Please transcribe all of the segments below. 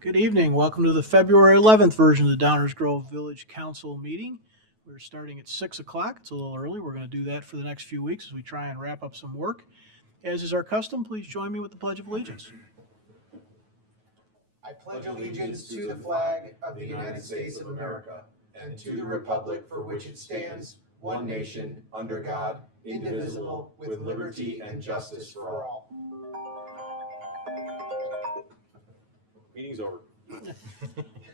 Good evening. Welcome to the February 11th version of the Downers Grove Village Council meeting. We're starting at 6 o'clock. It's a little early. We're going to do that for the next few weeks as we try and wrap up some work. As is our custom, please join me with the Pledge of Allegiance. I pledge allegiance to the flag of the United States of America and to the republic for which it stands, one nation, under God, indivisible, with liberty and justice for all. Meeting's over.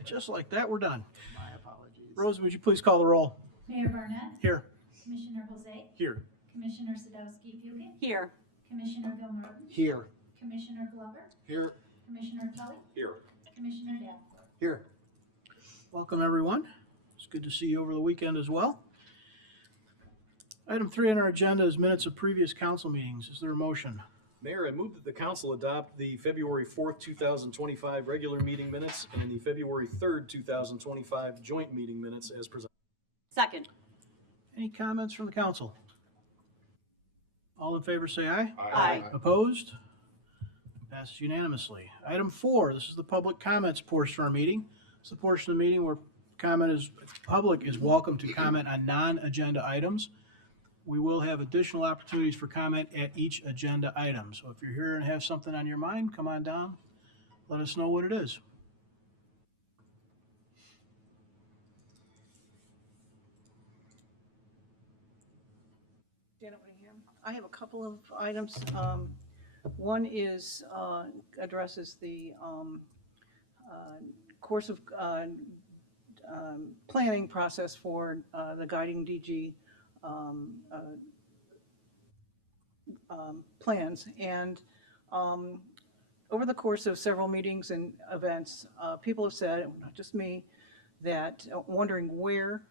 Just like that, we're done. My apologies. Rose, would you please call the roll? Mayor Barnett, Here. Commissioner Jose, Here. Commissioner Sadowski-Fugan, Here. Commissioner Gilmartin, Here. Commissioner Glover, Here. Commissioner Tully, Here. Commissioner Davenport. Here. Welcome, everyone. It's good to see you over the weekend as well. Item 3 on our agenda is minutes of previous council meetings. Is there a motion? Mayor, I move that the council adopt the February 4th, 2025 regular meeting minutes and the February 3rd, 2025 joint meeting minutes as presented. Second. Any comments from the council? All in favor say aye. Aye. Opposed? Passes unanimously. Item 4, this is the public comments portion of our meeting. It's the portion of the meeting where public is welcome to comment on non-agenda items. We will have additional opportunities for comment at each agenda item. So if you're here and have something on your mind, come on down. Let us know what it is. Janet Whittingham. I have a couple of items. One is, addresses the course of planning process for the guiding DG plans. And over the course of several meetings and events, people have said, not just me, that wondering where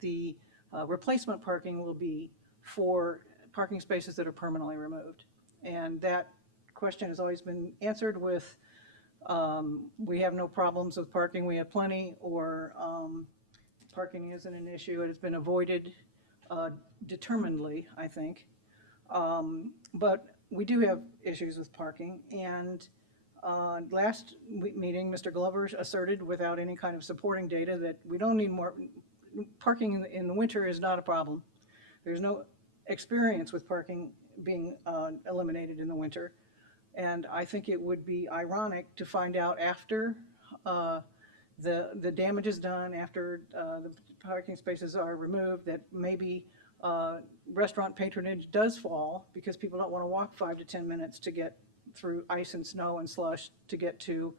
the replacement parking will be for parking spaces that are permanently removed. And that question has always been answered with, we have no problems with parking, we have plenty, or parking isn't an issue. It has been avoided determinedly, I think. But we do have issues with parking. And last meeting, Mr. Glover asserted without any kind of supporting data that we don't need more, parking in the winter is not a problem. There's no experience with parking being eliminated in the winter. And I think it would be ironic to find out after the damage is done, after the parking spaces are removed, that maybe restaurant patronage does fall because people don't want to walk 5 to 10 minutes to get through ice and snow and slush to get to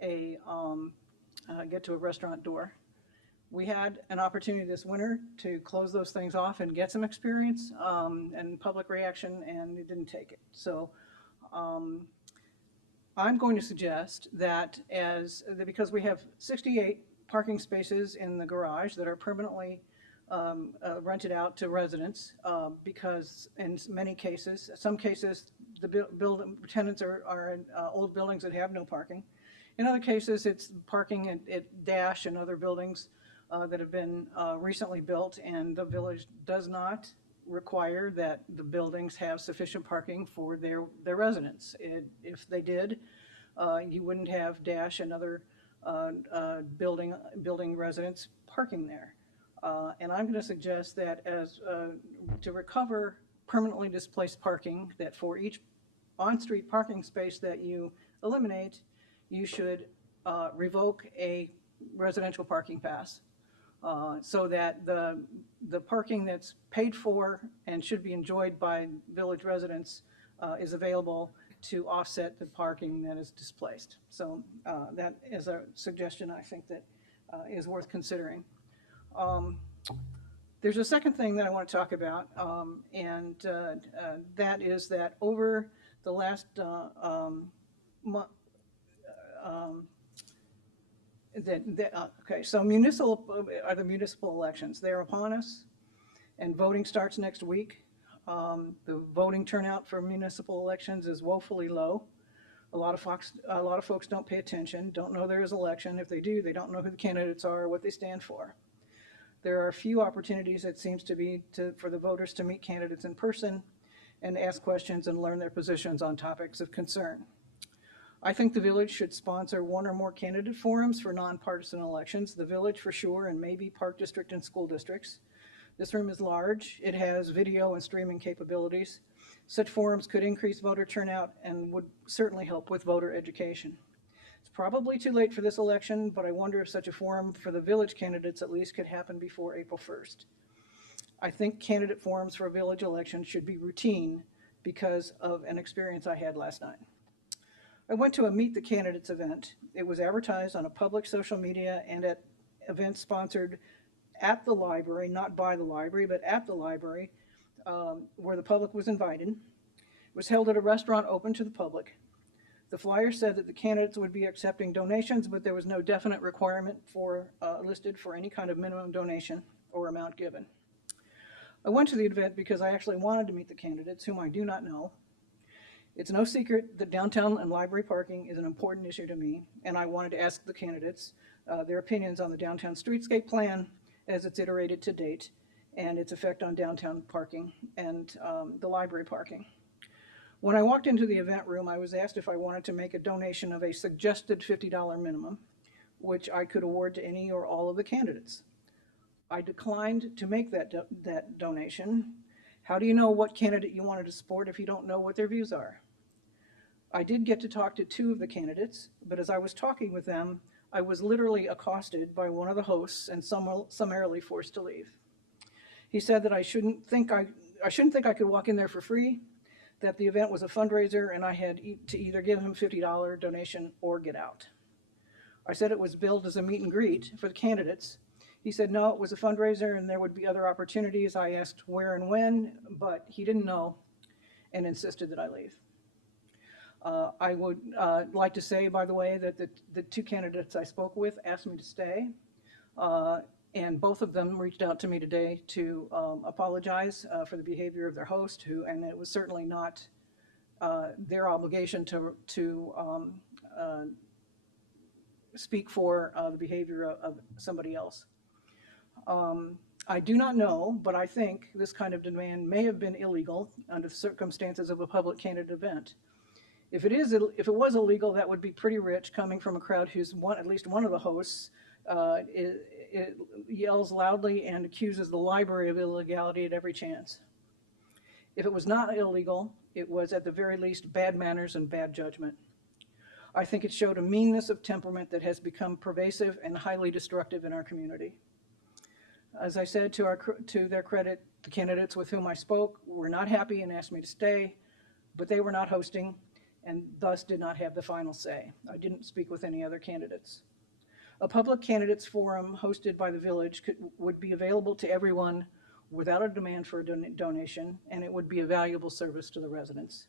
a restaurant door. We had an opportunity this winter to close those things off and get some experience and public reaction, and it didn't take it. So I'm going to suggest that because we have 68 parking spaces in the garage that are permanently rented out to residents, because in many cases, some cases, the tenants are in old buildings that have no parking. In other cases, it's parking at Dash and other buildings that have been recently built, and the village does not require that the buildings have sufficient parking for their residents. If they did, you wouldn't have Dash and other building residents parking there. And I'm going to suggest that to recover permanently displaced parking, that for each on-street parking space that you eliminate, you should revoke a residential parking pass. So that the parking that's paid for and should be enjoyed by village residents is available to offset the parking that is displaced. So that is a suggestion I think that is worth considering. There's a second thing that I want to talk about, and that is that over the last month, so the municipal elections. They're upon us, and voting starts next week. The voting turnout for municipal elections is woefully low. A lot of folks don't pay attention, don't know there is an election. If they do, they don't know who the candidates are or what they stand for. There are a few opportunities, it seems to be, for the voters to meet candidates in person and ask questions and learn their positions on topics of concern. I think the village should sponsor one or more candidate forums for nonpartisan elections, the village for sure, and maybe Park District and school districts. This room is large. It has video and streaming capabilities. Such forums could increase voter turnout and would certainly help with voter education. It's probably too late for this election, but I wonder if such a forum for the village candidates at least could happen before April 1st. I think candidate forums for a village election should be routine because of an experience I had last night. I went to a Meet the Candidates event. It was advertised on a public social media and at events sponsored at the library, not by the library, but at the library, where the public was invited. It was held at a restaurant open to the public. The flyer said that the candidates would be accepting donations, but there was no definite requirement listed for any kind of minimum donation or amount given. I went to the event because I actually wanted to meet the candidates, whom I do not know. It's no secret that downtown and library parking is an important issue to me, and I wanted to ask the candidates their opinions on the downtown streetscape plan as it's iterated to date and its effect on downtown parking and the library parking. When I walked into the event room, I was asked if I wanted to make a donation of a suggested $50 minimum, which I could award to any or all of the candidates. I declined to make that donation. How do you know what candidate you wanted to support if you don't know what their views are? I did get to talk to two of the candidates, but as I was talking with them, I was literally accosted by one of the hosts and summarily forced to leave. He said that I shouldn't think I could walk in there for free, that the event was a fundraiser and I had to either give him $50 donation or get out. I said it was billed as a meet and greet for the candidates. He said, no, it was a fundraiser and there would be other opportunities. I asked where and when, but he didn't know and insisted that I leave. I would like to say, by the way, that the two candidates I spoke with asked me to stay, and both of them reached out to me today to apologize for the behavior of their host, and it was certainly not their obligation to speak for the behavior of somebody else. I do not know, but I think this kind of demand may have been illegal under the circumstances of a public candidate event. If it was illegal, that would be pretty rich coming from a crowd who's at least one of the hosts it yells loudly and accuses the library of illegality at every chance. If it was not illegal, it was at the very least bad manners and bad judgment. I think it showed a meanness of temperament that has become pervasive and highly destructive in our community. As I said, to their credit, the candidates with whom I spoke were not happy and asked me to stay, but they were not hosting and thus did not have the final say. I didn't speak with any other candidates. A public candidates forum hosted by the village would be available to everyone without a demand for a donation, and it would be a valuable service to the residents.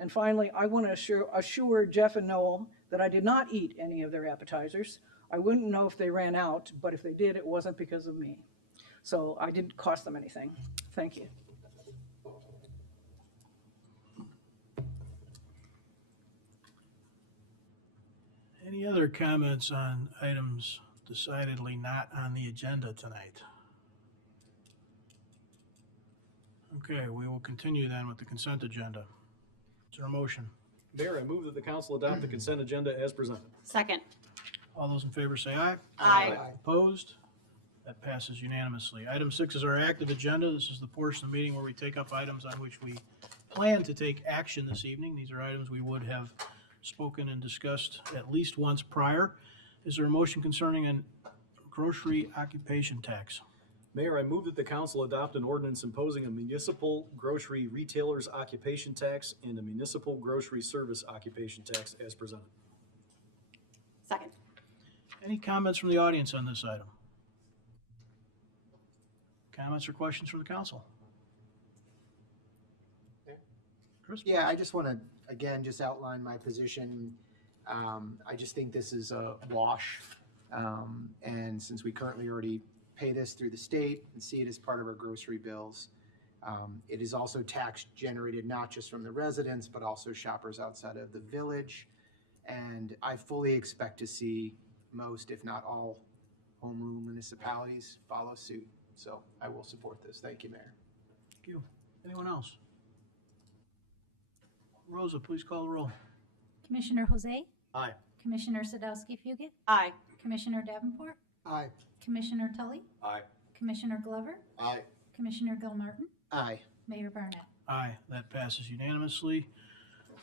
And finally, I want to assure Jeff and Noel that I did not eat any of their appetizers. I wouldn't know if they ran out, but if they did, it wasn't because of me. So I didn't cost them anything. Thank you. Any other comments on items decidedly not on the agenda tonight? Okay, we will continue then with the consent agenda. Is there a motion? Mayor, I move that the council adopt the consent agenda as presented. Second. All those in favor say aye. Aye. Opposed? That passes unanimously. Item 6 is our active agenda. This is the portion of the meeting where we take up items on which we plan to take action this evening. These are items we would have spoken and discussed at least once prior. Is there a motion concerning a grocery occupation tax? Mayor, I move that the council adopt an ordinance imposing a municipal grocery retailer's occupation tax and a municipal grocery service occupation tax as presented. Second. Any comments from the audience on this item? Comments or questions from the council? Chris? Yeah, I just want to, again, just outline my position. I just think this is a wash. And since we currently already pay this through the state and see it as part of our grocery bills, it is also tax generated not just from the residents, but also shoppers outside of the village. And I fully expect to see most, if not all, home rule municipalities follow suit. So I will support this. Thank you, Mayor. Thank you. Anyone else? Rosa, please call the roll. Commissioner Jose, Aye. Commissioner Sadowski Fugit, Aye. Commissioner Davenport, Aye. Commissioner Tully, Aye. Commissioner Glover, Aye. Commissioner Gilmartin, Aye. Mayor Barnett. Aye, that passes unanimously.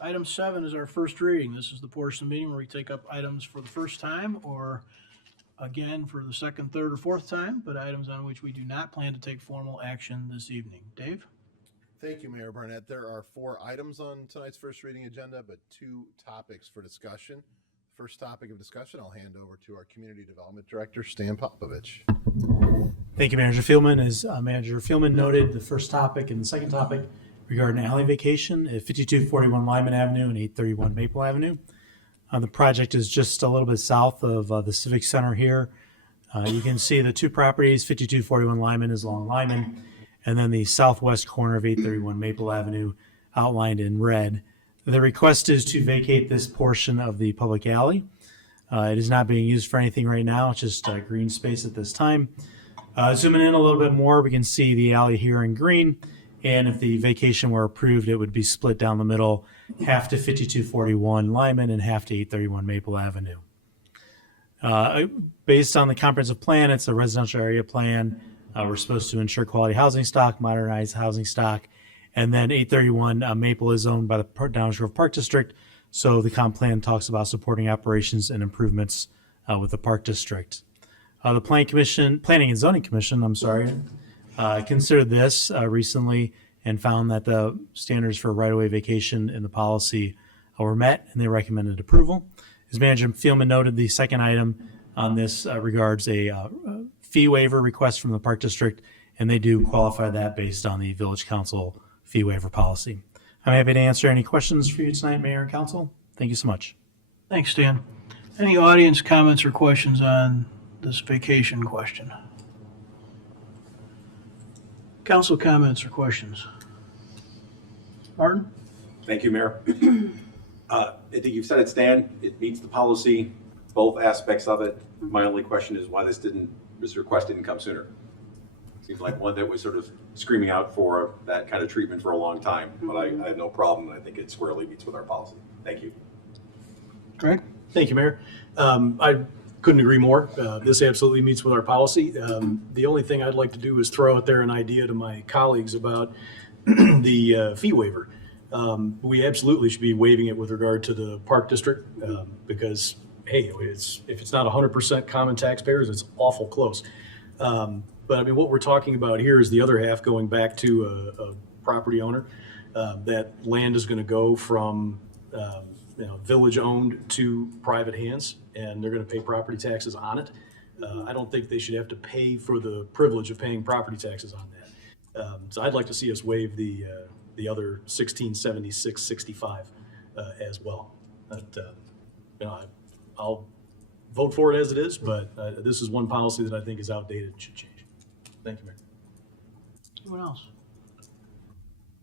Item 7 is our first reading. This is the portion of the meeting where we take up items for the first time or again for the second, third, or fourth time, but items on which we do not plan to take formal action this evening. Dave? Thank you, Mayor Barnett. There are 4 items on tonight's first reading agenda, but 2 topics for discussion. First topic of discussion, I'll hand over to our Community Development Director, Stan Popovich. Thank you, Manager Fieldman. As Manager Fieldman noted, the first topic and the second topic regarding alley vacation at 5241 Lyman Avenue and 831 Maple Avenue. The project is just a little bit south of the Civic Center here. You can see the 2 properties, 5241 Lyman is along Lyman, and then the southwest corner of 831 Maple Avenue outlined in red. The request is to vacate this portion of the public alley. It is not being used for anything right now, it's just green space at this time. Zooming in a little bit more, we can see the alley here in green, and if the vacation were approved, it would be split down the middle, half to 5241 Lyman and half to 831 Maple Avenue. Based on the comprehensive plan, it's a residential area plan. We're supposed to ensure quality housing stock, modernize housing stock, and then 831 Maple is owned by the Downers Grove Park District, so the comp plan talks about supporting operations and improvements with the Park District. The Planning and Zoning Commission, considered this recently and found that the standards for right-of-way vacation in the policy were met, and they recommended approval. As Manager Fieldman noted, the second item on this regards a fee waiver request from the Park District, and they do qualify that based on the Village Council fee waiver policy. I'm happy to answer any questions for you tonight, Mayor and Council. Thank you so much. Thanks, Stan. Any audience comments or questions on this vacation question? Council comments or questions? Martin? Thank you, Mayor. I think you've said it, Stan. It meets the policy, both aspects of it. My only question is why this request didn't come sooner. Seems like one that was sort of screaming out for that kind of treatment for a long time, but I have no problem. I think it squarely meets with our policy. Thank you. Greg? Thank you, Mayor. I couldn't agree more. This absolutely meets with our policy. The only thing I'd like to do is throw out there an idea to my colleagues about the fee waiver. We absolutely should be waiving it with regard to the Park District because, hey, if it's not 100% common taxpayers, it's awful close. But I mean, what we're talking about here is the other half going back to a property owner. That land is going to go from village-owned to private hands, and they're going to pay property taxes on it. I don't think they should have to pay for the privilege of paying property taxes on that. So I'd like to see us waive the other 1676.65 as well. But, I'll vote for it as it is, but this is one policy that I think is outdated and should change. Thank you, Mayor. Anyone else?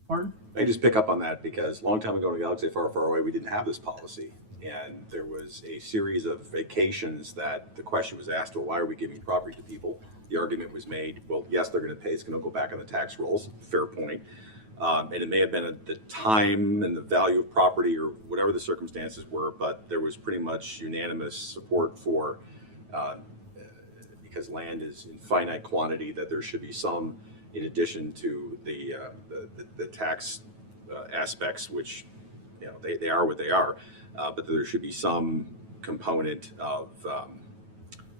Martin? I just pick up on that because a long time ago in the galaxy far, far away, we didn't have this policy. And there was a series of vacations that the question was asked, well, why are we giving property to people? The argument was made, well, yes, they're going to pay. It's going to go back on the tax rolls. Fair point. And it may have been the time and the value of property or whatever the circumstances were, but there was pretty much unanimous support for, because land is in finite quantity, that there should be some, in addition to the tax aspects, which they are what they are, but there should be some component of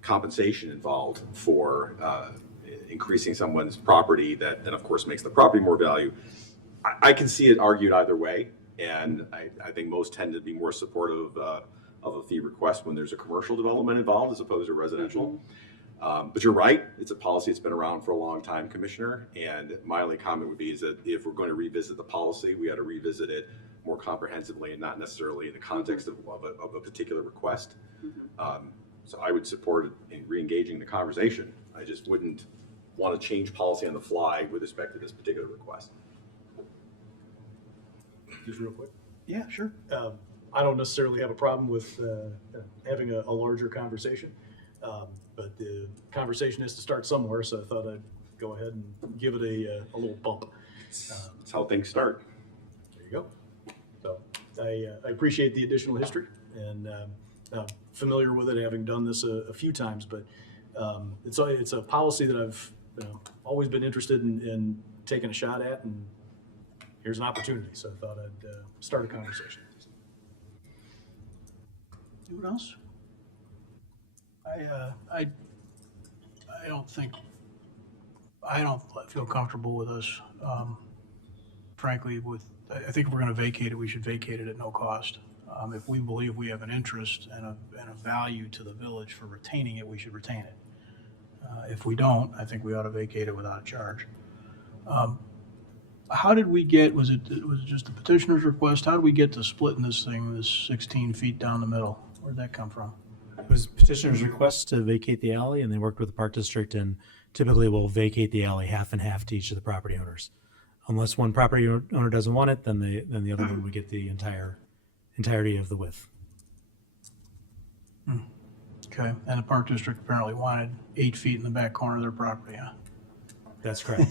compensation involved for increasing someone's property that then of course makes the property more value. I can see it argued either way, and I think most tend to be more supportive of a fee request when there's a commercial development involved as opposed to residential. But you're right, it's a policy that's been around for a long time, Commissioner, and my only comment would be is that if we're going to revisit the policy, we ought to revisit it more comprehensively and not necessarily in the context of a particular request. So I would support it in re-engaging the conversation. I just wouldn't want to change policy on the fly with respect to this particular request. Just real quick. Yeah, sure. I don't necessarily have a problem with having a larger conversation, but the conversation has to start somewhere, so I thought I'd go ahead and give it a little bump. That's how things start. There you go. So I appreciate the additional history and familiar with it, having done this a few times, but it's a policy that I've always been interested in taking a shot at, and here's an opportunity, so I thought I'd start a conversation. Anyone else? I don't feel comfortable with us. Frankly, I think if we're going to vacate it, we should vacate it at no cost. If we believe we have an interest and a value to the village for retaining it, we should retain it. If we don't, I think we ought to vacate it without a charge. How did we get, was it just the petitioner's request? How did we get to splitting this thing, this 16 feet down the middle? Where'd that come from? It was petitioner's request to vacate the alley, and they worked with the Park District, and typically will vacate the alley half and half to each of the property owners. Unless one property owner doesn't want it, then the other one would get the entirety of the width. Okay, and the Park District apparently wanted 8 feet in the back corner of their property, huh? That's correct.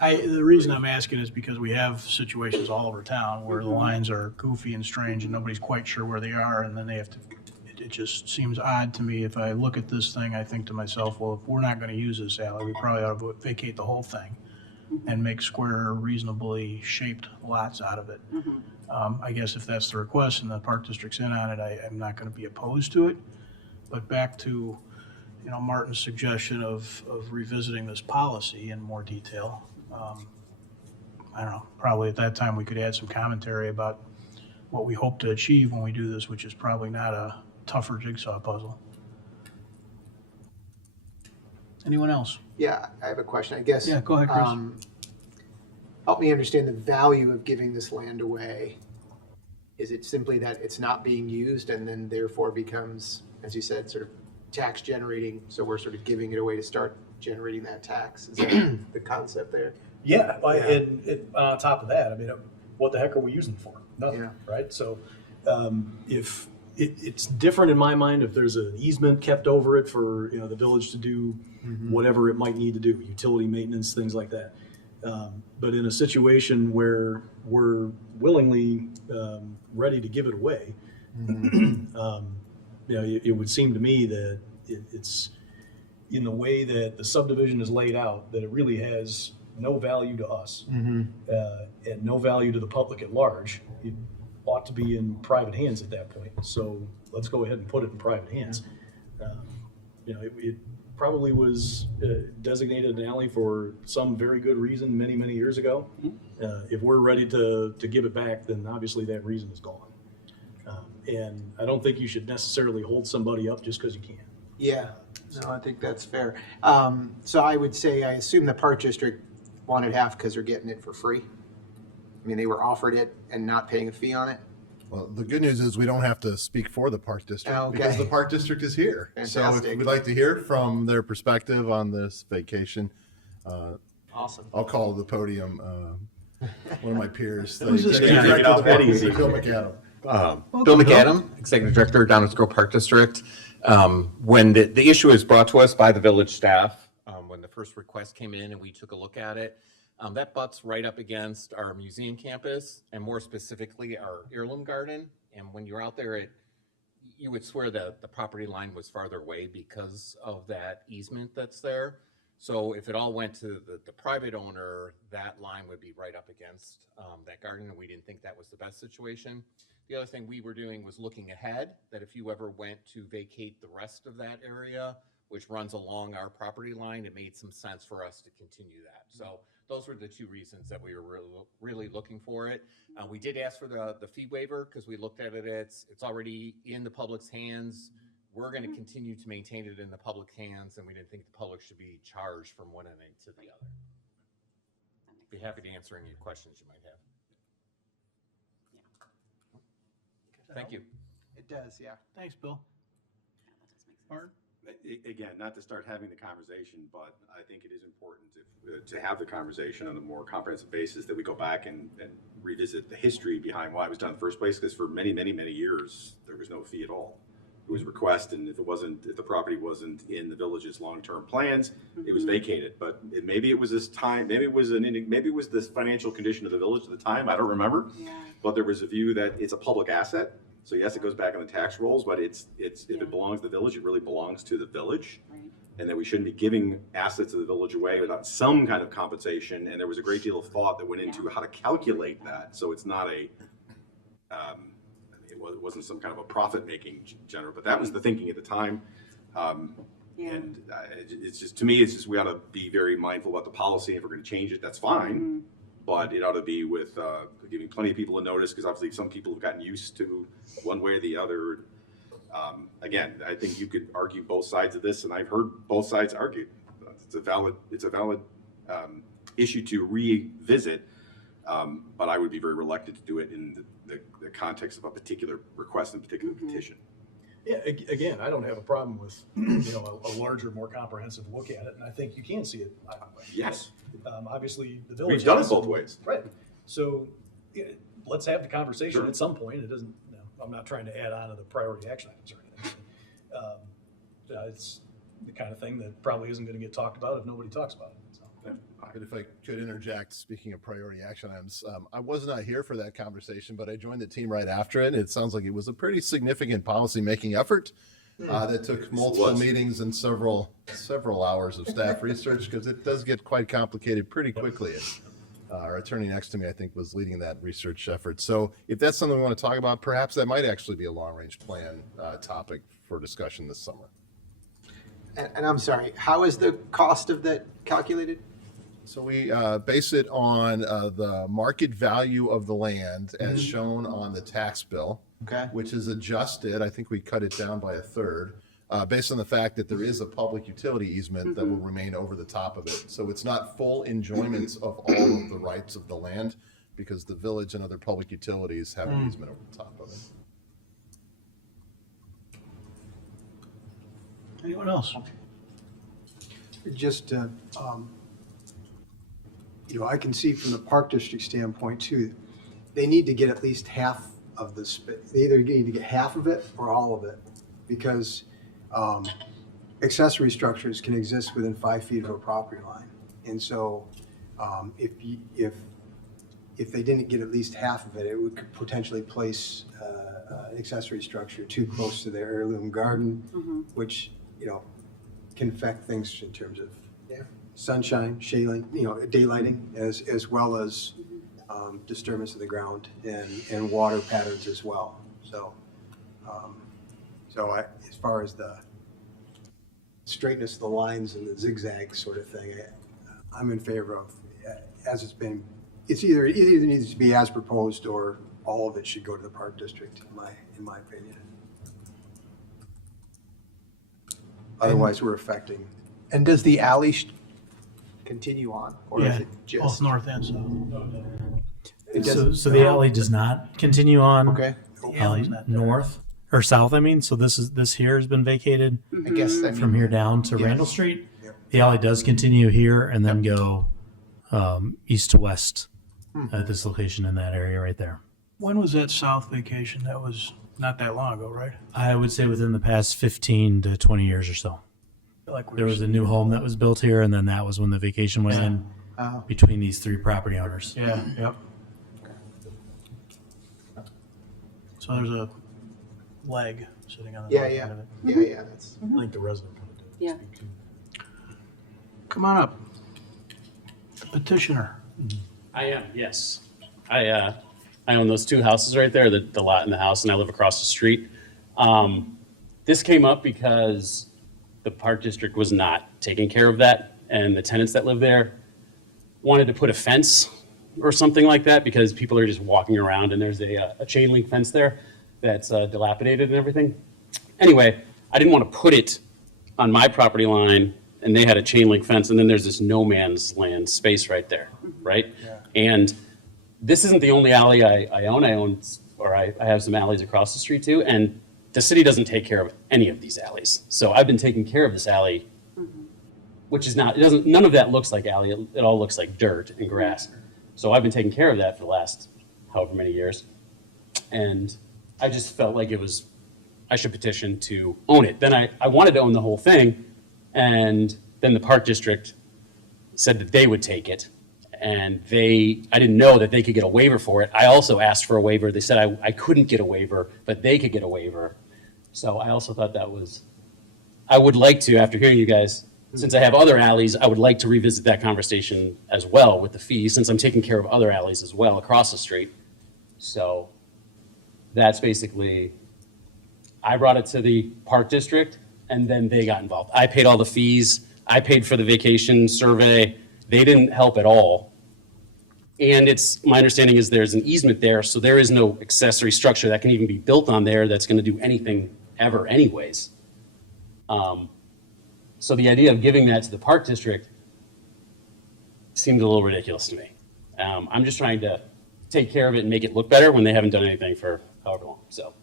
The reason I'm asking is because we have situations all over town where the lines are goofy and strange and nobody's quite sure where they are, and then they have to, it just seems odd to me. If I look at this thing, I think to myself, well, if we're not gonna use this alley, we probably ought to vacate the whole thing and make square, reasonably shaped lots out of it. I guess if that's the request and the Park District's in on it, I'm not gonna be opposed to it. But back to, Martin's suggestion of revisiting this policy in more detail. I don't know, probably at that time we could add some commentary about what we hope to achieve when we do this, which is probably not a tougher jigsaw puzzle. Anyone else? Yeah, I have a question, I guess. Yeah, go ahead, Chris. Help me understand the value of giving this land away. Is it simply that it's not being used and then therefore becomes, as you said, sort of tax generating, so we're sort of giving it away to start generating that tax? Is that the concept there? Yeah, and on top of that, I mean, what the heck are we using it for? Nothing, Yeah. right? So if it's different in my mind if there's an easement kept over it for the village to do whatever it might need to do, utility maintenance, things like that. But in a situation where we're willingly ready to give it away, it would seem to me that it's in the way that the subdivision is laid out, that it really has no value to us and no value to the public at large. It ought to be in private hands at that point. So let's go ahead and put it in private hands. It probably was designated an alley for some very good reason many, many years ago. If we're ready to give it back, then obviously that reason is gone. And I don't think you should necessarily hold somebody up just because you can. Yeah, no, I think that's fair. So I would say, I assume the Park District wanted half because they're getting it for free. I mean, they were offered it and not paying a fee on it. Well, the good news is we don't have to speak for the Park District because Okay. the Park District is here. So Fantastic. if we'd like to hear from their perspective on this vacation, Awesome. I'll call to the podium one of my peers, the Who's this executive guy? director of the Park District, Bill McAdam. Bill McAdam, Executive Director, Downers Grove Park District. When the issue was brought to us by the village staff, when the first request came in and we took a look at it, that butts right up against our museum campus and more specifically our heirloom garden. And when you're out there, you would swear that the property line was farther away because of that easement that's there. So if it all went to the private owner, that line would be right up against that garden, and we didn't think that was the best situation. The other thing we were doing was looking ahead, that if you ever went to vacate the rest of that area, which runs along our property line, it made some sense for us to continue that. So those were the two reasons that we were really looking for it. We did ask for the fee waiver because we looked at it, it's already in the public's hands. We're going to continue to maintain it in the public hands, and we didn't think the public should be charged from one end to the other. Be happy to answer any questions you might have. Thank you. It does, yeah. Thanks, Bill. Martin? Again, not to start having the conversation, but I think it is important to have the conversation on a more comprehensive basis, that we go back and revisit the history behind why it was done in the first place, because for many, many, many years, there was no fee at all. it was a request, and if the property wasn't in the village's long-term plans, it was vacated. But maybe it was this time, maybe it was this financial condition of the village at the time, I don't remember. But there was a view that it's a public asset, so yes, it goes back on the tax rolls, but if it belongs to the village, it really belongs to the village. And that we shouldn't be giving assets of the village away without some kind of compensation. And there was a great deal of thought that went into how to calculate that. So it's not it wasn't some kind of a profit-making general, but that was the thinking at the time. And it's just, to me, it's just, we ought to be very mindful about the policy. If we're going to change it, that's fine. But it ought to be with giving plenty of people a notice, because obviously some people have gotten used to one way or the other. Again, I think you could argue both sides of this, and I've heard both sides argue. It's a valid issue to revisit, but I would be very reluctant to do it in the context of a particular request and particular petition. Yeah, again, I don't have a problem with, a larger, more comprehensive look at it, and I think you can see it either way. Yes. Obviously, the village. We've done it has both some- ways. Right. So, let's have the conversation Sure. at some point. It doesn't, I'm not trying to add on to the priority action items or anything. It's the kind of thing that probably isn't gonna get talked about if nobody talks about it, so. But if I could interject, speaking of priority action items, I was not here for that conversation, but I joined the team right after it. It sounds like it was a pretty significant policy-making effort that took multiple meetings and several hours of staff research, because it does get quite complicated pretty quickly. Our attorney next to me, I think, was leading that research effort. So if that's something we want to talk about, perhaps that might actually be a long-range plan topic for discussion this summer. And I'm sorry, how is the cost of that calculated? So we base it on the market value of the land as shown on the tax bill, Okay. which is adjusted, I think we cut it down by a third, based on the fact that there is a public utility easement that will remain over the top of it. So it's not full enjoyment of all of the rights of the land, because the village and other public utilities have an easement over the top of it. Anyone else? Just, I can see from the Park District standpoint too, they need to get at least half of the they either need to get half of it or all of it, because accessory structures can exist within 5 feet of a property line. And so if they didn't get at least half of it, it would potentially place an accessory structure too close to their heirloom garden, which, can affect things in terms of sunshine, shading, daylighting, as well as disturbance of the ground and water patterns as well. So, as far as the straightness of the lines and the zigzag sort of thing, I'm in favor of, as it's been, it either needs to be as proposed, or all of it should go to the Park District, in my opinion. Otherwise, we're affecting. And does the alley continue on, or is Yeah, it both just? north and south. It So, doesn't- so the alley does not continue on Okay, The alley's not there. north or south, I mean, so this here has been vacated I guess, from here down to Randall Street. Yep. The alley does continue here and then go east to west at this location in that area right there. When was that south vacation? That was not that long ago, right? I would say within the past 15 to 20 years or so. I feel like we There were- was a new home that was built here, and then that was when the vacation went in Oh. between these three property owners. Yeah, yep. So there's a leg sitting on the Yeah, north yeah. end of it. yeah, that's. I think the resident. kind of did Yeah. speak to. Come on up. Petitioner. I am, yes. I own those two houses right there, the lot and the house, and I live across the street. This came up because the Park District was not taking care of that, and the tenants that live there wanted to put a fence or something like that, because people are just walking around, and there's a chain link fence there that's dilapidated and everything. Anyway, I didn't want to put it on my property line, and they had a chain link fence, and then there's this no man's land space right there, right? And this isn't the only alley I own. I have some alleys across the street too, and the city doesn't take care of any of these alleys. So I've been taking care of this alley, which is not, none of that looks like alley. It all looks like dirt and grass. So I've been taking care of that for the last however many years. And I just felt like it was I should petition to own it. Then I wanted to own the whole thing, and then the park district said that they would take it, and I didn't know that they could get a waiver for it. I also asked for a waiver. They said I couldn't get a waiver, but they could get a waiver. So I also thought I would like to, after hearing you guys, since I have other alleys, I would like to revisit that conversation as well with the fee, since I'm taking care of other alleys as well across the street. So that's basically, I brought it to the park district, and then they got involved. I paid all the fees. I paid for the vacation survey. They didn't help at all. And my understanding is there's an easement there, so there is no accessory structure that can even be built on there that's going to do anything ever anyways. So the idea of giving that to the park district seems a little ridiculous to me. I'm just trying to take care of it and make it look better when they haven't done anything for however long. So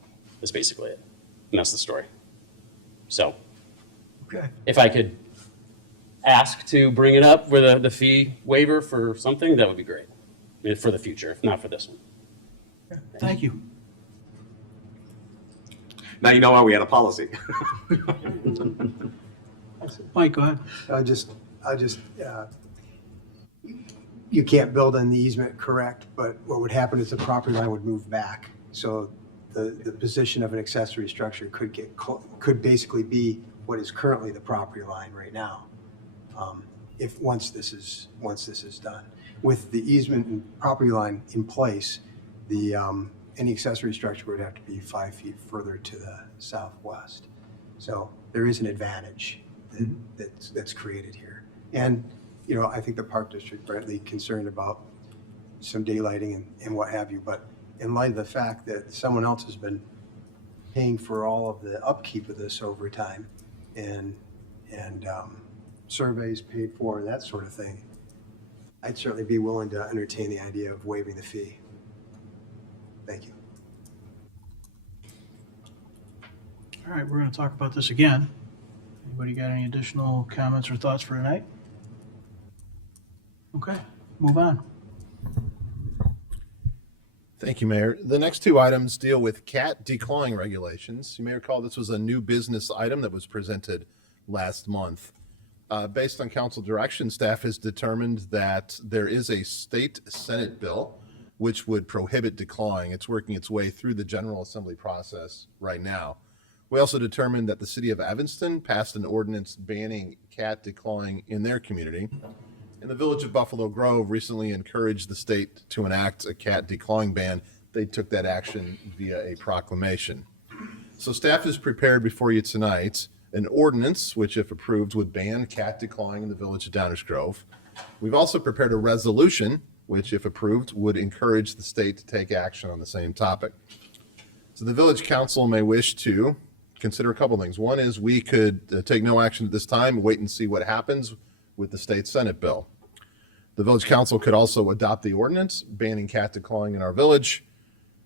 that's basically it. And that's the story. So Okay. if I could ask to bring it up with the fee waiver for something, that would be great for the future, if not for this one. Thank you. Now you know why we had a policy. Mike, go ahead. You can't build on the easement, correct, but what would happen is the property line would move back. So the position of an accessory structure could basically be what is currently the property line right now. Once this is done. With the easement and property line in place, any accessory structure would have to be 5 feet further to the southwest. So there is an advantage that's created here. And, I think the Park District rightly concerned about some daylighting and what have you, but in light of the fact that someone else has been paying for all of the upkeep of this over time and surveys paid for and that sort of thing, I'd certainly be willing to entertain the idea of waiving the fee. Thank you. All right, we're going to talk about this again. Anybody got any additional comments or thoughts for tonight? Okay, move on. Thank you, Mayor. The next two items deal with cat declawing regulations. You may recall this was a new business item that was presented last month. Based on council direction, staff has determined that there is a state Senate bill which would prohibit declawing. It's working its way through the General Assembly process right now. We also determined that the city of Evanston passed an ordinance banning cat declawing in their community. And the village of Buffalo Grove recently encouraged the state to enact a cat declawing ban. They took that action via a proclamation. So staff is prepared before you tonight an ordinance, which if approved would ban cat declawing in the village of Downers Grove. We've also prepared a resolution, which if approved would encourage the state to take action on the same topic. So the village council may wish to consider a couple things. One is we could take no action at this time, wait and see what happens with the state Senate bill. The village council could also adopt the ordinance banning cat declawing in our village.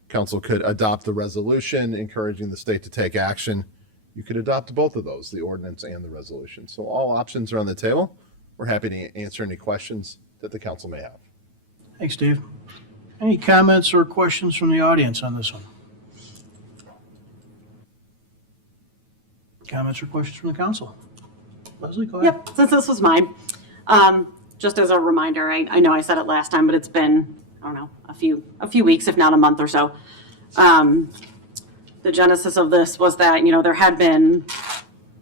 Council could adopt the resolution encouraging the state to take action. You could adopt both of those, the ordinance and the resolution. So all options are on the table. We're happy to answer any questions that the council may have. Thanks, Dave. Any comments or questions from the audience on this one? Comments or questions from the council? Leslie, go ahead. Yep, since this was mine, just as a reminder, I know I said it last time, but it's been, I don't know, a few weeks, if not a month or so. The genesis of this was that, there had been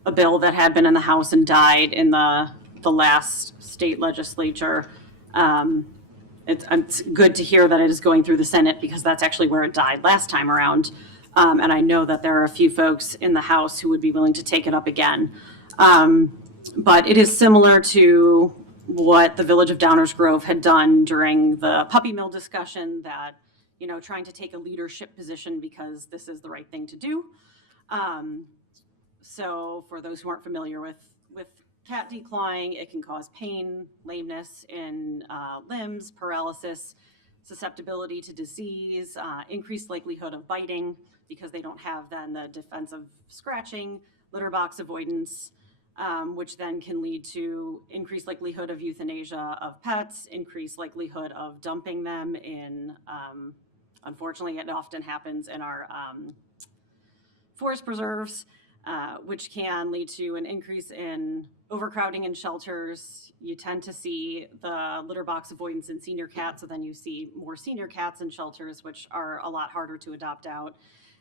a bill that had been in the House and died in the last state legislature. It's good to hear that it is going through the Senate because that's actually where it died last time around. And I know that there are a few folks in the House who would be willing to take it up again. But it is similar to what the Village of Downers Grove had done during the puppy mill discussion, that, trying to take a leadership position because this is the right thing to do. So for those who aren't familiar with cat declawing, it can cause pain, lameness in limbs, paralysis, susceptibility to disease, increased likelihood of biting because they don't have then the defensive scratching, litter box avoidance, which then can lead to increased likelihood of euthanasia of pets, increased likelihood of dumping them in, unfortunately, it often happens in our forest preserves, which can lead to an increase in overcrowding in shelters. You tend to see the litter box avoidance in senior cats, so then you see more senior cats in shelters, which are a lot harder to adopt out.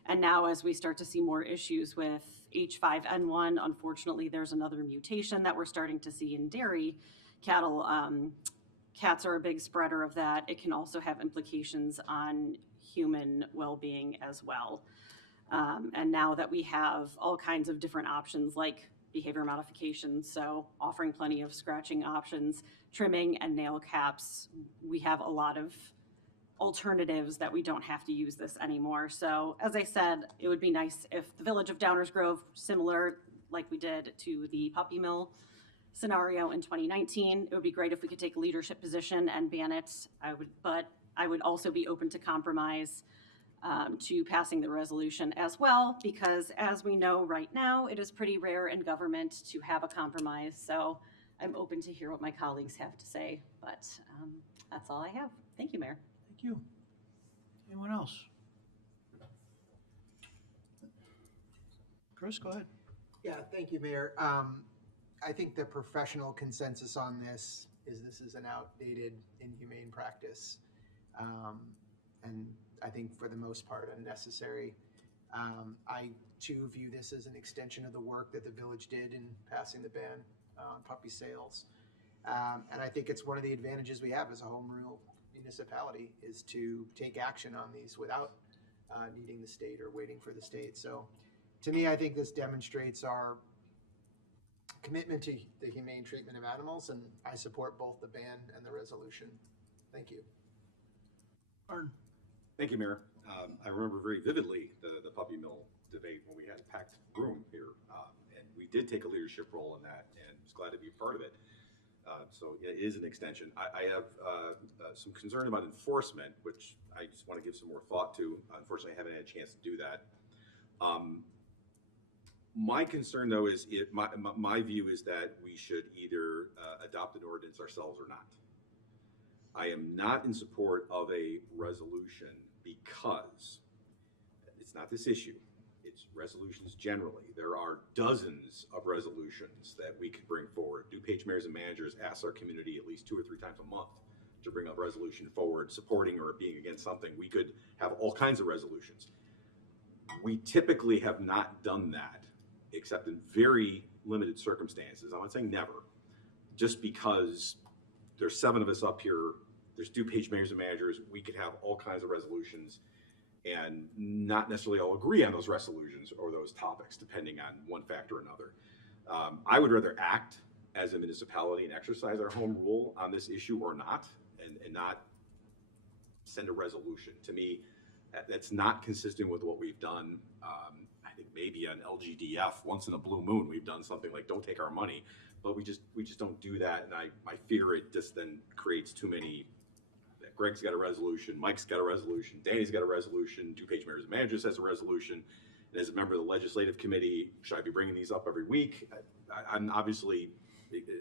And now as we start to see more issues with H5N1, unfortunately, there's another mutation that we're starting to see in dairy cattle. Cats are a big spreader of that. It can also have implications on human well-being as well. And now that we have all kinds of different options like behavior modifications, so offering plenty of scratching options, trimming and nail caps, we have a lot of alternatives that we don't have to use this anymore. So as I said, it would be nice if the Village of Downers Grove, similar like we did to the puppy mill scenario in 2019, it would be great if we could take a leadership position and ban it. But I would also be open to compromise to passing the resolution as well, because as we know right now, it is pretty rare in government to have a compromise. So I'm open to hear what my colleagues have to say, but that's all I have. Thank you, Mayor. Thank you. Anyone else? Chris, go ahead. Yeah, thank you, Mayor. I think the professional consensus on this is an outdated, inhumane practice. And I think for the most part unnecessary. I too view this as an extension of the work that the village did in passing the ban on puppy sales. And I think it's one of the advantages we have as a home rule municipality is to take action on these without needing the state or waiting for the state. So to me, I think this demonstrates our commitment to the humane treatment of animals, and I support both the ban and the resolution. Thank you. Martin. Thank you, Mayor. I remember very vividly the puppy mill debate when we had a packed room here, and we did take a leadership role in that, and was glad to be a part of it. So it is an extension. I have some concern about enforcement, which I just want to give some more thought to. Unfortunately, I haven't had a chance to do that. My concern, though, is my view is that we should either adopt an ordinance ourselves or not. I am not in support of a resolution because it's not this issue. It's resolutions generally. There are dozens of resolutions that we could bring forward. DuPage mayors and managers ask our community at least 2 or 3 times a month to bring a resolution forward, supporting or being against something. We could have all kinds of resolutions. We typically have not done that, except in very limited circumstances. I'm not saying never, just because there's 7 of us up here. There's DuPage mayors and managers. We could have all kinds of resolutions and not necessarily all agree on those resolutions or those topics, depending on one factor or another. I would rather act as a municipality and exercise our home rule on this issue or not, and not send a resolution. To me, that's not consistent with what we've done. I think maybe on LGDF, once in a blue moon, we've done something like don't take our money, but we just don't do that. And I fear it just then creates too many. Greg's got a resolution, Mike's got a resolution, Danny's got a resolution, DuPage mayors and managers has a resolution. And as a member of the legislative committee, should I be bringing these up every week? I'm obviously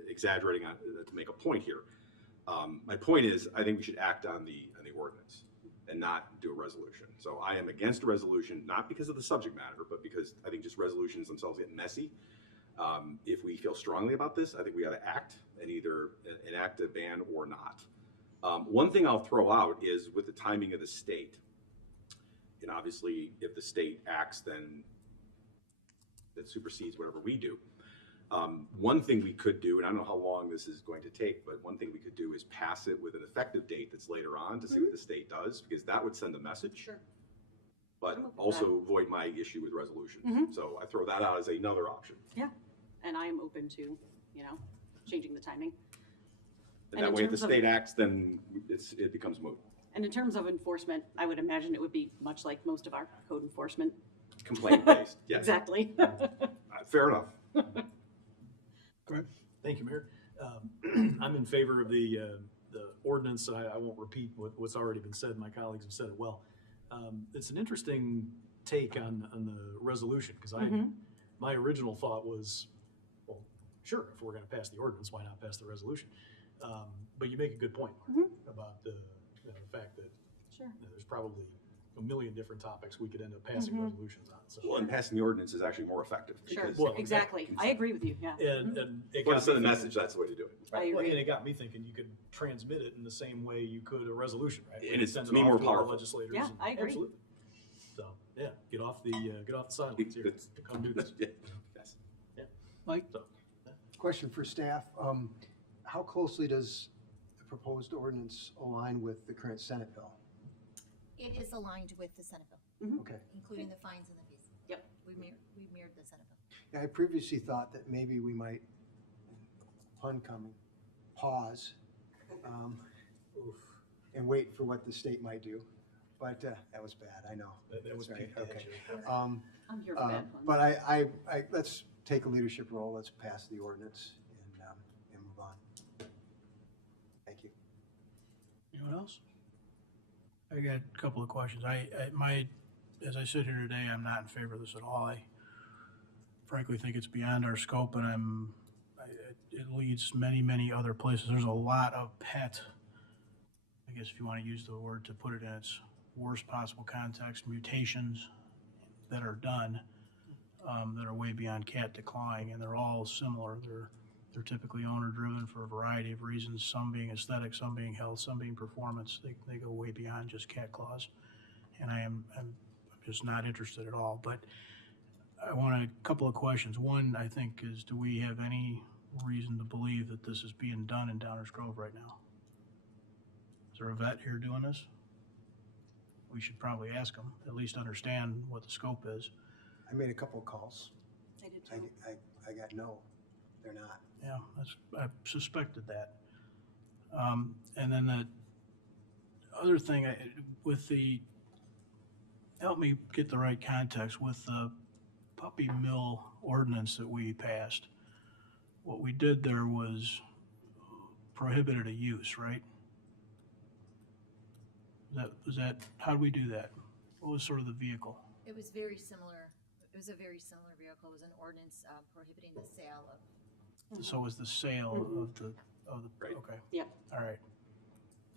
exaggerating to make a point here. My point is, I think we should act on the ordinance and not do a resolution. So I am against a resolution, not because of the subject matter, but because I think just resolutions themselves get messy. If we feel strongly about this, I think we got to act and either enact a ban or not. One thing I'll throw out is with the timing of the state. And obviously, if the state acts, then that supersedes whatever we do. One thing we could do, and I don't know how long this is going to take, but one thing we could do is pass it with an effective date that's later on to see what the state does, because that would send a message. Sure. But also avoid my issue with resolutions. So I throw that out as another option. Yeah, and I am open to, changing the timing. And that way, if the state acts, then it becomes moot. And in terms of enforcement, I would imagine it would be much like most of our code enforcement. Complaint-based, yes. Exactly. Fair enough. Greg? Thank you, Mayor. I'm in favor of the ordinance. I won't repeat what's already been said. My colleagues have said it well. It's an interesting take on the resolution, because my original thought was, well, sure, if we're going to pass the ordinance, why not pass the resolution? But you make a good point, Mark, about the fact that there's probably a million different topics we could end up passing resolutions on, so. Well, and passing the ordinance is actually more effective. Sure, because- Well, exactly. I agree with you, yeah. And it Want got to send a me message, thinking, that's the way to do it. I well, agree. and it got me thinking, you could transmit it in the same way you could a resolution, right? And it's, Send to it me, off more to our powerful. legislators Yeah, and- I agree. Absolutely. So, yeah, get off the sidelines here, It's- to come do this. Yeah, yes. Mike? So, Question for staff. How closely does the proposed ordinance align with the current Senate bill? It is aligned with the Senate bill, Okay. including the fines and the fees. Yep. We mirrored the Senate bill. Yeah, I previously thought that maybe we might, pun coming, pause and wait for what the state might do. But that was bad, I know. that was That's right, bad, okay. Joe. I'm here for that one. But I, let's take a leadership role, let's pass the ordinance and move on. Thank you. Anyone else? I got a couple of questions. As I sit here today, I'm not in favor of this at all. I frankly think it's beyond our scope, and it leads many, many other places. There's a lot of pet, I guess if you want to use the word to put it in its worst possible context, mutations that are done that are way beyond cat declawing, and they're all similar. They're typically owner-driven for a variety of reasons, some being aesthetic, some being health, some being performance. They go way beyond just cat claws. And I'm just not interested at all. But I want a couple of questions. One, I think, is do we have any reason to believe that this is being done in Downers Grove right now? Is there a vet here doing this? We should probably ask them, at least understand what the scope is. I made a couple of calls. I did too. I got no, they're not. Yeah, I suspected that. And then the other thing, help me get the right context, with the puppy mill ordinance that we passed, what we did there was prohibited a use, right? How did we do that? What was sort of the vehicle? It was very similar. It was a very similar vehicle. It was an ordinance prohibiting the sale of. So it was the sale of the, Right. okay. Yep. All right.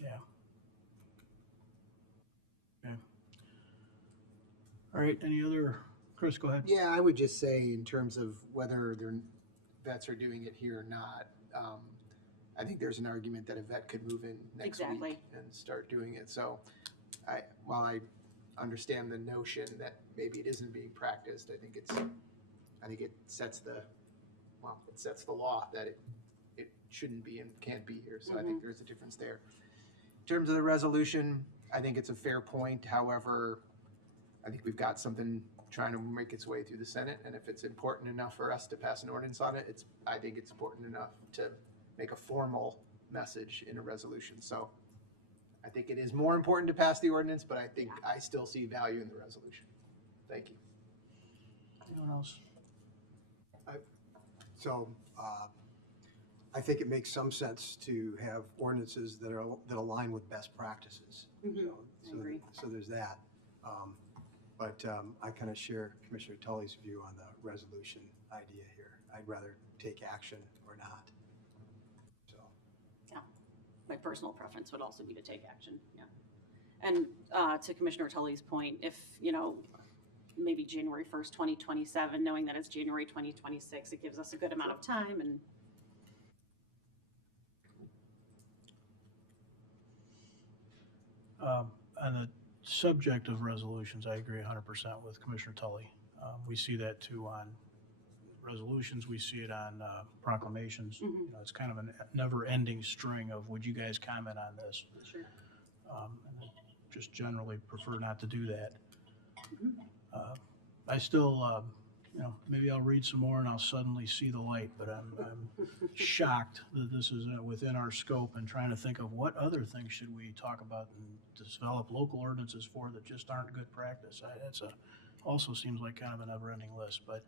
Yeah. Okay. All right, any other, Chris, go ahead. Yeah, I would just say in terms of whether their vets are doing it here or not, I think there's an argument that a vet could move in next Exactly. week and start doing it. So while I understand the notion that maybe it isn't being practiced, I think it sets the law that it shouldn't be and can't be here. So I think there's a difference there. In terms of the resolution, I think it's a fair point. However, I think we've got something trying to make its way through the Senate, and if it's important enough for us to pass an ordinance on it, I think it's important enough to make a formal message in a resolution. So I think it is more important to pass the ordinance, but I think I still see value in the resolution. Thank you. Anyone else? So I think it makes some sense to have ordinances that align with best practices. I agree. So there's that. But I kind of share Commissioner Tully's view on the resolution idea here. I'd rather take action or not. So, Yeah. My personal preference would also be to take action, yeah. And to Commissioner Tully's point, if, maybe January 1st, 2027, knowing that it's January 2026, it gives us a good amount of time and On the subject of resolutions, I agree 100% with Commissioner Tully. We see that too on resolutions, we see it on proclamations. It's kind of a never-ending string of, would you guys comment on this? sure. And I just generally prefer not to do that. I still, maybe I'll read some more and I'll suddenly see the light, but I'm shocked that this is within our scope, and trying to think of what other things should we talk about and develop local ordinances for that just aren't good practice. That's also seems like kind of a never-ending list, but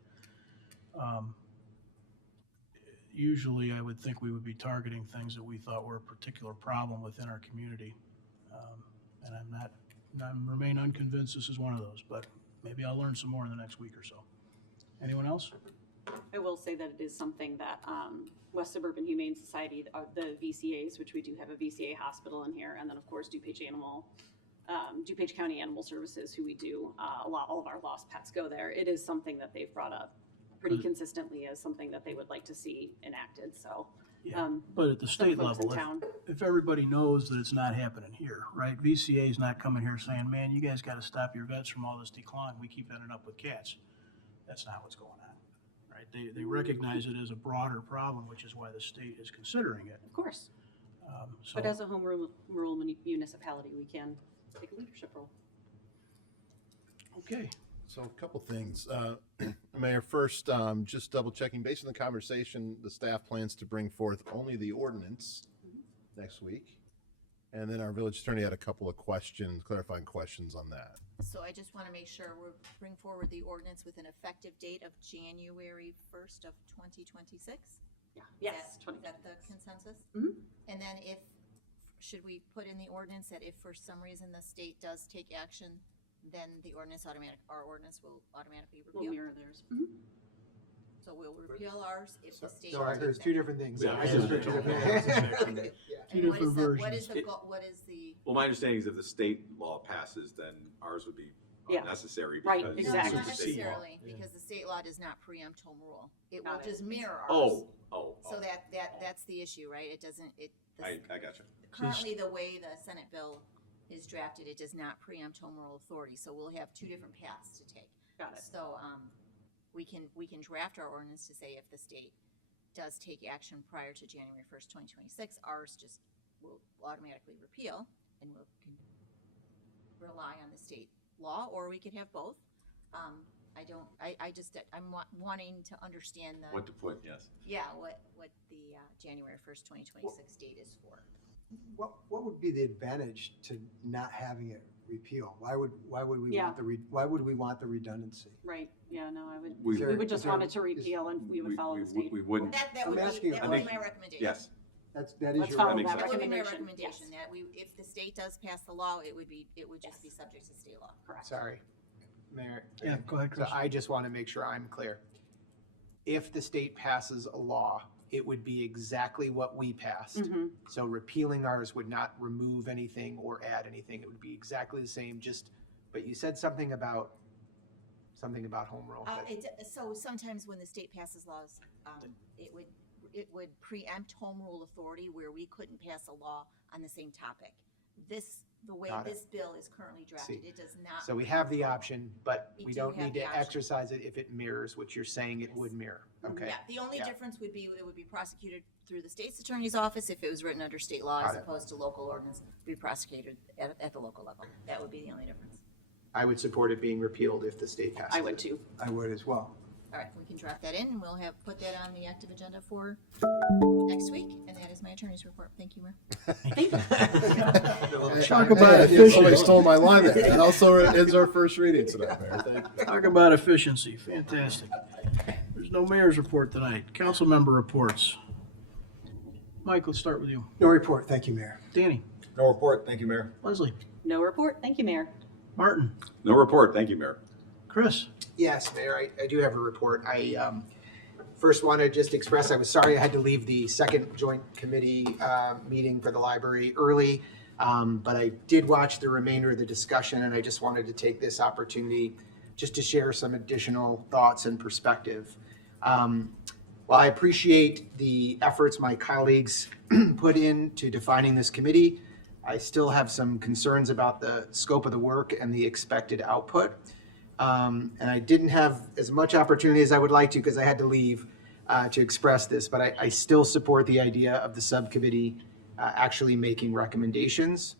usually I would think we would be targeting things that we thought were a particular problem within our community. And I remain unconvinced this is one of those, but maybe I'll learn some more in the next week or so. Anyone else? I will say that it is something that West Suburban Humane Society, the VCAs, which we do have a VCA hospital in here, and then of course DuPage Animal DuPage County Animal Services, who we do all of our lost pets go there. It is something that they've brought up pretty consistently as something that they would like to see enacted. So, Yeah, but at the some state folks in level, town. if everybody knows that it's not happening here, right? VCA is not coming here saying, man, you guys gotta stop your vets from all this decline. We keep ending up with cats. That's not what's going on, right? They recognize it as a broader problem, which is why the state is considering it. Of course. So, But as a home rural municipality, we can take a leadership role. okay, So a couple things. Mayor, first, just double checking, based on the conversation, the staff plans to bring forth only the ordinance next week. And then our village attorney had a couple of questions, clarifying questions on that. So I just want to make sure we bring forward the ordinance with an effective date of January 1st of 2026? Yeah. Yes. Is that the consensus? Mhm. And then should we put in the ordinance that if for some reason the state does take action, then our ordinance will automatically We'll repeal? mirror theirs. So we'll repeal ours if the state. So I heard takes two action. different things. Yeah. I just heard two different things. Two And what different is the, what versions. is the, what is the? Well, my understanding is if the state law passes, then ours would be Yeah. unnecessary. Right, because exactly. Not it's the state law. necessarily, because the state law does not preempt home rule. It will Got it. just mirror ours. Oh. So that's the issue, right? It doesn't, I got you. currently the way the Senate bill is drafted, it does not preempt home rule authority, so we'll have two different paths to take. Got it. So, we can draft our ordinance to say if the state does take action prior to January 1st, 2026, ours just will automatically repeal and we'll can rely on the state law, or we could have both. I'm wanting to understand What to put, yes. what the January 1st, 2026 date is for. What would be the advantage to not having it repeal? Why would we Yeah. want why would we want the redundancy? Right, yeah, no, We- we would just Is there- want it to repeal and we would follow the state. We wouldn't, That I'm would be, asking- that I would be think- my recommendation. yes. That is Let's your. follow makes that sense. That would be my recommendation. recommendation, that if the state does pass the law, it would just be subject to state law. Correct. Sorry, Mayor. Yeah, go ahead, So Chris. I just want to make sure I'm clear. If the state passes a law, it would be exactly what we passed. Mhm. So repealing ours would not remove anything or add anything. It would be exactly the same, but you said something about home rule. So sometimes when the state passes laws, it would preempt home rule authority where we couldn't pass a law on the same topic. The way Got it. this bill is currently drafted, See. it does not. So we have the option, but We we do don't have need the to option. exercise it if it mirrors what you're saying it Yes. would mirror. Okay. Yeah, the only Yeah. difference would be it would be prosecuted through the state's attorney's office if it was written under state law as Got it. opposed to local ordinance, be prosecuted at the local level. That would be the only difference. I would support it being repealed if the state passes it. I would too. I would as well. All right, we can draft that in and we'll put that on the active agenda for next week. And that is my attorney's report. Thank you, Mayor. Talk about Hey, efficiency. somebody stole my line there. That also ends our first reading tonight, Mayor. Thank you. Talk about efficiency, fantastic. There's no mayor's report tonight. Council member reports. Mike, let's start with you. No report, thank you, Mayor. Danny, No report, thank you, Mayor. Leslie, No report, thank you, Mayor. Martin, No report, thank you, Mayor. Chris. Yes, Mayor, I do have a report. I first want to just express, I was sorry I had to leave the second joint committee meeting for the library early, but I did watch the remainder of the discussion, and I just wanted to take this opportunity just to share some additional thoughts and perspective. While I appreciate the efforts my colleagues put into defining this committee, I still have some concerns about the scope of the work and the expected output. And I didn't have as much opportunity as I would like to because I had to leave to express this, but I still support the idea of the subcommittee actually making recommendations.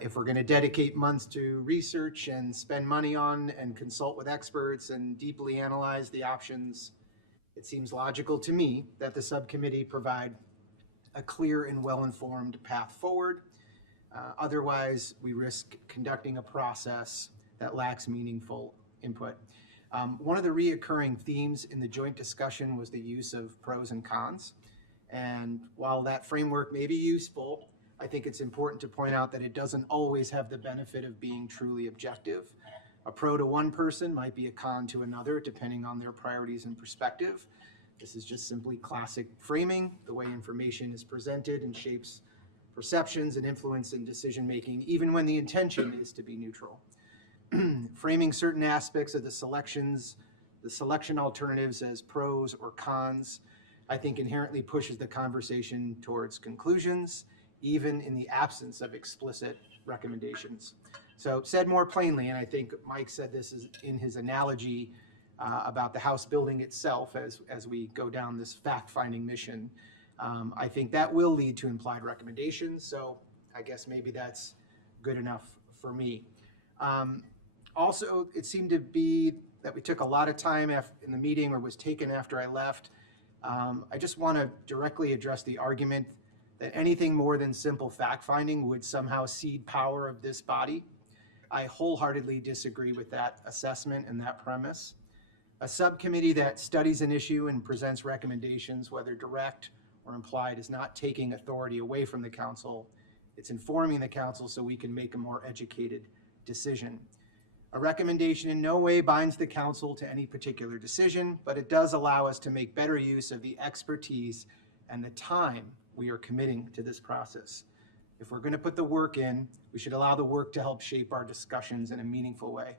If we're going to dedicate months to research and spend money on and consult with experts and deeply analyze the options, it seems logical to me that the subcommittee provide a clear and well-informed path forward. Otherwise, we risk conducting a process that lacks meaningful input. One of the reoccurring themes in the joint discussion was the use of pros and cons. And while that framework may be useful, I think it's important to point out that it doesn't always have the benefit of being truly objective. A pro to one person might be a con to another, depending on their priorities and perspective. This is just simply classic framing, the way information is presented and shapes perceptions and influence in decision-making, even when the intention is to be neutral. Framing certain aspects of the selection alternatives as pros or cons, I think inherently pushes the conversation towards conclusions, even in the absence of explicit recommendations. So said more plainly, and I think Mike said this is in his analogy about the house building itself as we go down this fact-finding mission, I think that will lead to implied recommendations, so I guess maybe that's good enough for me. Also, it seemed to be that we took a lot of time in the meeting, or was taken after I left. I just want to directly address the argument that anything more than simple fact-finding would somehow cede power of this body. I wholeheartedly disagree with that assessment and that premise. A subcommittee that studies an issue and presents recommendations, whether direct or implied, is not taking authority away from the council. It's informing the council so we can make a more educated decision. A recommendation in no way binds the council to any particular decision, but it does allow us to make better use of the expertise and the time we are committing to this process. If we're going to put the work in, we should allow the work to help shape our discussions in a meaningful way.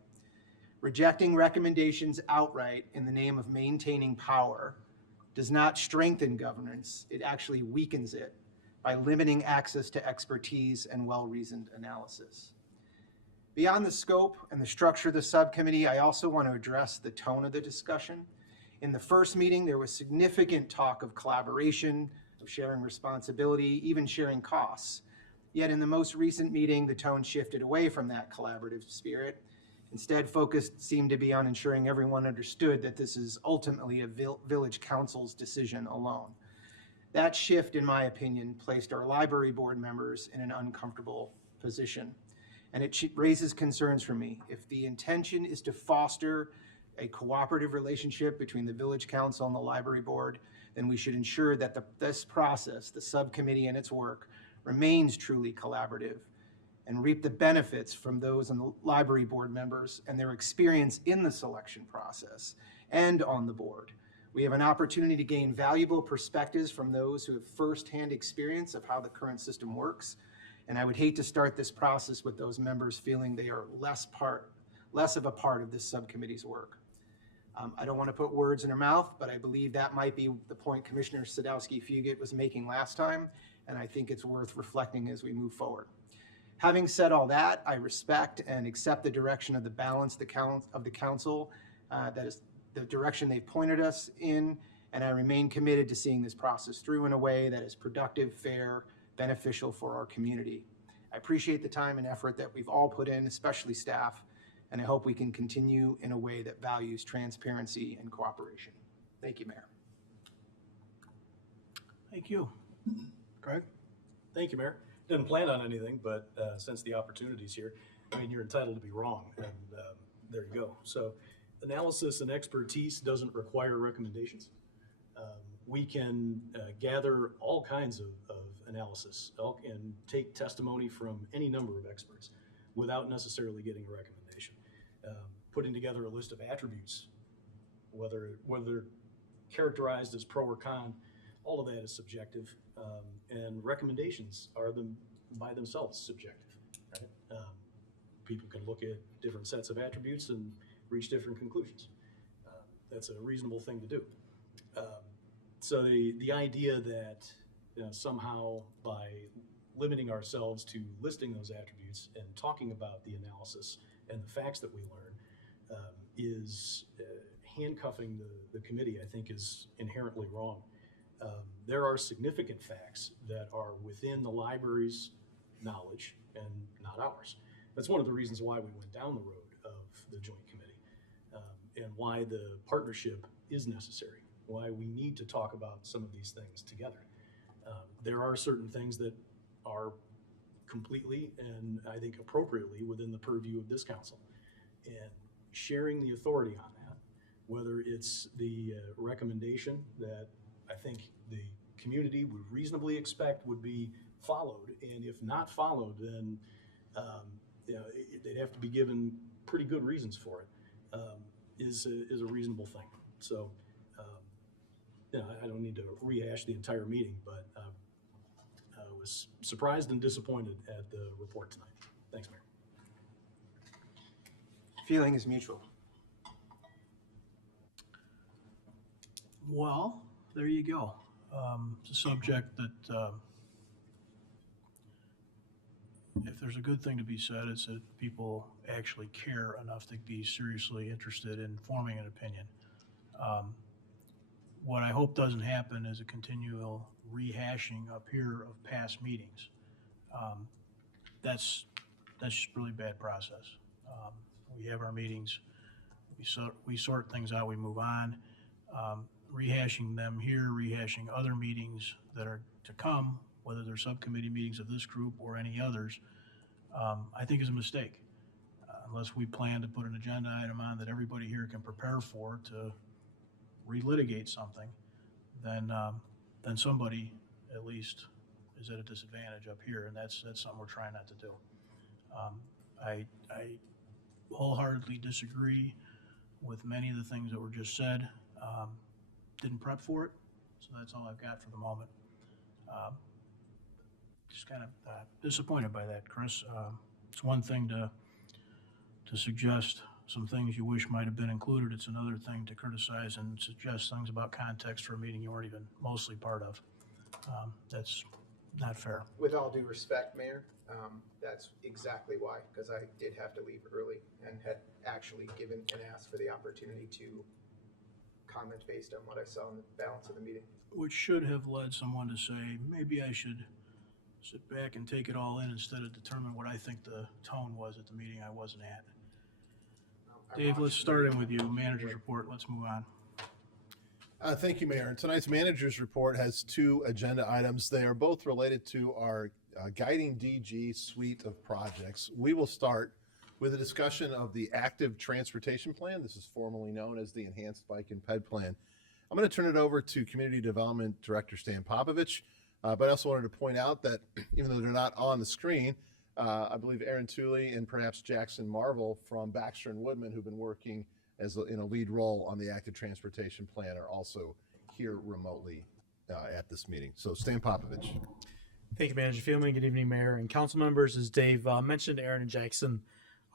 Rejecting recommendations outright in the name of maintaining power does not strengthen governance, it actually weakens it by limiting access to expertise and well-reasoned analysis. Beyond the scope and the structure of the subcommittee, I also want to address the tone of the discussion. In the first meeting, there was significant talk of collaboration, of sharing responsibility, even sharing costs. Yet in the most recent meeting, the tone shifted away from that collaborative spirit. Instead, focus seemed to be on ensuring everyone understood that this is ultimately a village council's decision alone. That shift, in my opinion, placed our library board members in an uncomfortable position. And it raises concerns for me. If the intention is to foster a cooperative relationship between the village council and the library board, then we should ensure that this process, the subcommittee and its work, remains truly collaborative and reap the benefits from those on the library board members and their experience in the selection process and on the board. We have an opportunity to gain valuable perspectives from those who have firsthand experience of how the current system works. And I would hate to start this process with those members feeling they are less of a part of this subcommittee's work. I don't want to put words in her mouth, but I believe that might be the point Commissioner Sadowski-Fugit was making last time, and I think it's worth reflecting as we move forward. Having said all that, I respect and accept the direction of the balance of the council. That is the direction they've pointed us in, and I remain committed to seeing this process through in a way that is productive, fair, beneficial for our community. I appreciate the time and effort that we've all put in, especially staff, and I hope we can continue in a way that values transparency and cooperation. Thank you, Mayor. Thank you. Craig? Thank you, Mayor. Didn't plan on anything, but since the opportunity's here, I mean, you're entitled to be wrong, and there you go. So analysis and expertise doesn't require recommendations. We can gather all kinds of analysis and take testimony from any number of experts without necessarily getting a recommendation. Putting together a list of attributes, whether they're characterized as pro or con, all of that is subjective, and recommendations are by themselves subjective. Right? People can look at different sets of attributes and reach different conclusions. That's a reasonable thing to do. So the idea that somehow by limiting ourselves to listing those attributes and talking about the analysis and the facts that we learn is handcuffing the committee, I think, is inherently wrong. There are significant facts that are within the library's knowledge and not ours. That's one of the reasons why we went down the road of the joint committee and why the partnership is necessary, why we need to talk about some of these things together. There are certain things that are completely and I think appropriately within the purview of this council. And sharing the authority on that, whether it's the recommendation that I think the community would reasonably expect would be followed, and if not followed, then they'd have to be given pretty good reasons for it, is a reasonable thing. So I don't need to rehash the entire meeting, but was surprised and disappointed at the report tonight. Thanks, Mayor. Feeling is mutual. Well, there you go. It's a subject that, if there's a good thing to be said, it's that people actually care enough to be seriously interested in forming an opinion. What I hope doesn't happen is a continual rehashing up here of past meetings. That's just really bad process. We have our meetings, we sort things out, we move on. Rehashing them here, rehashing other meetings that are to come, whether they're subcommittee meetings of this group or any others, I think is a mistake. Unless we plan to put an agenda item on that everybody here can prepare for to relitigate something, then somebody at least is at a disadvantage up here, and that's something we're trying not to do. I wholeheartedly disagree with many of the things that were just said. Didn't prep for it, so that's all I've got for the moment. Just kind of disappointed by that, Chris. It's one thing to suggest some things you wish might have been included. It's another thing to criticize and suggest things about context for a meeting you weren't even mostly part of. That's not fair. With all due respect, Mayor, that's exactly why, because I did have to leave early and had actually given and asked for the opportunity to comment based on what I saw in the balance of the meeting. Which should have led someone to say, maybe I should sit back and take it all in instead of determine what I think the tone was at the meeting I wasn't at. Dave, let's start in with you, manager's report. Let's move on. Thank you, Mayor. Tonight's manager's report has two agenda items. They are both related to our Guiding DG suite of projects. We will start with a discussion of the active transportation plan. This is formerly known as the Enhanced Bike and Ped Plan. I'm going to turn it over to Community Development Director Stan Popovich, but I also wanted to point out that even though they're not on the screen, I believe Aaron Tooley and perhaps Jackson Marvel from Baxter and Woodman, who've been working in a lead role on the active transportation plan, are also here remotely at this meeting. So Stan Popovich. Thank you, Manager Fieldman. Good evening, Mayor and council members. As Dave mentioned, Aaron and Jackson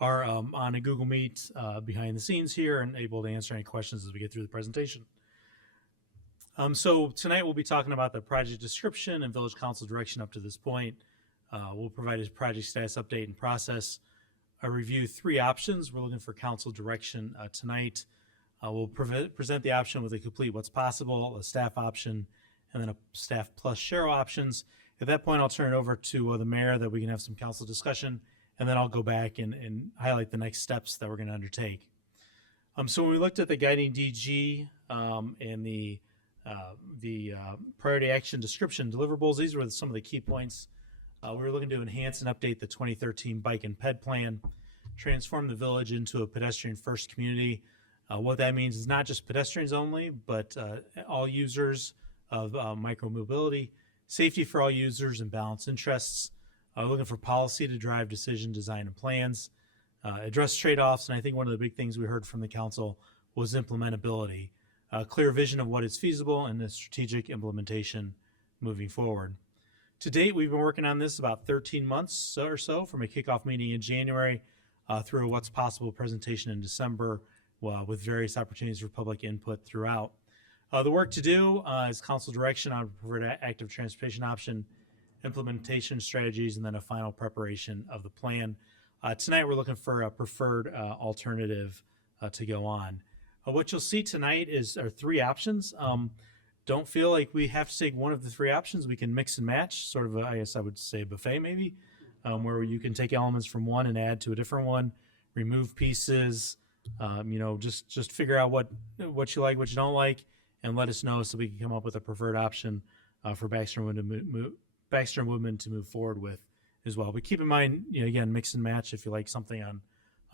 are on a Google Meet behind the scenes here and able to answer any questions as we get through the presentation. So tonight we'll be talking about the project description and village council direction up to this point. We'll provide a project status update and process. Review three options. We're looking for council direction tonight. We'll present the option with a complete what's possible, a staff option, and then a staff plus share options. At that point, I'll turn it over to the mayor that we can have some council discussion, and then I'll go back and highlight the next steps that we're going to undertake. So when we looked at the guiding DG and the priority action description deliverables, these were some of the key points. We were looking to enhance and update the 2013 Bike and Ped Plan, transform the village into a pedestrian-first community. What that means is not just pedestrians only, but all users of micromobility, safety for all users, and balanced interests. Looking for policy to drive decision, design, and plans. Address trade-offs, and I think one of the big things we heard from the council was implementability. A clear vision of what is feasible and the strategic implementation moving forward. To date, we've been working on this about 13 months or so, from a kickoff meeting in January through a What's Possible presentation in December, with various opportunities for public input throughout. The work to do is council direction on preferred active transportation option, implementation strategies, and then a final preparation of the plan. Tonight, we're looking for a preferred alternative to go on. What you'll see tonight are three options. Don't feel like we have to take one of the three options. We can mix and match, sort of, I guess I would say, a buffet maybe, where you can take elements from one and add to a different one, remove pieces, just figure out what you like, what you don't like, and let us know so we can come up with a preferred option for Baxter and Woodman to move forward with as well. But keep in mind, again, mix and match. If you like something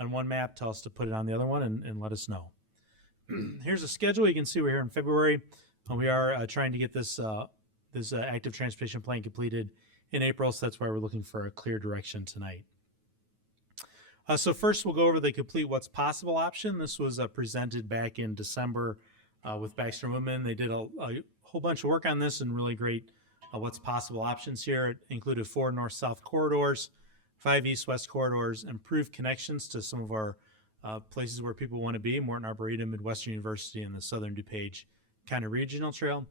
on one map, tell us to put it on the other one and let us know. Here's a schedule. You can see we're here in February. We are trying to get this active transportation plan completed in April, so that's why we're looking for a clear direction tonight. So first, we'll go over the complete what's possible option. This was presented back in December with Baxter and Woodman. They did a whole bunch of work on this and really great what's possible options here. It included 4 north-south corridors, 5 east-west corridors, improved connections to some of our places where people want to be, Morton Arboretum, Midwestern University, and the Southern DuPage County Regional Trail.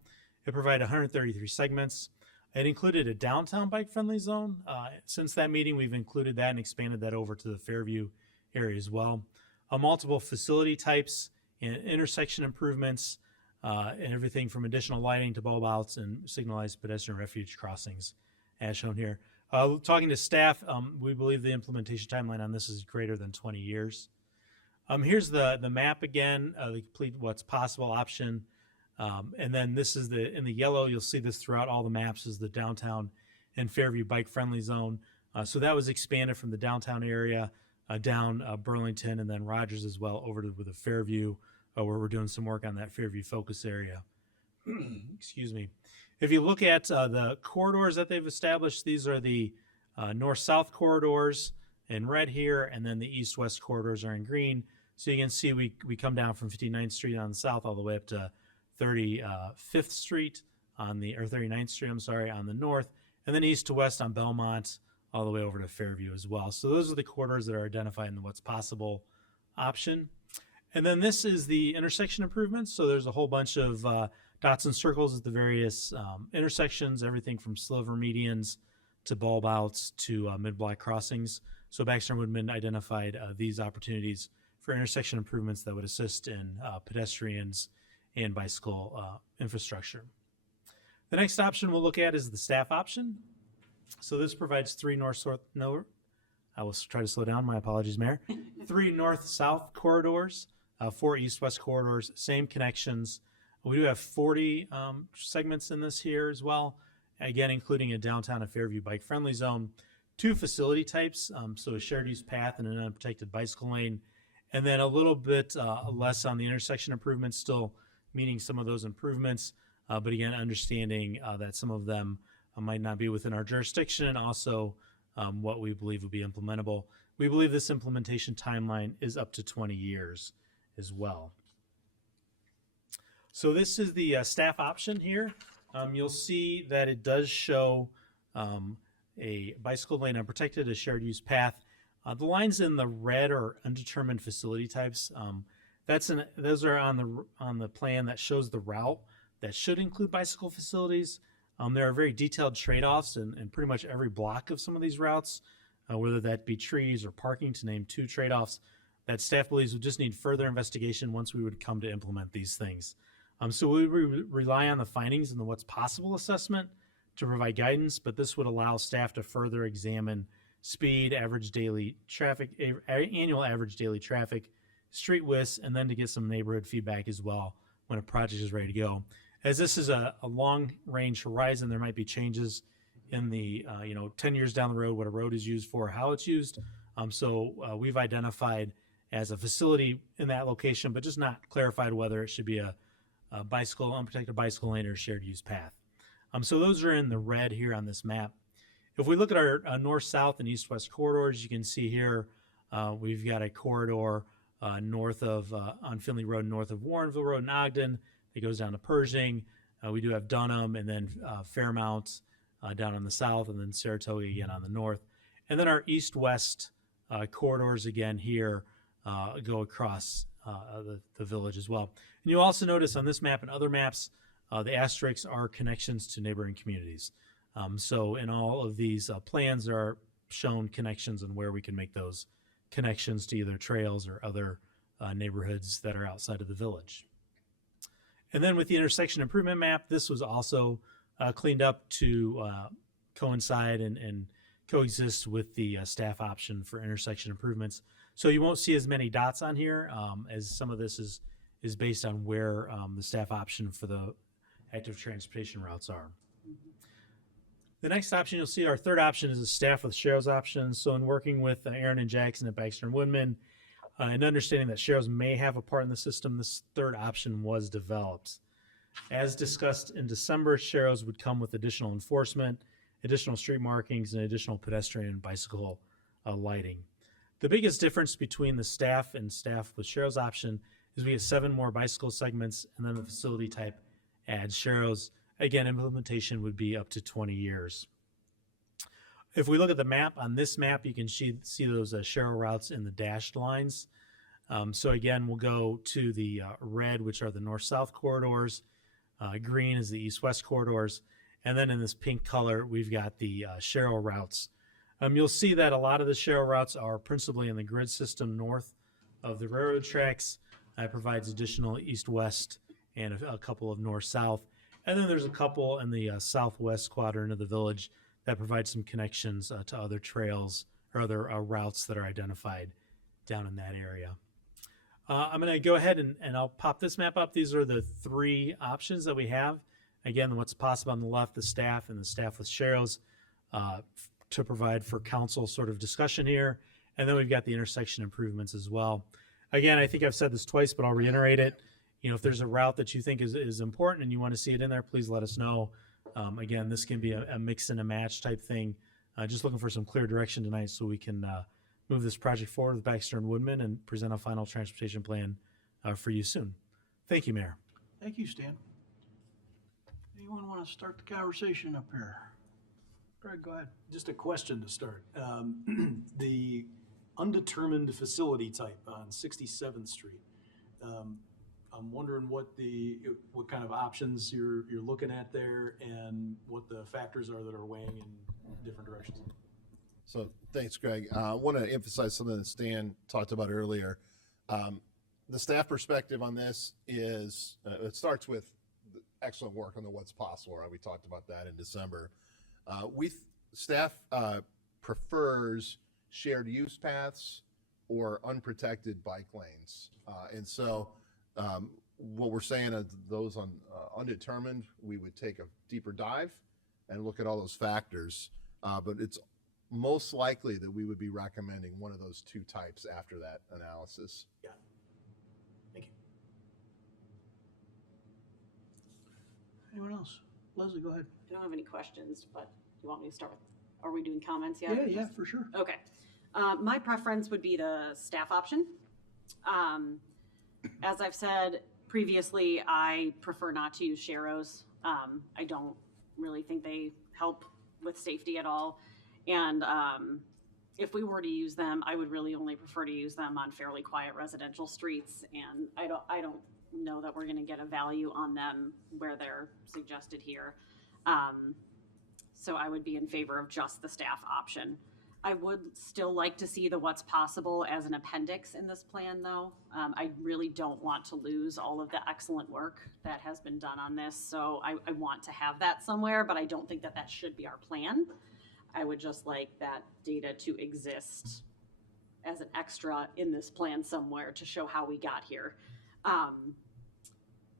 It provided 133 segments. It included a downtown bike-friendly zone. Since that meeting, we've included that and expanded that over to the Fairview area as well. Multiple facility types and intersection improvements, and everything from additional lighting to bulb outs and signalized pedestrian refuge crossings, as shown here. Talking to staff, we believe the implementation timeline on this is greater than 20 years. Here's the map again, the complete what's possible option. And then this is in the yellow, you'll see this throughout all the maps, is the downtown and Fairview bike-friendly zone. So that was expanded from the downtown area down Burlington and then Rogers as well over to the Fairview, where we're doing some work on that Fairview focus area. Excuse me. If you look at the corridors that they've established, these are the north-south corridors in red here, and then the east-west corridors are in green. So you can see we come down from 59th Street on the south all the way up to 35th Street or 39th Street, I'm sorry, on the north, and then east to west on Belmont all the way over to Fairview as well. So those are the corridors that are identified in the what's possible option. And then this is the intersection improvements. So there's a whole bunch of dots and circles at the various intersections, everything from sliver medians to bulb outs to mid-block crossings. So Baxter and Woodman identified these opportunities for intersection improvements that would assist in pedestrians and bicycle infrastructure. The next option we'll look at is the staff option. So this provides 3 north-south, no, I will try to slow down, my apologies, Mayor. 3 north-south corridors, 4 east-west corridors, same connections. We do have 40 segments in this here as well, again, including a downtown and Fairview bike-friendly zone, 2 facility types, so a shared use path and an unprotected bicycle lane, and then a little bit less on the intersection improvements, still meeting some of those improvements, but again, understanding that some of them might not be within our jurisdiction, and also what we believe would be implementable. We believe this implementation timeline is up to 20 years as well. So this is the staff option here. You'll see that it does show a bicycle lane unprotected, a shared use path. The lines in the red are undetermined facility types. Those are on the plan that shows the route that should include bicycle facilities. There are very detailed trade-offs in pretty much every block of some of these routes, whether that be trees or parking, to name 2 trade-offs that staff believes would just need further investigation once we would come to implement these things. So we rely on the findings in the what's possible assessment to provide guidance, but this would allow staff to further examine speed, average daily traffic, annual average daily traffic, street widths, and then to get some neighborhood feedback as well when a project is ready to go. As this is a long-range horizon, there might be changes in the 10 years down the road, what a road is used for, how it's used. So we've identified as a facility in that location, but just not clarified whether it should be a bicycle, unprotected bicycle lane, or shared use path. So those are in the red here on this map. If we look at our north-south and east-west corridors, you can see here we've got a corridor north of on Finley Road, north of Warrenville Road in Ogden. It goes down to Pershing. We do have Dunham, and then Fairmount down on the south, and then Saratoga again on the north. And then our east-west corridors again here go across the village as well. And you'll also notice on this map and other maps, the asterisks are connections to neighboring communities. So in all of these plans, there are shown connections and where we can make those connections to either trails or other neighborhoods that are outside of the village. And then with the intersection improvement map, this was also cleaned up to coincide and coexist with the staff option for intersection improvements. So you won't see as many dots on here as some of this is based on where the staff option for the active transportation routes are. The next option you'll see, our third option, is a staff with Sharrow's option. So in working with Aaron and Jackson at Baxter and Woodman, and understanding that Sharrow's may have a part in the system, this third option was developed. As discussed in December, Sharrow's would come with additional enforcement, additional street markings, and additional pedestrian and bicycle lighting. The biggest difference between the staff and staff with Sharrow's option is we have 7 more bicycle segments, and then the facility type adds Sharrow's Again, implementation would be up to 20 years. If we look at the map, on this map, you can see those Sherrill routes in the dashed lines. So again, we'll go to the red, which are the north-south corridors. Green is the east-west corridors. And then in this pink color, we've got the Sherrill routes. You'll see that a lot of the Sherrill routes are principally in the grid system north of the railroad tracks. It provides additional east-west and a couple of north-south. And then there's a couple in the southwest quadrant of the village that provide some connections to other trails or other routes that are identified down in that area. I'm going to go ahead and I'll pop this map up. These are the three options that we have. Again, what's possible on the left, the staff and the staff with Sherrills to provide for council sort of discussion here. And then we've got the intersection improvements as well. Again, I think I've said this twice, but I'll reiterate it. You know, if there's a route that you think is important and you want to see it in there, please let us know. Again, this can be a mix and a match type thing. Just looking for some clear direction tonight so we can move this project forward with Baxter and Woodman and present a final transportation plan for you soon. Thank you, Mayor. Thank you, Stan. Anyone want to start the conversation up here? Greg, go ahead. Just a question to start. The undetermined facility type on 67th Street. I'm wondering what kind of options you're looking at there and what the factors are that are weighing in different directions. So thanks, Greg. I want to emphasize something that Stan talked about earlier. The staff perspective on this is it starts with excellent work on the what's possible. Right? We talked about that in December. Staff prefers shared use paths or unprotected bike lanes, and so what we're saying is those on undetermined, we would take a deeper dive and look at all those factors. But it's most likely that we would be recommending one of those two types after that analysis. Yeah. Thank you. Anyone else? Leslie, go ahead. I don't have any questions, but you want me to start with, are we doing comments yet? Yeah, for sure. Okay. My preference would be the staff option. As I've said previously, I prefer not to use Sherrills. I don't really think they help with safety at all. And if we were to use them, I would really only prefer to use them on fairly quiet residential streets. And I don't know that we're going to get a value on them where they're suggested here. So I would be in favor of just the staff option. I would still like to see the what's possible as an appendix in this plan, though. I really don't want to lose all of the excellent work that has been done on this. So I want to have that somewhere, but I don't think that should be our plan. I would just like that data to exist as an extra in this plan somewhere to show how we got here.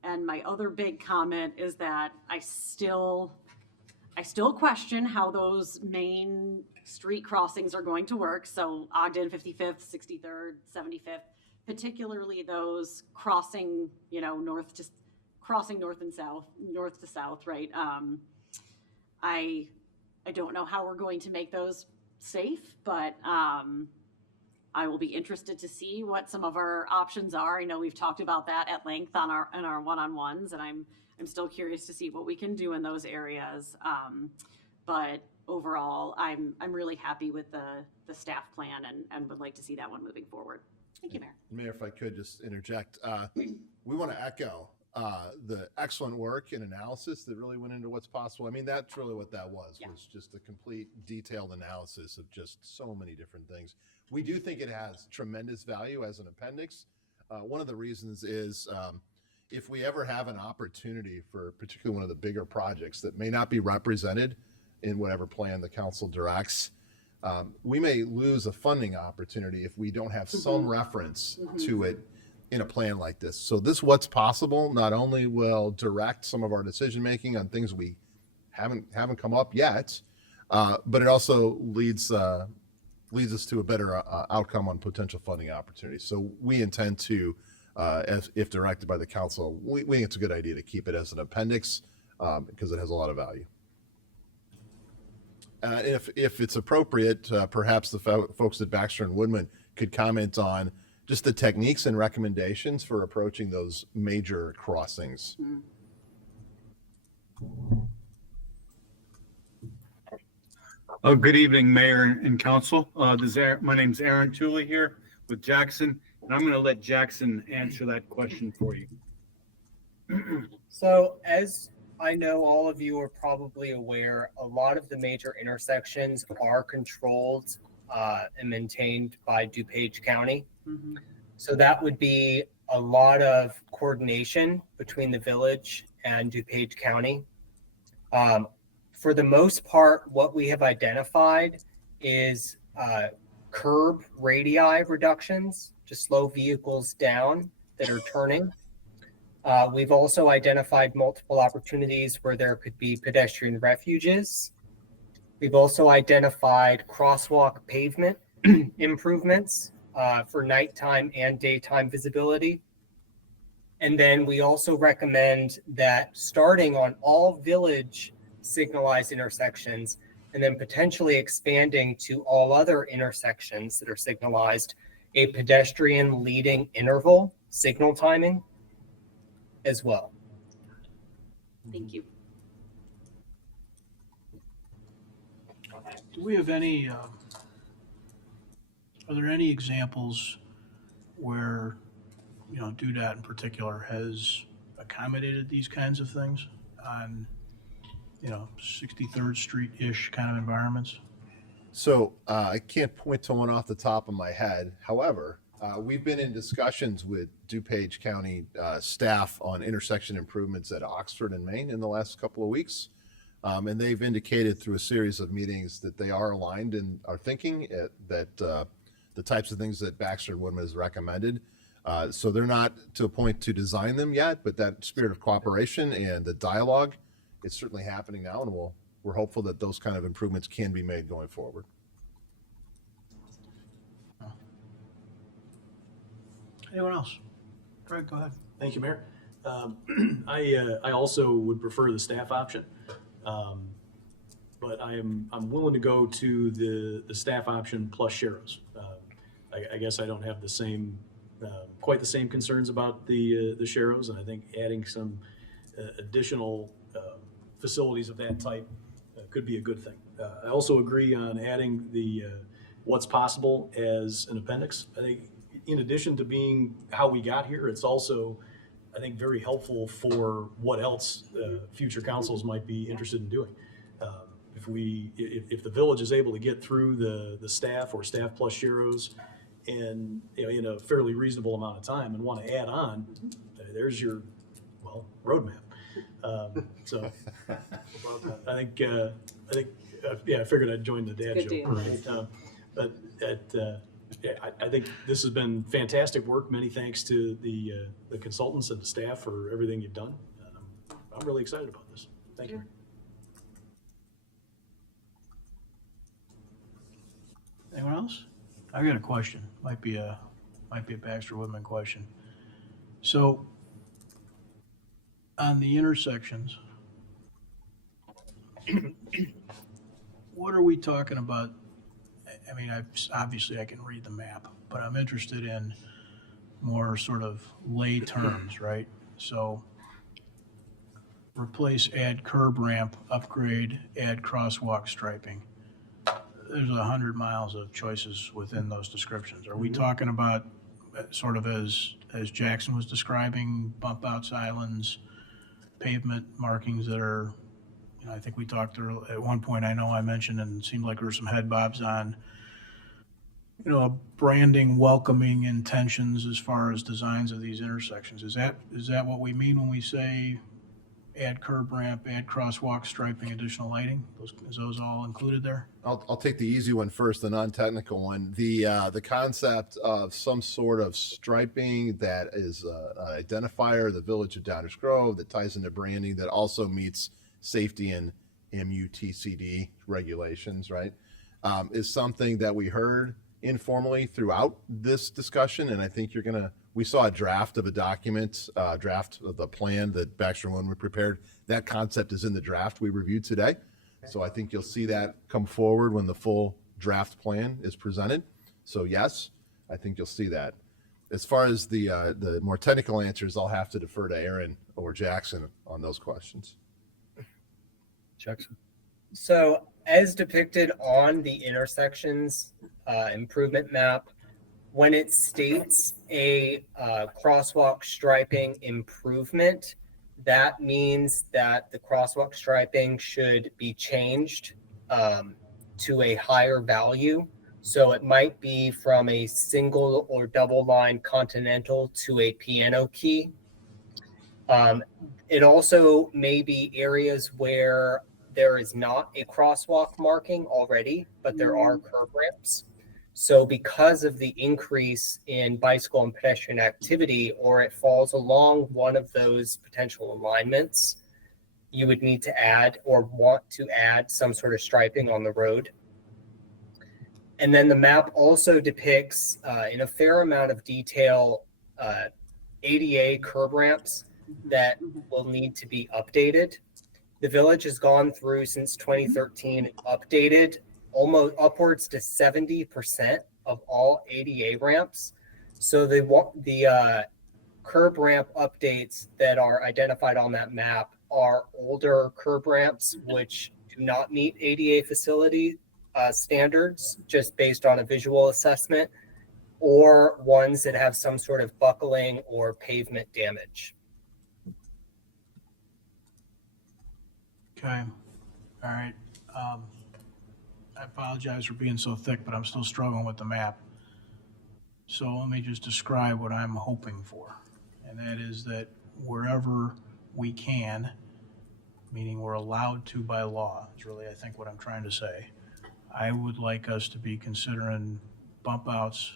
And my other big comment is that I still question how those main street crossings are going to work. So Ogden, 55th, 63rd, 75th, particularly those crossing, north and south, north to south, right? I don't know how we're going to make those safe, but I will be interested to see what some of our options are. I know we've talked about that at length on our one-on-ones, and I'm still curious to see what we can do in those areas. But overall, I'm really happy with the staff plan and would like to see that one moving forward. Thank you, Mayor. Mayor, if I could just interject, we want to echo the excellent work and analysis that really went into what's possible. I mean, that's really what that was just a complete detailed analysis of just so many different things. We do think it has tremendous value as an appendix. One of the reasons is if we ever have an opportunity for particularly one of the bigger projects that may not be represented in whatever plan the council directs, we may lose a funding opportunity if we don't have some reference to it in a plan like this. So this what's possible not only will direct some of our decision making on things we haven't come up yet, but it also leads us to a better outcome on potential funding opportunities. So we intend to, if directed by the council, we think it's a good idea to keep it as an appendix because it has a lot of value. If it's appropriate, perhaps the folks at Baxter and Woodman could comment on just the techniques and recommendations for approaching those major crossings. Mm-hmm. Good evening, Mayor and Council. My name's Aaron Tooley here with Jackson, and I'm going to let Jackson answer that question for you. So as I know all of you are probably aware, a lot of the major intersections are controlled and maintained by DuPage County. So that would be a lot of coordination between the village and DuPage County. For the most part, what we have identified is curb radii reductions to slow vehicles down that are turning. We've also identified multiple opportunities where there could be pedestrian refuges. We've also identified crosswalk pavement improvements for nighttime and daytime visibility. And then we also recommend that starting on all village signalized intersections and then potentially expanding to all other intersections that are signalized, a pedestrian leading interval signal timing as well. Thank you. Do we have any, are there any examples where, DOT in particular has accommodated these kinds of things on, 63rd Street-ish kind of environments? So I can't point to one off the top of my head. However, we've been in discussions with DuPage County staff on intersection improvements at Oxford and Maine in the last couple of weeks. And they've indicated through a series of meetings that they are aligned and are thinking that the types of things that Baxter and Woodman has recommended. So they're not to a point to design them yet, but that spirit of cooperation and the dialogue is certainly happening now, and we're hopeful that those kind of improvements can be made going forward. Anyone else? Greg, go ahead. Thank you, Mayor. I also would prefer the staff option, but I'm willing to go to the staff option plus Sharrows. I guess I don't have the same quite the same concerns about the Sharrows, and I think adding some additional facilities of that type could be a good thing. I also agree on adding the what's possible as an appendix. I think in addition to being how we got here, it's also, I think, very helpful for what else future councils might be interested in doing. If the village is able to get through the staff or staff plus Sharrows and in a fairly reasonable amount of time and want to add on, there's your roadmap. So I think I figured I'd join the dad Good joke. Right? I think this has been fantastic work. Many thanks to the consultants and the staff for everything you've done. I'm really excited about this. Thank you. Anyone else? I got a question. Might be a Baxter Woodman question. So on the intersections, what are we talking about? I mean, obviously I can read the map, but I'm interested in more sort of lay terms, right? So replace, add curb ramp, upgrade, add crosswalk striping. There's 100 miles of choices within those descriptions. Are we talking about sort of as Jackson was describing, bump outs, islands, pavement markings that are, I think we talked at one point, I know I mentioned, and it seemed like there were some head bobs on, branding, welcoming intentions as far as designs of these intersections. Is that what we mean when we say add curb ramp, add crosswalk striping, additional lighting? Is those all included there? I'll take the easy one first, the non-technical one. The concept of some sort of striping that is an identifier of the village of Downers Grove that ties into branding that also meets safety and MUTCD regulations, right? Is something that we heard informally throughout this discussion, and I think we saw a draft of a document, draft of the plan that Baxter and Woodman prepared. That concept is in the draft we reviewed today. So I think you'll see that come forward when the full draft plan is presented. So yes, I think you'll see that. As far as the more technical answers, I'll have to defer to Aaron or Jackson on those questions. Jackson. So as depicted on the intersections improvement map, when it states a crosswalk striping improvement, that means that the crosswalk striping should be changed to a higher value. So it might be from a single or double line continental to a piano key. It also may be areas where there is not a crosswalk marking already, but there are curb ramps. So because of the increase in bicycle and pedestrian activity, or it falls along one of those potential alignments, you would need to add or want to add some sort of striping on the road. And then the map also depicts in a fair amount of detail ADA curb ramps that will need to be updated. The village has gone through since 2013, updated almost upwards to 70% of all ADA ramps. So the curb ramp updates that are identified on that map are older curb ramps which do not meet ADA facility standards just based on a visual assessment, or ones that have some sort of buckling or pavement damage. Okay, all right. I apologize for being so thick, but I'm still struggling with the map. So let me just describe what I'm hoping for. And that is that wherever we can, meaning we're allowed to by law, is really, I think, what I'm trying to say. I would like us to be considering bump outs,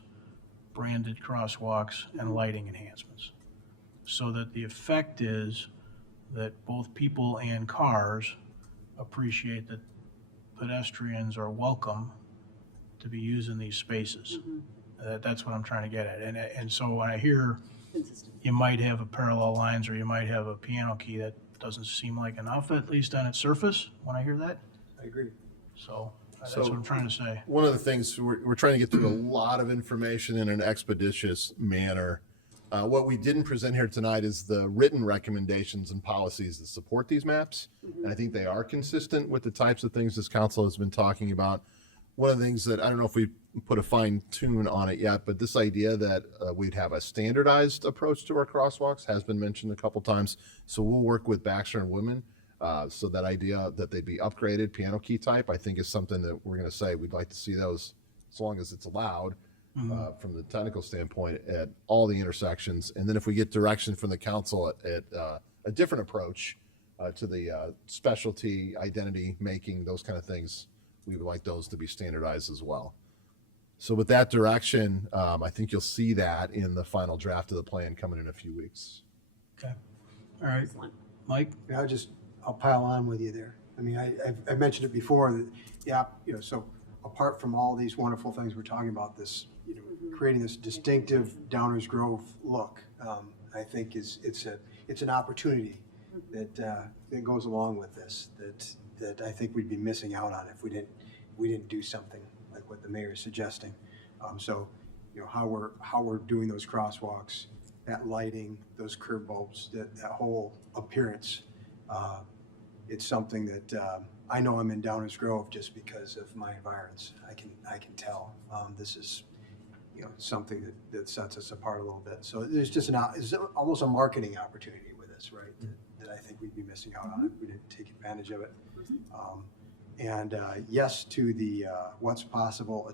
branded crosswalks, and lighting enhancements. So that the effect is that both people and cars appreciate that pedestrians are welcome to be using these spaces. That's what I'm trying to get at. And so when I hear you might have a parallel lines or you might have a piano key, that doesn't seem like enough, at least on its surface, when I hear that. I agree. So that's what I'm trying to say. One of the things, we're trying to get through a lot of information in an expeditious manner. What we didn't present here tonight is the written recommendations and policies that support these maps. And I think they are consistent with the types of things this council has been talking about. One of the things that, I don't know if we put a fine tune on it yet, but this idea that we'd have a standardized approach to our crosswalks has been mentioned a couple times. So we'll work with Baxter and Woodman. So that idea that they'd be upgraded piano key type, I think is something that we're going to say we'd like to see those as long as it's allowed. From the technical standpoint at all the intersections. And then if we get direction from the council at a different approach to the specialty identity making, those kind of things, we would like those to be standardized as well. So with that direction, I think you'll see that in the final draft of the plan coming in a few weeks. Okay. All right. Mike? Yeah, I'll pile on with you there. I mean, I've mentioned it before that, yeah, so apart from all these wonderful things we're talking about, this, creating this distinctive Downers Grove look, I think it's an opportunity that goes along with this that I think we'd be missing out on if we didn't do something like what the mayor is suggesting. So, how we're doing those crosswalks, that lighting, those curb bulbs, that whole appearance, it's something that I know I'm in Downers Grove just because of my environs. I can tell this is something that sets us apart a little bit. So there's just it's almost a marketing opportunity with this, right? That I think we'd be missing out on if we didn't take advantage of it. And yes to the what's possible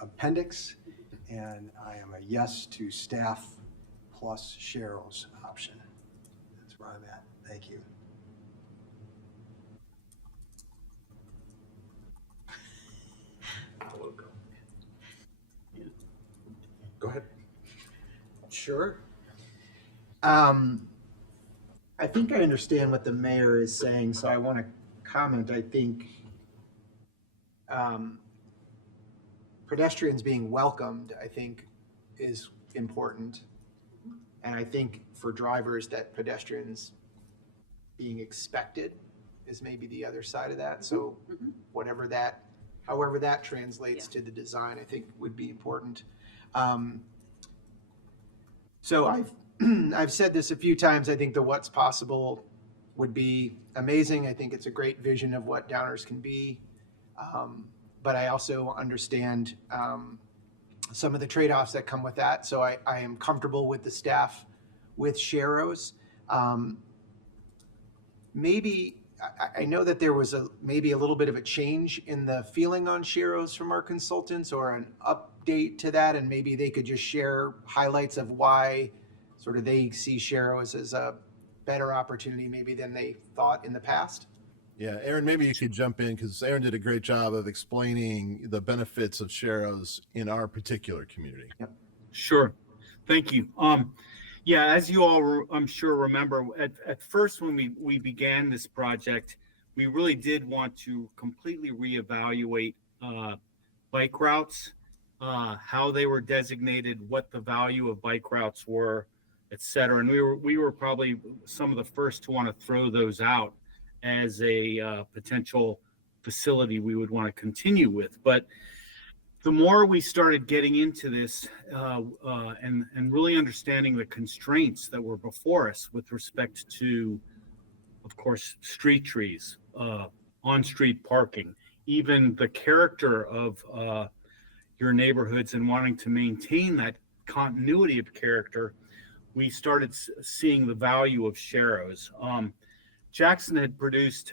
appendix, and I am a yes to staff plus Cheryl's option. That's where I'm at. Thank you. Go ahead. Sure. I think I understand what the mayor is saying, so I want to comment. I think pedestrians being welcomed, I think, is important. And I think for drivers that pedestrians being expected is maybe the other side of that. So however that translates to the design, I think would be important. So I've said this a few times. I think the what's possible would be amazing. I think it's a great vision of what Downers can be. But I also understand some of the trade-offs that come with that. So I am comfortable with the staff with Sharrows. Maybe I know that there was maybe a little bit of a change in the feeling on Sharrows from our consultants, or an update to that, and maybe they could just share highlights of why sort of they see Sharrows as a better opportunity maybe than they thought in the past. Yeah, Aaron, maybe you could jump in, because Aaron did a great job of explaining the benefits of Sharrows in our particular community. Yep. Sure. Thank you. Yeah, as you all, I'm sure, remember, at first when we began this project, we really did want to completely reevaluate bike routes, how they were designated, what the value of bike routes were, et cetera. And we were probably some of the first to want to throw those out as a potential facility we would want to continue with. But the more we started getting into this and really understanding the constraints that were before us with respect to, of course, street trees, on-street parking, even the character of your neighborhoods and wanting to maintain that continuity of character, we started seeing the value of Sharrows. Jackson had produced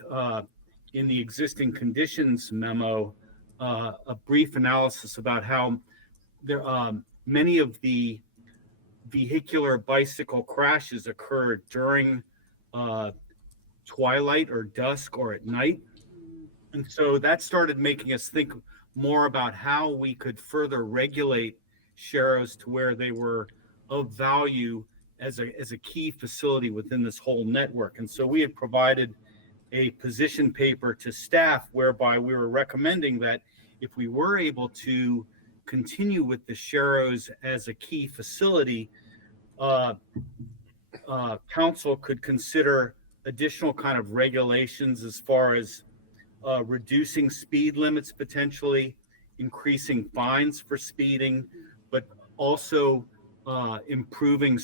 in the existing conditions memo a brief analysis about how there many of the vehicular bicycle crashes occurred during twilight or dusk or at night. And so that started making us think more about how we could further regulate Sharrows to where they were of value as a key facility within this whole network. And so we had provided a position paper to staff whereby we were recommending that if we were able to continue with the Sharrows as a key facility, council could consider additional kind of regulations as far as reducing speed limits, potentially increasing fines for speeding, but also improving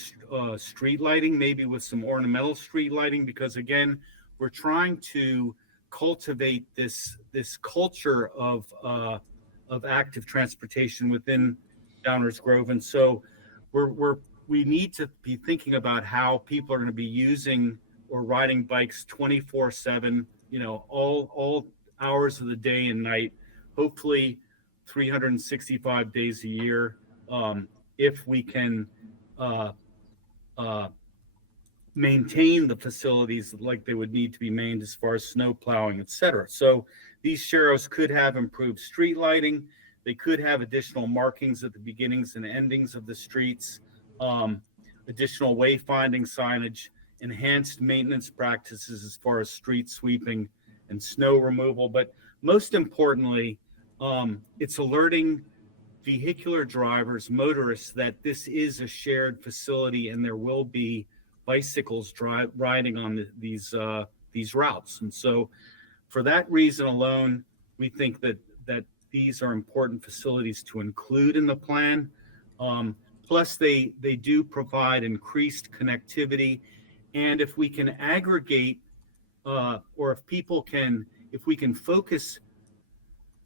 street lighting, maybe with some ornamental street lighting, because again, we're trying to cultivate this culture of active transportation within Downers Grove. And so we need to be thinking about how people are going to be using or riding bikes 24/7, all hours of the day and night, hopefully 365 days a year, if we can maintain the facilities like they would need to be maintained as far as snow plowing, et cetera. So these Sharrows could have improved street lighting. They could have additional markings at the beginnings and endings of the streets, additional wayfinding signage, enhanced maintenance practices as far as street sweeping and snow removal. But most importantly, it's alerting vehicular drivers, motorists, that this is a shared facility and there will be bicycles riding on these routes. And so for that reason alone, we think that these are important facilities to include in the plan. Plus they do provide increased connectivity. And if we can aggregate or if we can focus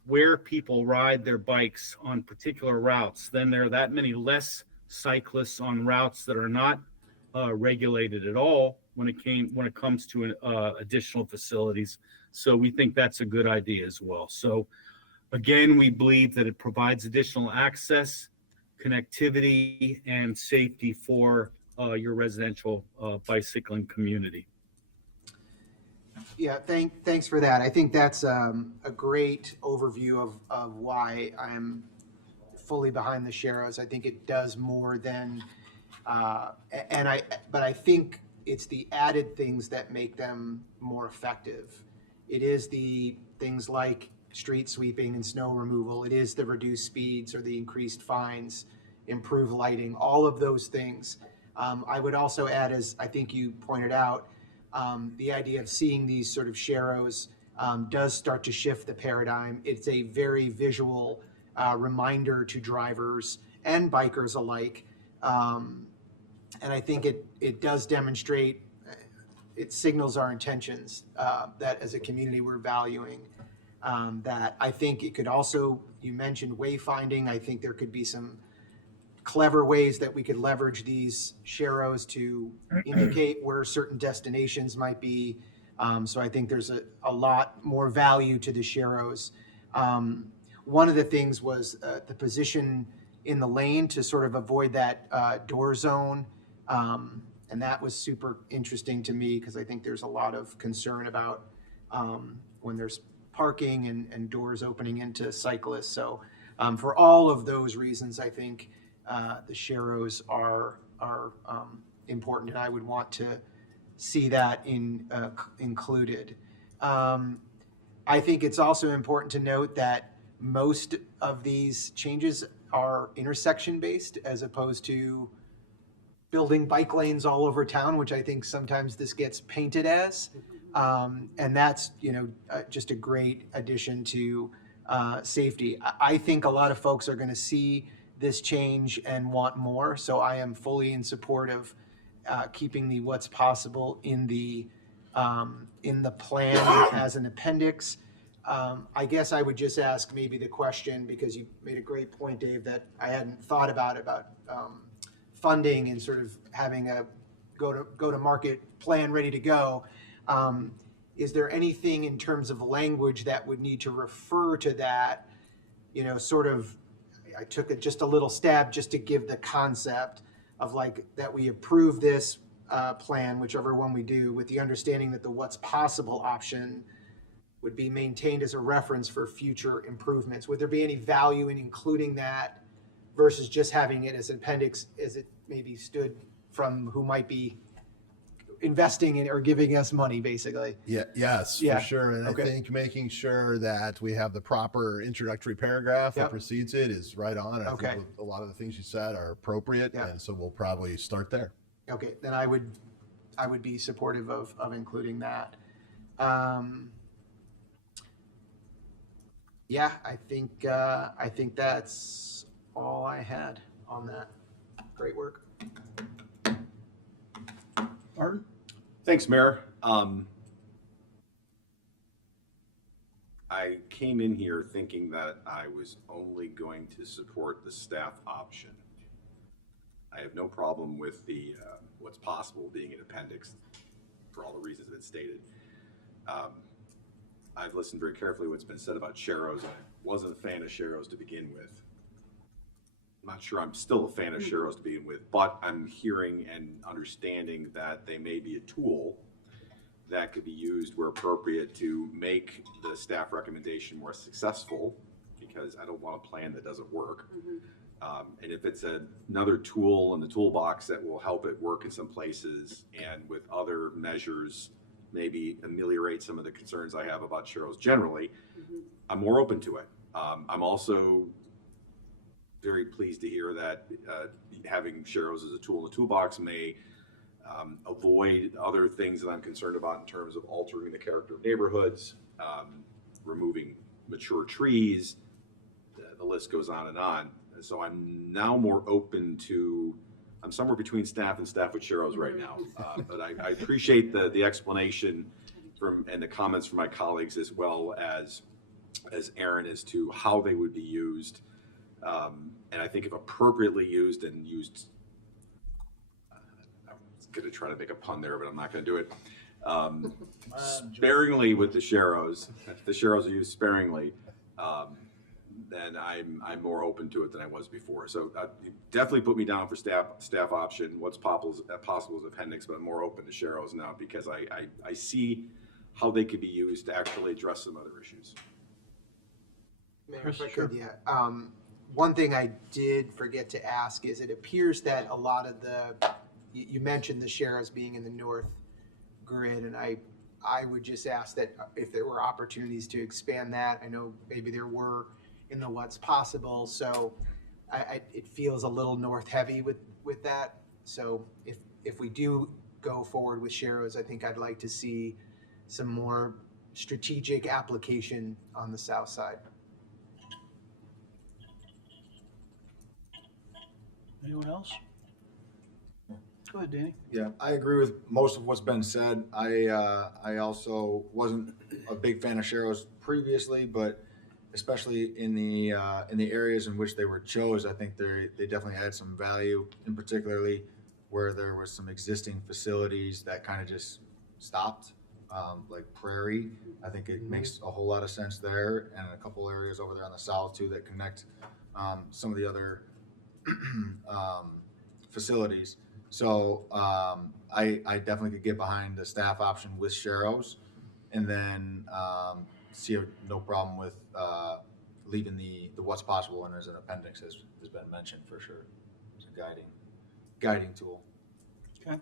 where people ride their bikes on particular routes, then there are that many less cyclists on routes that are not regulated at all when it comes to additional facilities. So we think that's a good idea as well. So again, we believe that it provides additional access, connectivity, and safety for your residential bicycling community. Yeah, thanks for that. I think that's a great overview of why I'm fully behind the Sharrows. I think it does more than, but I think it's the added things that make them more effective. It is the things like street sweeping and snow removal. It is the reduced speeds or the increased fines, improved lighting, all of those things. I would also add, as I think you pointed out, the idea of seeing these sort of Sharrows does start to shift the paradigm. It's a very visual reminder to drivers and bikers alike. And I think it does demonstrate it signals our intentions, that as a community we're valuing. That I think it could also, you mentioned wayfinding, I think there could be some clever ways that we could leverage these sharrows to indicate where certain destinations might be. So I think there's a lot more value to the sharrows. One of the things was the position in the lane to sort of avoid that door zone. And that was super interesting to me because I think there's a lot of concern about when there's parking and doors opening into cyclists. So for all of those reasons, I think the sharrows are important, and I would want to see that included. I think it's also important to note that most of these changes are intersection-based as opposed to building bike lanes all over town, which I think sometimes this gets painted as. And that's, just a great addition to safety. I think a lot of folks are going to see this change and want more. So I am fully in support of keeping the what's possible in the plan as an appendix. I guess I would just ask maybe the question, because you made a great point, Dave, that I hadn't thought about funding and sort of having a go-to-market plan ready to go. Is there anything in terms of language that would need to refer to that, sort of, I took just a little stab just to give the concept of like that we approve this plan, whichever one we do, with the understanding that the what's possible option would be maintained as a reference for future improvements. Would there be any value in including that versus just having it as an appendix as it maybe stood from who might be investing in or giving us money, basically? Yes, Yeah. for sure. And Okay. I think making sure that we have the proper introductory paragraph that Yep. precedes it is right on. I Okay. think a lot of the things you said are appropriate, Yeah. and so we'll probably start there. Okay, then I would be supportive of including that. Yeah, I think that's all I had on that. Great work. Martin? Thanks, Mayor. I came in here thinking that I was only going to support the staff option. I have no problem with the what's possible being an appendix for all the reasons that it's stated. I've listened very carefully to what's been said about sharrows, and I wasn't a fan of sharrows to begin with. I'm not sure I'm still a fan of sharrows to begin with, but I'm hearing and understanding that they may be a tool that could be used where appropriate to make the staff recommendation more successful, because I don't want a plan that doesn't work. And if it's another tool in the toolbox that will help it work in some places and with other measures maybe ameliorate some of the concerns I have about sharrows generally, I'm more open to it. I'm also very pleased to hear that having sharrows as a tool in the toolbox may avoid other things that I'm concerned about in terms of altering the character of neighborhoods, removing mature trees, the list goes on and on. So I'm now more open to, I'm somewhere between staff and staff with sharrows right now. But I appreciate the explanation and the comments from my colleagues, as well as Aaron, as to how they would be used. And I think if appropriately used and used, I was going to try to make a pun there, but I'm not going to do it. Sparingly with the sharrows, if the sharrows are used sparingly, then I'm more open to it than I was before. So definitely put me down for staff option. What's possible is appendix, but I'm more open to sharrows now because I see how they could be used to actually address some other issues. Mayor, if I could, yeah. One thing I did forget to ask is it appears that a lot of you mentioned the sharrows being in the north grid, and I would just ask that if there were opportunities to expand that. I know maybe there were in the what's possible, so it feels a little north heavy with that. So if we do go forward with sharrows, I think I'd like to see some more strategic application on the south side. Anyone else? Go ahead, Danny. Yeah, I agree with most of what's been said. I also wasn't a big fan of Sharrows previously, but especially in the areas in which they were chose, I think they definitely had some value, in particularly where there was some existing facilities that kind of just stopped, like Prairie. I think it makes a whole lot of sense there, and a couple areas over there on the south too that connect some of the other facilities. So I definitely could get behind the staff option with Sharrows, and then see no problem with leaving the what's possible and as an appendix has been mentioned for sure. It's a guiding tool. Okay.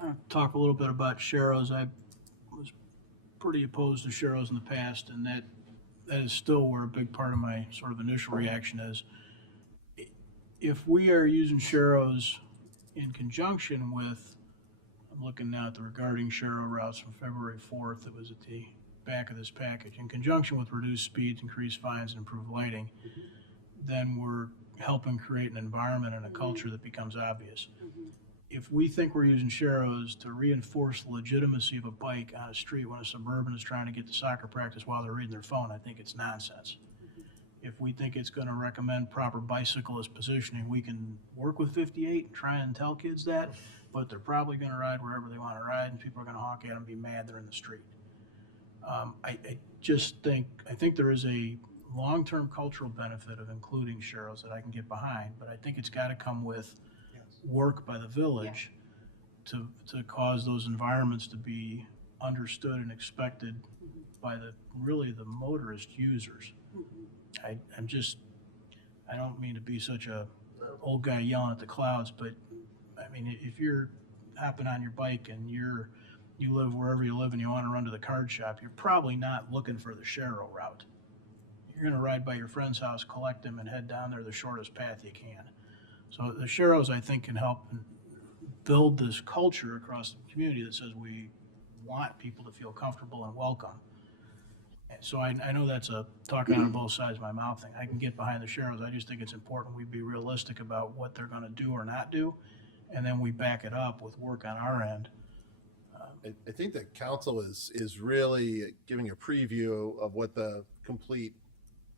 I'll talk a little bit about Sharrows. I was pretty opposed to Sharrows in the past, and that is still where a big part of my sort of initial reaction is. If we are using Sharrows in conjunction with, I'm looking now at the regarding Sharrow routes from February 4th, that was at the back of this package, in conjunction with reduced speeds, increased fines, and improved lighting, then we're helping create an environment and a culture that becomes obvious. If we think we're using Sharrows to reinforce the legitimacy of a bike on a street when a suburban is trying to get to soccer practice while they're reading their phone, I think it's nonsense. If we think it's going to recommend proper bicyclist positioning, we can work with 58 and try and tell kids that, but they're probably going to ride wherever they want to ride, and people are going to honk at them and be mad they're in the street. I think there is a long-term cultural benefit of including Sharrows that I can get behind, but I think it's got to come with work by the village to cause those environments to be understood and expected by the motorist users. I don't mean to be such a old guy yelling at the clouds, but I mean, if you're hopping on your bike and you live wherever you live and you want to run to the card shop, you're probably not looking for the Sharrow route. You're going to ride by your friend's house, collect them, and head down there the shortest path you can. So the Sharrows, I think, can help build this culture across the community that says we want people to feel comfortable and welcome. And so I know that's a talking out of both sides of my mouth thing. I can get behind the Sharrows. I just think it's important we be realistic about what they're going to do or not do, and then we back it up with work on our end. I think that council is really giving a preview of what the complete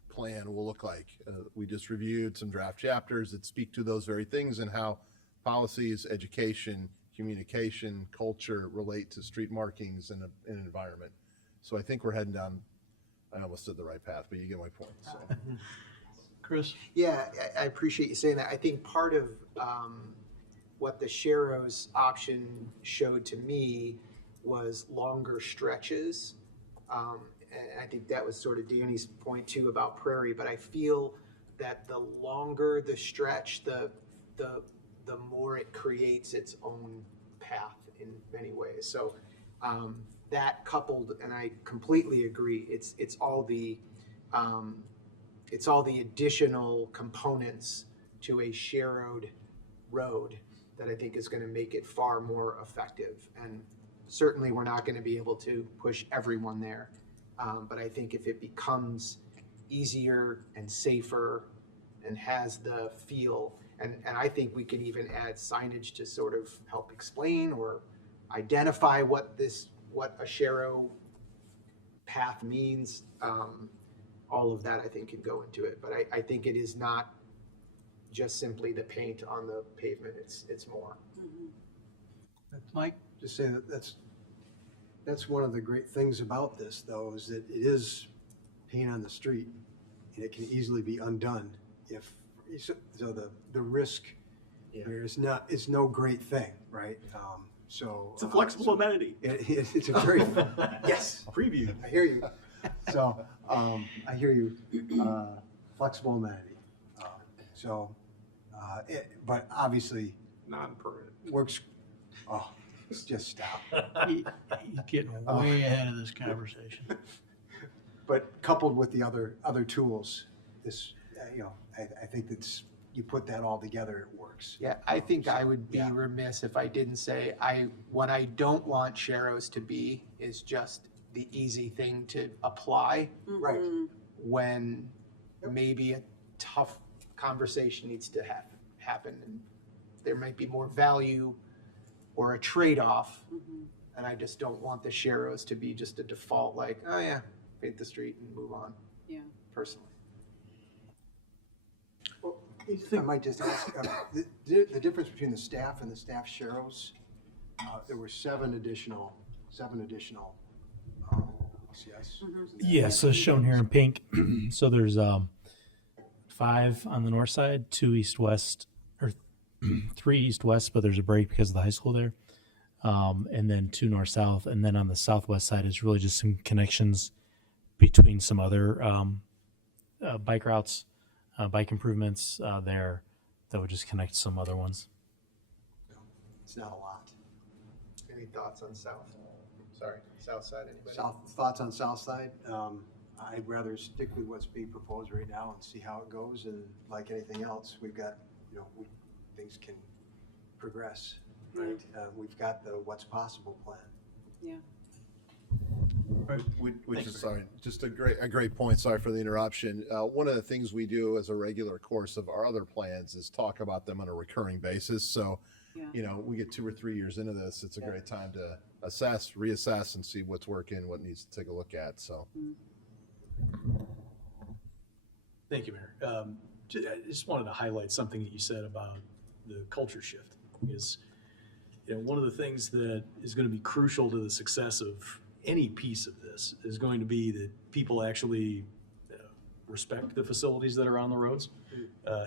plan will look like. We just reviewed some draft chapters that speak to those very things and how policies, education, communication, culture relate to street markings and an environment. So I think we're heading down, I almost said the right path, but you get my point. So. Chris? Yeah, I appreciate you saying that. I think part of what the Sharrows option showed to me was longer stretches. And I think that was sort of Danny's point too about Prairie, but I feel that the longer the stretch, the more it creates its own path in many ways. So that coupled, and I completely agree, it's all the additional components to a Sharrowed road that I think is going to make it far more effective. And certainly we're not going to be able to push everyone there. But I think if it becomes easier and safer and has the feel, and I think we can even add signage to sort of help explain or identify what a Sharrow path means. All of that I think can go into it. But I think it is not just simply the paint on the pavement. It's more. Mike? Just say that's one of the great things about this, though, is that it is paint on the street, and it can easily be undone if so. The risk here is not. It's no great thing, right? So It's a flexible amenity. It's a very yes Preview. I hear you. So I hear you. Flexible amenity. But obviously non-permanent. works. Oh, just stop. He's getting way ahead of this conversation. But coupled with the other tools, this I think that's you put that all together, it works. Yeah, I think I would be remiss if I didn't say what I don't want Sharrows to be is just the easy thing to apply. Right. When maybe a tough conversation needs to happen. And there might be more value or a trade-off. And I just don't want the Sharrows to be just a default, like, oh yeah, paint the street and move on, Yeah. personally. If I might just ask, the difference between the staff and the staff Sharrows, there were seven additional, yes. Yeah, so shown here in pink. So there's 5 on the north side, 2 east-west, or 3 east-west, but there's a break because of the high school there. And then 2 north-south. And then on the southwest side is really just some connections between some other bike routes, bike improvements there that would just connect some other ones. It's not a lot. Any thoughts on south? Sorry, south side, anybody? Thoughts on south side? I'd rather stick with what's being proposed right now and see how it goes, and like anything else, we've got, things can progress, right? We've got the what's possible plan. Yeah. Which is, sorry, just a great point. Sorry for the interruption. One of the things we do as a regular course of our other plans is talk about them on a recurring basis. So, we get 2 or 3 years into this. It's a great time to assess, reassess, and see what's working, what needs to take a look at. So, Thank you, Mayor. I just wanted to highlight something that you said about the culture shift. Is one of the things that is going to be crucial to the success of any piece of this is going to be that people actually respect the facilities that are on the roads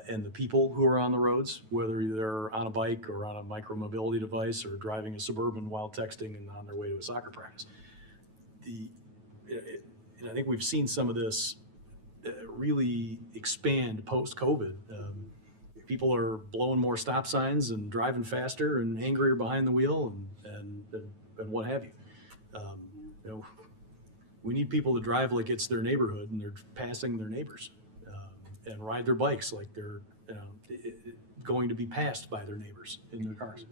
and the people who are on the roads, whether they're on a bike or on a micromobility device or driving a Suburban while texting and on their way to a soccer practice. And I think we've seen some of this really expand post-COVID. People are blowing more stop signs and driving faster and angrier behind the wheel and what have you. We need people to drive like it's their neighborhood and they're passing their neighbors, and ride their bikes like they're going to be passed by their neighbors in their cars.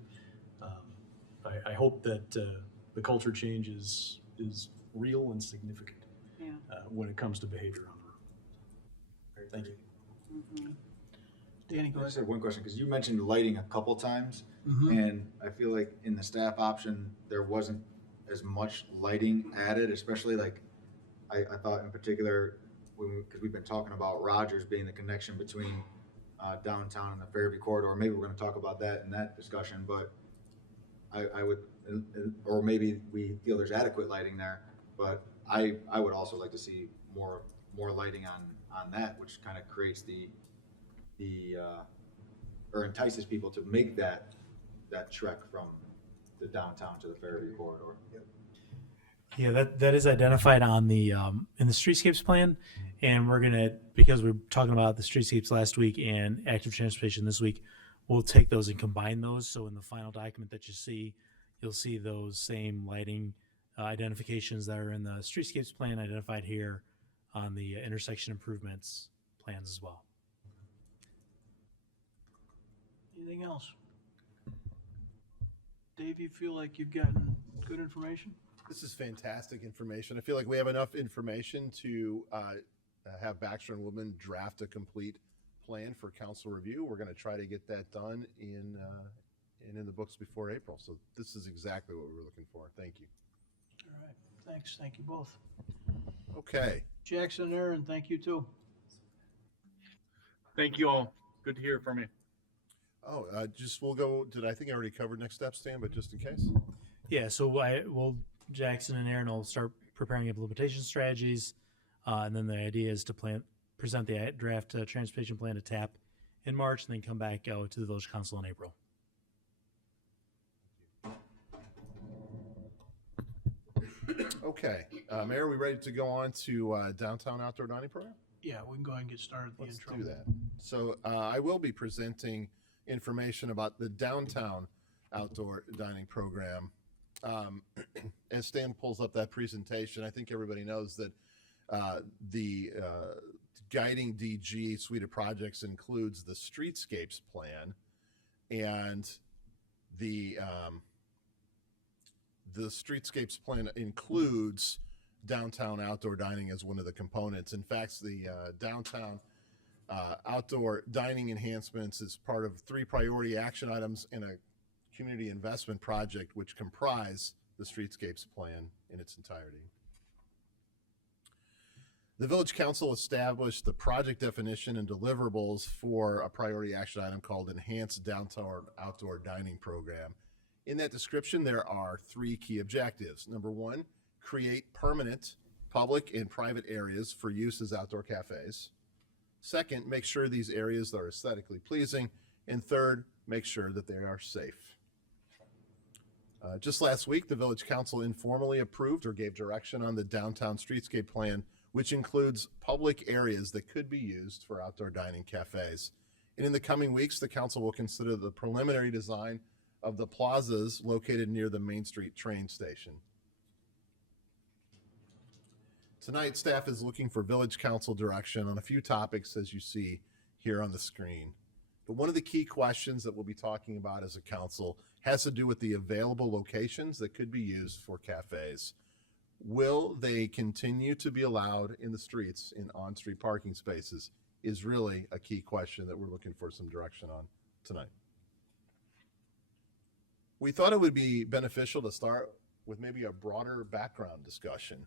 I hope that the culture change is real and significant when it comes to behavior on the road. Thank you. Danny, go I ahead. just have one question, because you mentioned lighting a couple times, and I feel like in the staff option, there wasn't as much lighting added, especially like, I thought in particular, because we've been talking about Rogers being the connection between downtown and the Fairview corridor. Maybe we're going to talk about that in that discussion, but I would, or maybe we feel there's adequate lighting there, but I would also like to see more lighting on that, which kind of creates or entices people to make that trek from the downtown to the Fairview corridor. Yeah, that is identified on the in the streetscapes plan, and we're gonna, because we're talking about the streetscapes last week and active transportation this week, we'll take those and combine those. So in the final document that you see, you'll see those same lighting identifications that are in the streetscapes plan identified here on the intersection improvements plans as well. Anything else? Dave, you feel like you've gotten good information? this is fantastic information. I feel like we have enough information to have Baxter and Woodman draft a complete plan for council review. We're going to try to get that done in the books before April. So this is exactly what we were looking for. Thank you. All right, thanks. Thank you both. Okay. Jackson and Aaron, thank you too. Thank you all. Good to hear from you. Oh, we'll go. I think I already covered next steps, Stan, but just in case. Yeah, so Jackson and Aaron will start preparing implementation strategies, and then the idea is to present the draft transportation plan to TAP in March, and then come back out to the village council in April. Okay, Mayor, are we ready to go on to downtown outdoor dining program? Yeah, we can go ahead and get started with the Let's intro. do that. So I will be presenting information about the downtown outdoor dining program. As Stan pulls up that presentation, I think everybody knows that the guiding DG suite of projects includes the streetscapes plan, and the streetscapes plan includes downtown outdoor dining as one of the components. In fact, the downtown Outdoor dining enhancements is part of 3 priority action items in a community investment project which comprise the Streetscapes Plan in its entirety. The Village Council established the project definition and deliverables for a priority action item called Enhanced Downtown Outdoor Dining Program. In that description, there are 3 key objectives. Number 1, create permanent public and private areas for use as outdoor cafes. Second, make sure these areas are aesthetically pleasing. And third, make sure that they are safe. Just last week, the Village Council informally approved or gave direction on the Downtown Streetscape Plan, which includes public areas that could be used for outdoor dining cafes. And in the coming weeks, the council will consider the preliminary design of the plazas located near the Main Street train station. Tonight, staff is looking for Village Council direction on a few topics as you see here on the screen. But one of the key questions that we'll be talking about as a council has to do with the available locations that could be used for cafes. Will they continue to be allowed in the streets in on-street parking spaces is really a key question that we're looking for some direction on tonight. We thought it would be beneficial to start with maybe a broader background discussion.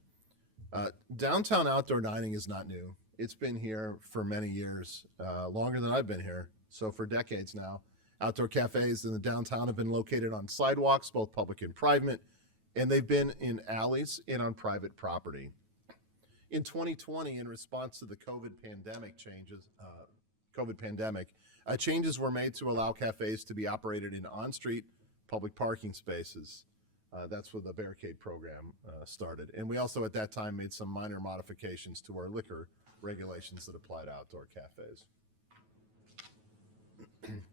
Downtown outdoor dining is not new. It's been here for many years, longer than I've been here. So for decades now, outdoor cafes in the downtown have been located on sidewalks, both public and private, and they've been in alleys and on private property. In 2020, in response to the COVID pandemic, changes were made to allow cafes to be operated in on-street public parking spaces. That's where the barricade program started. And we also at that time made some minor modifications to our liquor regulations that apply to outdoor cafes.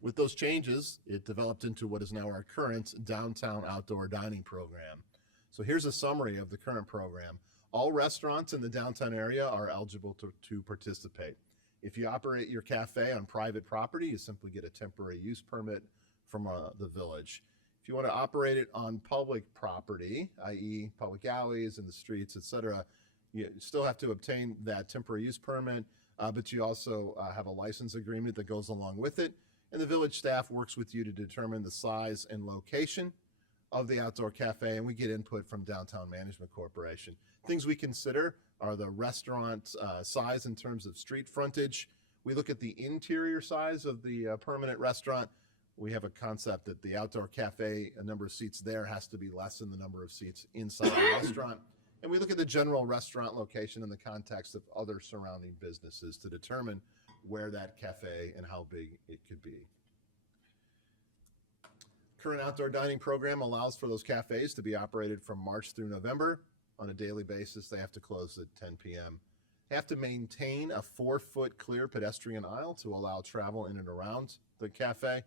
With those changes, it developed into what is now our current downtown outdoor dining program. So here's a summary of the current program. All restaurants in the downtown area are eligible to participate. If you operate your cafe on private property, you simply get a temporary use permit from the village. If you want to operate it on public property, i.e. public alleys and the streets, etc., you still have to obtain that temporary use permit, but you also have a license agreement that goes along with it. And the village staff works with you to determine the size and location of the outdoor cafe, and we get input from Downtown Management Corporation. Things we consider are the restaurant size in terms of street frontage. We look at the interior size of the permanent restaurant. We have a concept that the outdoor cafe, a number of seats there has to be less than the number of seats inside the restaurant. And we look at the general restaurant location in the context of other surrounding businesses to determine where that cafe and how big it could be. Current outdoor dining program allows for those cafes to be operated from March through November. On a daily basis, they have to close at 10 p.m. They have to maintain a 4-foot clear pedestrian aisle to allow travel in and around the cafe.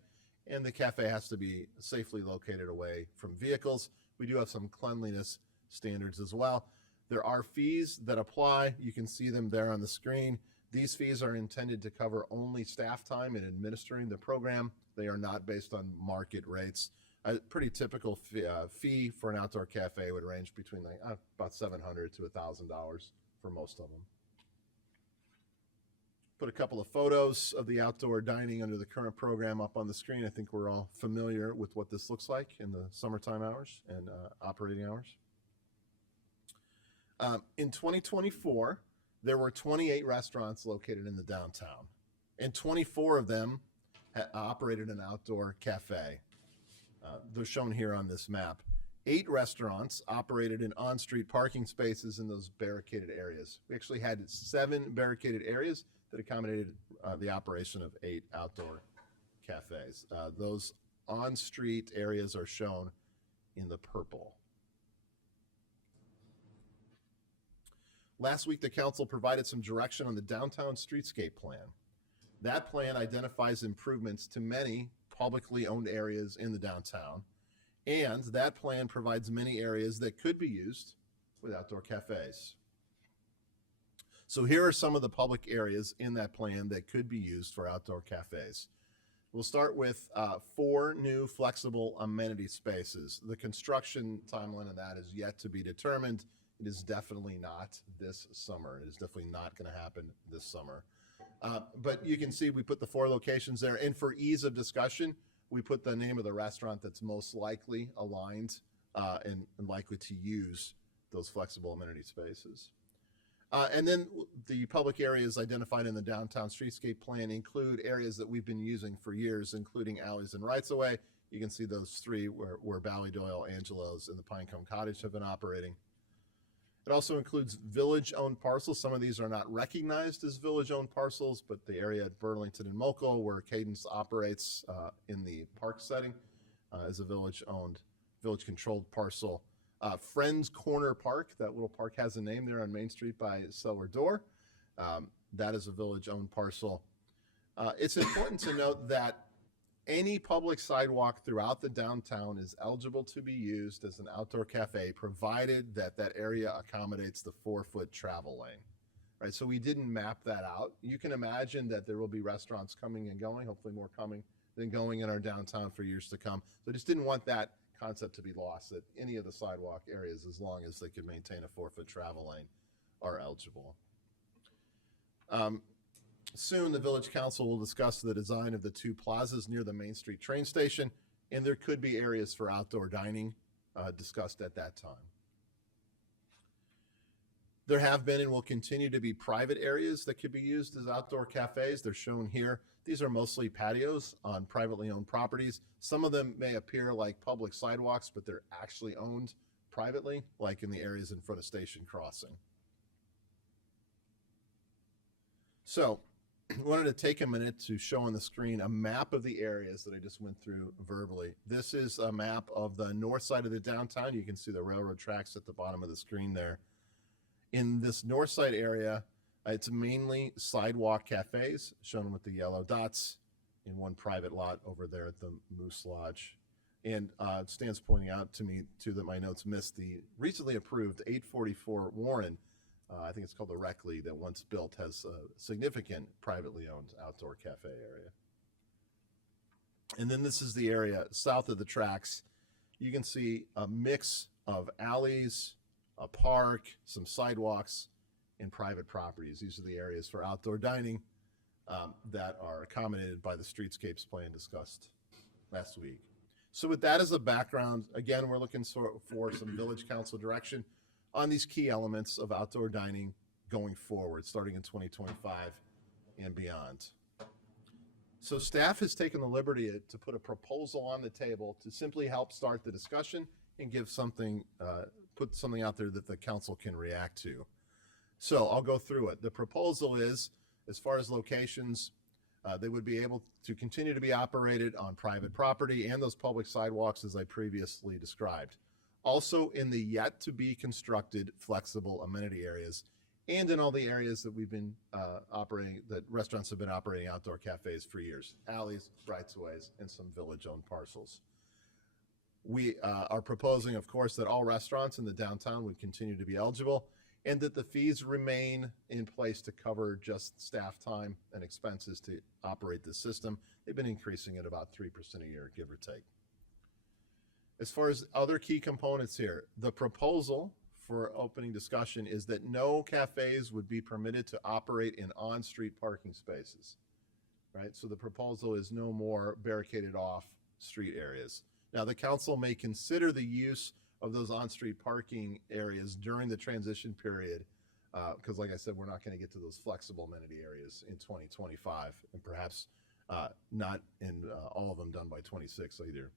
And the cafe has to be safely located away from vehicles. We do have some cleanliness standards as well. There are fees that apply. You can see them there on the screen. These fees are intended to cover only staff time in administering the program. They are not based on market rates. A pretty typical fee for an outdoor cafe would range between about $700 to $1,000 for most of them. Put a couple of photos of the outdoor dining under the current program up on the screen. I think we're all familiar with what this looks like in the summertime hours and operating hours. In 2024, there were 28 restaurants located in the downtown, and 24 of them operated an outdoor cafe. They're shown here on this map. 8 restaurants operated in on-street parking spaces in those barricaded areas. We actually had 7 barricaded areas that accommodated the operation of 8 outdoor cafes. Those on-street areas are shown in the purple. Last week, the council provided some direction on the Downtown Streetscape Plan. That plan identifies improvements to many publicly owned areas in the downtown, and that plan provides many areas that could be used with outdoor cafes. So here are some of the public areas in that plan that could be used for outdoor cafes. We'll start with 4 new flexible amenity spaces. The construction timeline of that is yet to be determined. It is definitely not this summer. It is definitely not going to happen this summer. But you can see we put the 4 locations there, and for ease of discussion, we put the name of the restaurant that's most likely aligned and likely to use those flexible amenity spaces. And then the public areas identified in the downtown streetscape plan include areas that we've been using for years, including alleys and rights-of-way. You can see those 3 where Ballydoyle, Angelo's, and the Pinecone Cottage have been operating. It also includes village-owned parcels. Some of these are not recognized as village-owned parcels, but the area at Burlington and Moco, where Cadence operates in the park setting, is a village-owned, village-controlled parcel. Friends Corner Park, that little park has a name there on Main Street by Cellar Door. That is a village-owned parcel. It's important to note that any public sidewalk throughout the downtown is eligible to be used as an outdoor cafe, provided that that area accommodates the 4-foot travel lane, right? So we didn't map that out. You can imagine that there will be restaurants coming and going, hopefully more coming than going in our downtown for years to come. So I just didn't want that concept to be lost, that any of the sidewalk areas, as long as they could maintain a 4-foot travel lane, are eligible. Soon, the Village Council will discuss the design of the 2 plazas near the Main Street train station, and there could be areas for outdoor dining discussed at that time. There have been and will continue to be private areas that could be used as outdoor cafes. They're shown here. These are mostly patios on privately owned properties. Some of them may appear like public sidewalks, but they're actually owned privately, like in the areas in front of Station Crossing. So, I wanted to take a minute to show on the screen a map of the areas that I just went through verbally. This is a map of the north side of the downtown. You can see the railroad tracks at the bottom of the screen there. In this north side area, it's mainly sidewalk cafes, shown with the yellow dots, in one private lot over there at the Moose Lodge. And Stan's pointing out to me, too, that my notes missed the recently approved 844 Warren. I think it's called the Reckley, that once built has a significant privately owned outdoor cafe area. And then this is the area south of the tracks. You can see a mix of alleys, a park, some sidewalks, and private properties. These are the areas for outdoor dining that are accommodated by the streetscapes plan discussed last week. So with that as a background, again, we're looking for some Village Council direction on these key elements of outdoor dining going forward, starting in 2025 and beyond. So staff has taken the liberty to put a proposal on the table to simply help start the discussion and give something, put something out there that the council can react to. So I'll go through it. The proposal is, as far as locations, they would be able to continue to be operated on private property and those public sidewalks as I previously described. Also in the yet to be constructed flexible amenity areas, and in all the areas that we've been operating, that restaurants have been operating outdoor cafes for years, alleys, rights-of-ways, and some village-owned parcels. We are proposing, of course, that all restaurants in the downtown would continue to be eligible, and that the fees remain in place to cover just staff time and expenses to operate the system. They've been increasing at about 3% a year, give or take. As far as other key components here, the proposal for opening discussion is that no cafes would be permitted to operate in on-street parking spaces, right? So the proposal is no more barricaded off street areas. Now, the council may consider the use of those on-street parking areas during the transition period, because like I said, we're not going to get to those flexible amenity areas in 2025, and perhaps not in all of them done by 26 either.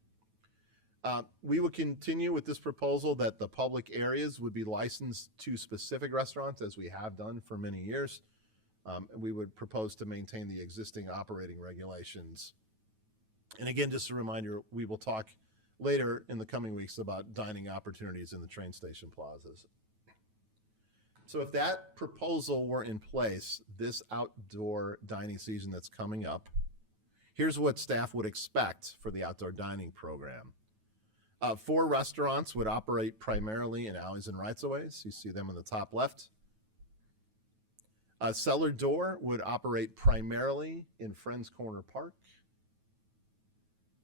We would continue with this proposal that the public areas would be licensed to specific restaurants, as we have done for many years. And we would propose to maintain the existing operating regulations. And again, just a reminder, we will talk later in the coming weeks about dining opportunities in the train station plazas. So if that proposal were in place, this outdoor dining season that's coming up, here's what staff would expect for the outdoor dining program. 4 restaurants would operate primarily in alleys and rights-of-ways. You see them in the top left. Cellar Door would operate primarily in Friends Corner Park.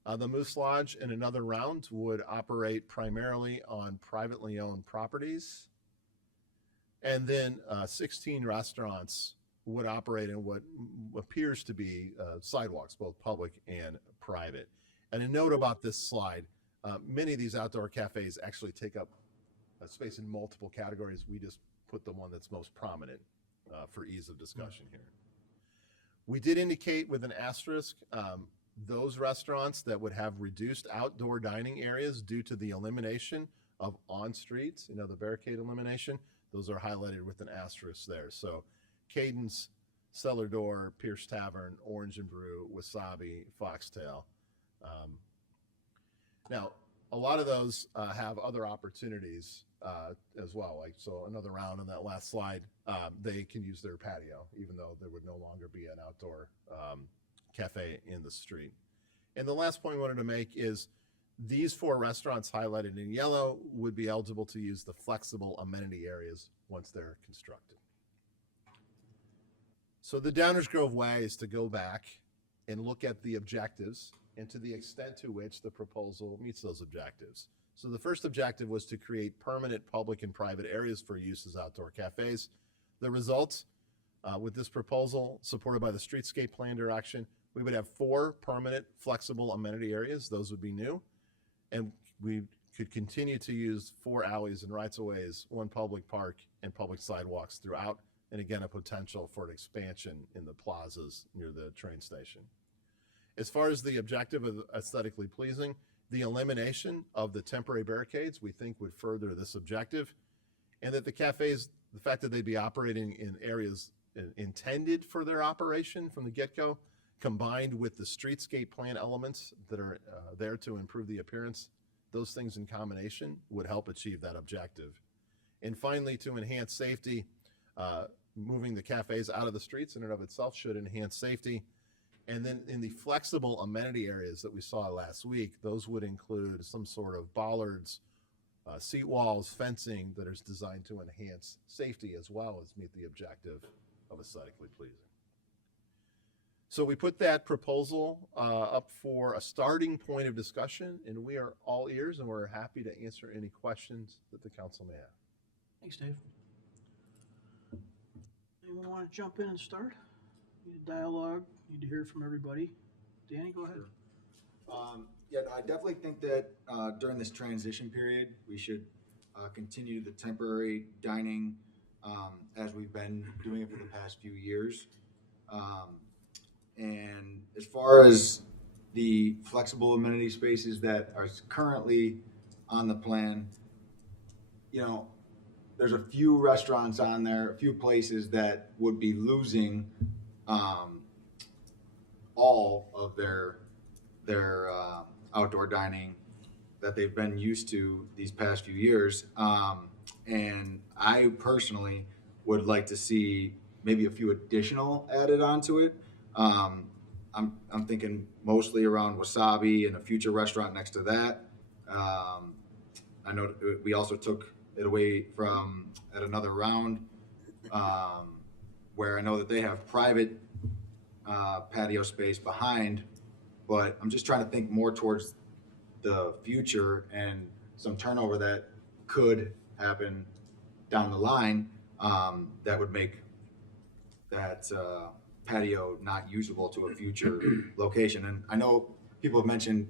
The Moose Lodge, in another round, would operate primarily on privately owned properties. And then 16 restaurants would operate in what appears to be sidewalks, both public and private. And a note about this slide, many of these outdoor cafes actually take up space in multiple categories. We just put the one that's most prominent for ease of discussion here. We did indicate with an asterisk those restaurants that would have reduced outdoor dining areas due to the elimination of on-streets, the barricade elimination, those are highlighted with an asterisk there. So Cadence, Cellar Door, Pierce Tavern, Orange and Brew, Wasabi, Foxtail. Now, a lot of those have other opportunities as well. Like, so another round on that last slide, they can use their patio, even though there would no longer be an outdoor cafe in the street. And the last point I wanted to make is these 4 restaurants highlighted in yellow would be eligible to use the flexible amenity areas once they're constructed. So the Downers Grove way is to go back and look at the objectives and to the extent to which the proposal meets those objectives. So the first objective was to create permanent public and private areas for use as outdoor cafes. The results with this proposal, supported by the streetscape plan direction, we would have 4 permanent flexible amenity areas. Those would be new. And we could continue to use 4 alleys and rights-of-ways, 1 public park, and public sidewalks throughout. And again, a potential for an expansion in the plazas near the train station. As far as the objective of aesthetically pleasing, the elimination of the temporary barricades we think would further this objective, and that the cafes, the fact that they'd be operating in areas intended for their operation from the get-go, combined with the streetscape plan elements that are there to improve the appearance, those things in combination would help achieve that objective. And finally, to enhance safety, moving the cafes out of the streets in and of itself should enhance safety. And then in the flexible amenity areas that we saw last week, those would include some sort of bollards, seat walls, fencing that is designed to enhance safety as well as meet the objective of aesthetically pleasing. So we put that proposal up for a starting point of discussion, and we are all ears and we're happy to answer any questions that the council may have. Thanks, Dave. Anyone want to jump in and start? Need a dialogue, need to hear from everybody. Danny, go ahead. Yeah, no, I definitely think that during this transition period, we should continue the temporary dining as we've been doing it for the past few years. And as far as the flexible amenity spaces that are currently on the plan, there's a few restaurants on there, a few places that would be losing all of their outdoor dining that they've been used to these past few years. And I personally would like to see maybe a few additional added onto it. I'm thinking mostly around Wasabi and a future restaurant next to that. I know we also took it away from at another round where I know that they have private patio space behind, but I'm just trying to think more towards the future and some turnover that could happen down the line that would make that patio not usable to a future location. And I know people have mentioned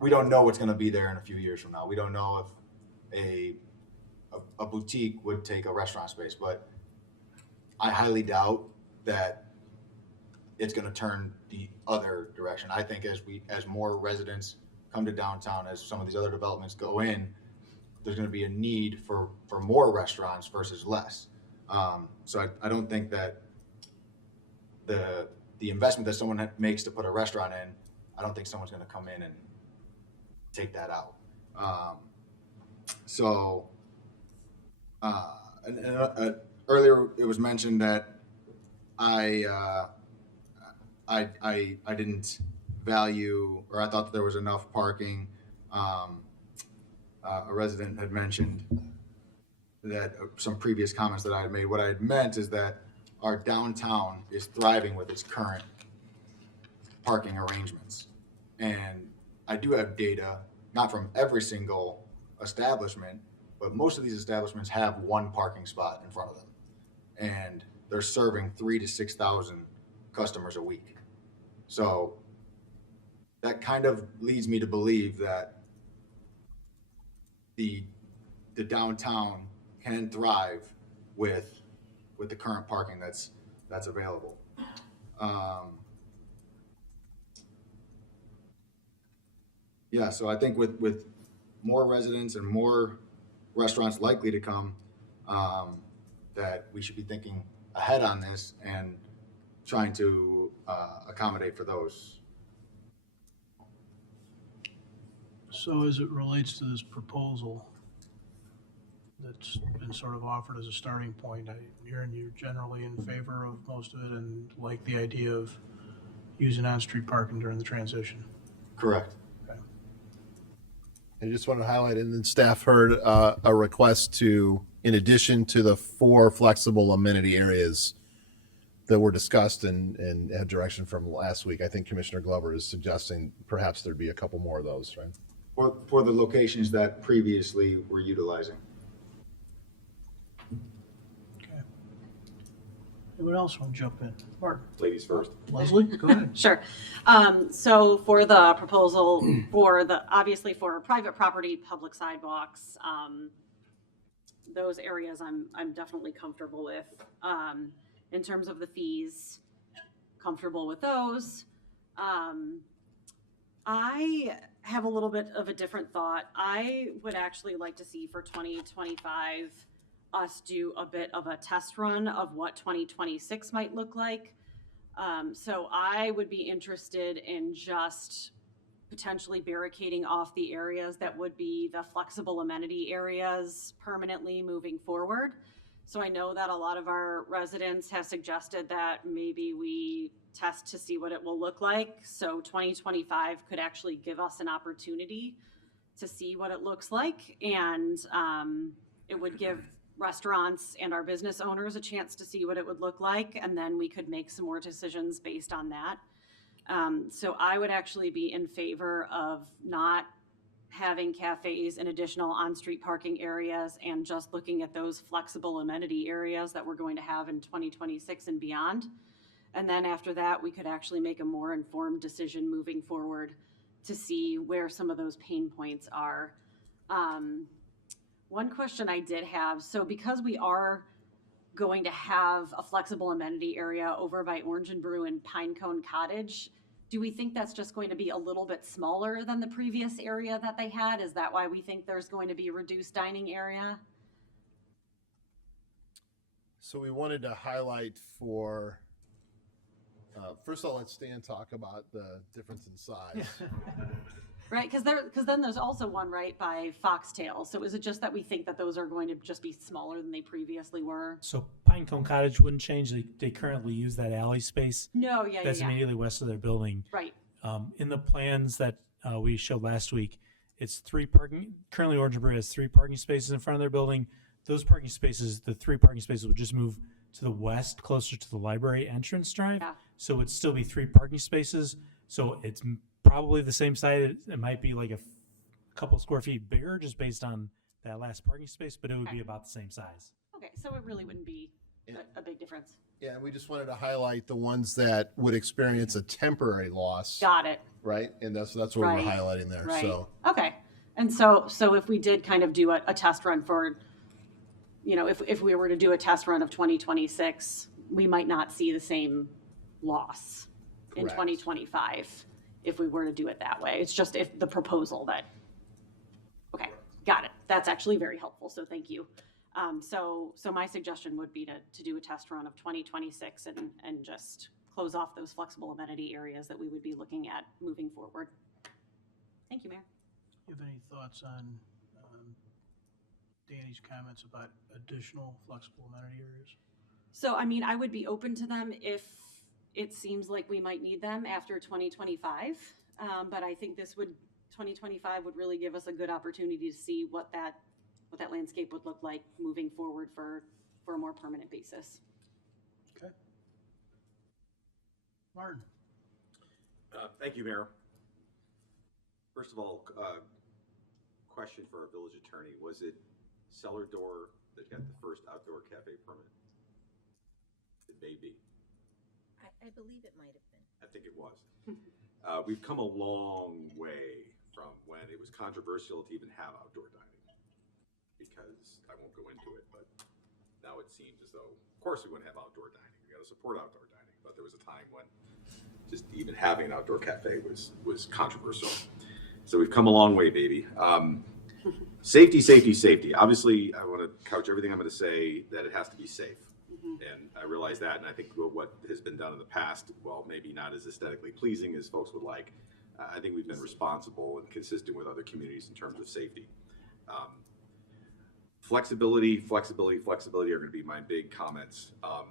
we don't know what's going to be there in a few years from now. We don't know if a boutique would take a restaurant space, but I highly doubt that it's going to turn the other direction. I think as more residents come to downtown, as some of these other developments go in, there's going to be a need for more restaurants versus less. So I don't think that the investment that someone makes to put a restaurant in, I don't think someone's going to come in and take that out. Earlier it was mentioned that I didn't value, or I thought that there was enough parking. A resident had mentioned that some previous comments that I had made. What I had meant is that our downtown is thriving with its current parking arrangements. And I do have data, not from every single establishment, but most of these establishments have one parking spot in front of them. And they're serving 3,000 to 6,000 customers a week. So that kind of leads me to believe that the downtown can thrive with the current parking that's available. Yeah, so I think with more residents and more restaurants likely to come, that we should be thinking ahead on this and trying to accommodate for those. So as it relates to this proposal that's been sort of offered as a starting point, I'm hearing you're generally in favor of most of it and like the idea of using on-street parking during the transition. Correct. I just want to highlight, and then staff heard a request to, in addition to the 4 flexible amenity areas that were discussed and had direction from last week, I think Commissioner Glover is suggesting perhaps there'd be a couple more of those, right? For the locations that previously were utilizing. Okay. Anyone else want to jump in? Mark? Ladies first. Leslie, go ahead. Sure. So for the proposal obviously for private property, public sidewalks, those areas I'm definitely comfortable with. In terms of the fees, comfortable with those. I have a little bit of a different thought. I would actually like to see for 2025 us do a bit of a test run of what 2026 might look like. So I would be interested in just potentially barricading off the areas that would be the flexible amenity areas permanently moving forward. So I know that a lot of our residents have suggested that maybe we test to see what it will look like. So 2025 could actually give us an opportunity to see what it looks like. And it would give restaurants and our business owners a chance to see what it would look like. And then we could make some more decisions based on that. So I would actually be in favor of not having cafes and additional on-street parking areas and just looking at those flexible amenity areas that we're going to have in 2026 and beyond. And then after that, we could actually make a more informed decision moving forward to see where some of those pain points are. One question I did have, so because we are going to have a flexible amenity area over by Orange and Brew and Pinecone Cottage, do we think that's just going to be a little bit smaller than the previous area that they had? Is that why we think there's going to be a reduced dining area? So we wanted to highlight for, first I'll let Stan talk about the difference in size. Right, because then there's also one right by Foxtail. So is it just that we think that those are going to just be smaller than they previously were? So Pinecone Cottage wouldn't change. They currently use that alley space. No, yeah, That's immediately west of their building. Right. In the plans that we showed last week, it's 3 parking. Currently, Orange and Brew has 3 parking spaces in front of their building. Those parking spaces, the 3 parking spaces, would just move to the west, closer to the library entrance drive. Yeah. So it'd still be 3 parking spaces. So it's probably the same size. It might be like a couple square feet bigger just based on that last parking space, but it would be about the same size. Okay, so it really wouldn't be a big difference. Yeah, and we just wanted to highlight the ones that would experience a temporary loss. Got it. Right? And that's what we're Right. highlighting there. Right. So Okay. And so if we did kind of do a test run for, if we were to do a test run of 2026, we might not see the same loss in Correct. 2025 if we were to do it that way. It's just if the proposal that, okay, got it. That's actually very helpful. So thank you. So my suggestion would be to do a test run of 2026 and just close off those flexible amenity areas that we would be looking at moving forward. Thank you, Mayor. You have any thoughts on Danny's comments about additional flexible amenity areas? So, I mean, I would be open to them if it seems like we might need them after 2025. But I think 2025 would really give us a good opportunity to see what that landscape would look like moving forward for a more permanent basis. Okay. Martin? Thank you, Mayor. First of all, question for our village attorney. Was it Cellar Door that got the first outdoor cafe permit? It may be. I believe it might have been. I think it was. We've come a long way from when it was controversial to even have outdoor dining, because I won't go into it, but now it seems as though, of course, we wouldn't have outdoor dining. We got to support outdoor dining, but there was a time when just even having an outdoor cafe was controversial. So we've come a long way, baby. Safety, safety, safety. Obviously, I want to couch everything I'm going to say that it has to be safe. And I realize that, and I think what has been done in the past, while maybe not as aesthetically pleasing as folks would like, I think we've been responsible and consistent with other communities in terms of safety. Flexibility are going to be my big comments. I'm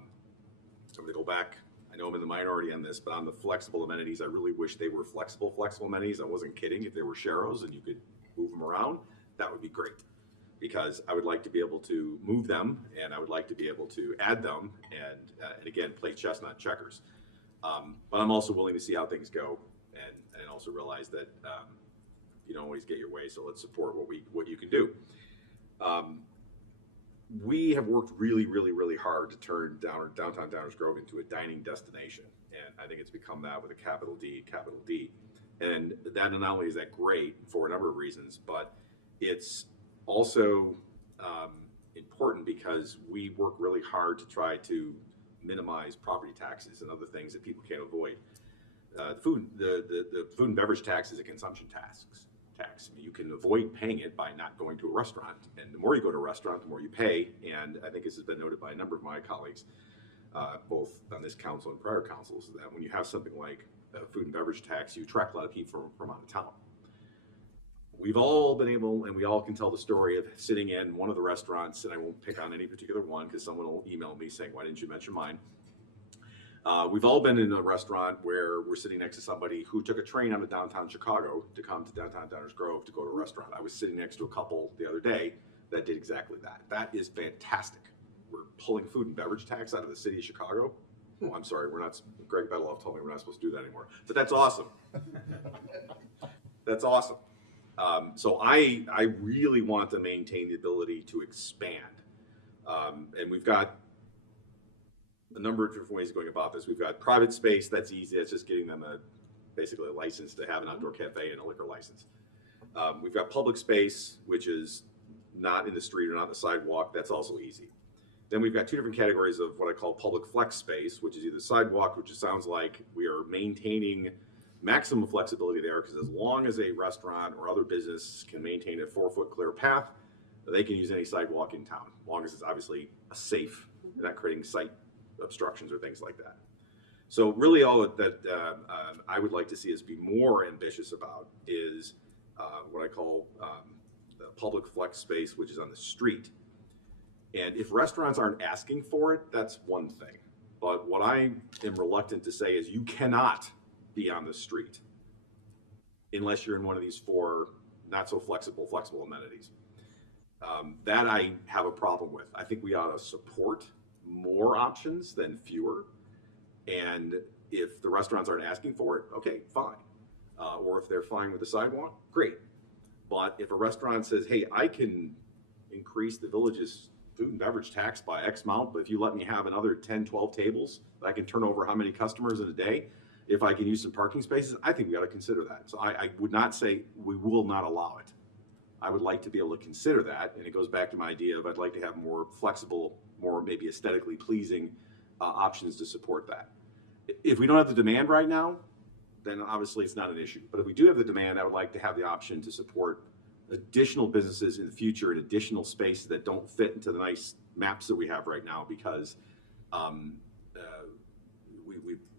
going to go back. I know I'm in the minority on this, but on the flexible amenities, I really wish they were flexible amenities. I wasn't kidding. If they were sharrows and you could move them around, that would be great, because I would like to be able to move them, and I would like to be able to add them, and again, play chess, not checkers. But I'm also willing to see how things go, and also realize that you don't always get your way, so let's support what you can do. We have worked really, really, really hard to turn downtown Downers Grove into a dining destination, and I think it's become that with a capital D, capital D. And that not only is that great for a number of reasons, but it's also important because we work really hard to try to minimize property taxes and other things that people can't avoid. The food and beverage tax is a consumption tax. I mean, you can avoid paying it by not going to a restaurant, and the more you go to a restaurant, the more you pay. And I think this has been noted by a number of my colleagues, both on this council and prior councils, that when you have something like a food and beverage tax, you attract a lot of people from out of town. We've all been able, and we all can tell the story of sitting in one of the restaurants, and I won't pick on any particular one because someone will email me saying, why didn't you mention mine? We've all been in a restaurant where we're sitting next to somebody who took a train out of downtown Chicago to come to downtown Downers Grove to go to a restaurant. I was sitting next to a couple the other day that did exactly that. That is fantastic. We're pulling food and beverage tax out of the city of Chicago. Oh, I'm sorry, we're not, Greg Bedeloff told me we're not supposed to do that anymore. But that's awesome. That's awesome. So I really want to maintain the ability to expand. And we've got a number of different ways of going about this. We've got private space, that's easy. That's just getting them basically a license to have an outdoor cafe and a liquor license. We've got public space, which is not in the street or not on the sidewalk. That's also easy. Then we've got two different categories of what I call public flex space, which is either sidewalk, which just sounds like we are maintaining maximum flexibility there, because as long as a restaurant or other business can maintain a 4-foot clear path, they can use any sidewalk in town, as long as it's obviously a safe, not creating site obstructions or things like that. So really all that I would like to see us be more ambitious about is what I call the public flex space, which is on the street. And if restaurants aren't asking for it, that's one thing. But what I am reluctant to say is you cannot be on the street unless you're in one of these 4 not so flexible amenities. That I have a problem with. I think we ought to support more options than fewer. And if the restaurants aren't asking for it, okay, fine. Or if they're fine with the sidewalk, great. But if a restaurant says, hey, I can increase the village's food and beverage tax by X amount, but if you let me have another 10, 12 tables, I can turn over how many customers in a day, if I can use some parking spaces, I think we ought to consider that. So I would not say we will not allow it. I would like to be able to consider that, and it goes back to my idea of I'd like to have more flexible, more maybe aesthetically pleasing options to support that. If we don't have the demand right now, then obviously it's not an issue. But if we do have the demand, I would like to have the option to support additional businesses in the future in additional spaces that don't fit into the nice maps that we have right now, because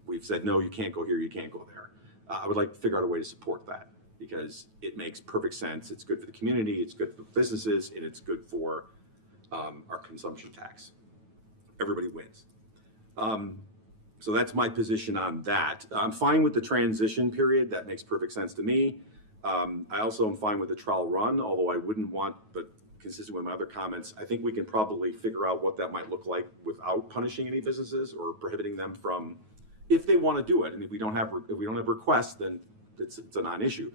we've said, no, you can't go here, you can't go there. I would like to figure out a way to support that, because it makes perfect sense. It's good for the community, it's good for businesses, and it's good for our consumption tax. Everybody wins. So that's my position on that. I'm fine with the transition period. That makes perfect sense to me. I also am fine with the trial run, although I wouldn't want, but consistent with my other comments, I think we can probably figure out what that might look like without punishing any businesses or prohibiting them from, if they want to do it. And if we don't have requests, then it's a non-issue.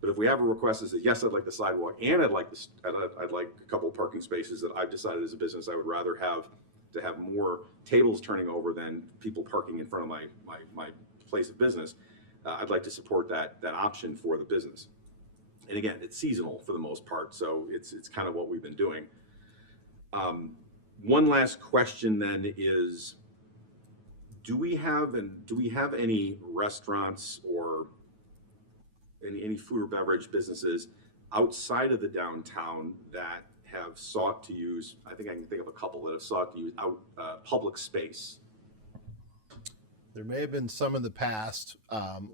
But if we have a request that says, yes, I'd like the sidewalk, and I'd like a couple of parking spaces that I've decided as a business I would rather have to have more tables turning over than people parking in front of my place of business, I'd like to support that option for the business. And again, it's seasonal for the most part, so it's kind of what we've been doing. One last question then is, do we have any restaurants or any food or beverage businesses outside of the downtown that have sought to use, I think I can think of a couple that have sought to use public space? There may have been some in the past.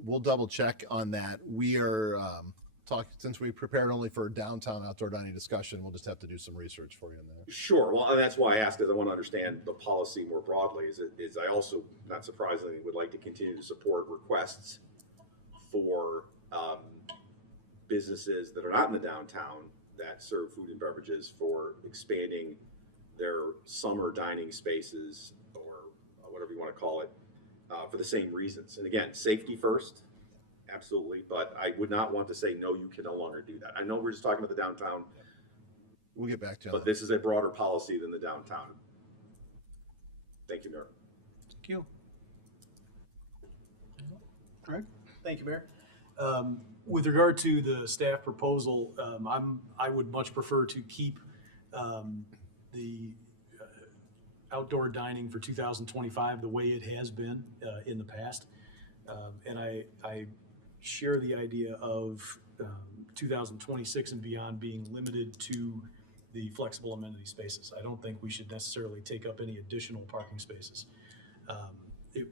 We'll double check on that. We are since we prepared only for a downtown outdoor dining discussion, we'll just have to do some research for you in there. Sure. Well, and that's why I asked, because I want to understand the policy more broadly. Is I also, not surprisingly, would like to continue to support requests for businesses that are not in the downtown that serve food and beverages for expanding their summer dining spaces, or whatever you want to call it, for the same reasons. And again, safety first, absolutely, but I would not want to say, no, you can no longer do that. I know we're just talking about the downtown. We'll get back to you. But this is a broader policy than the downtown. Thank you, Mayor. Thank you. Greg? Thank you, Mayor. With regard to the staff proposal, I would much prefer to keep the outdoor dining for 2025 the way it has been in the past. And I share the idea of 2026 and beyond being limited to the flexible amenity spaces. I don't think we should necessarily take up any additional parking spaces.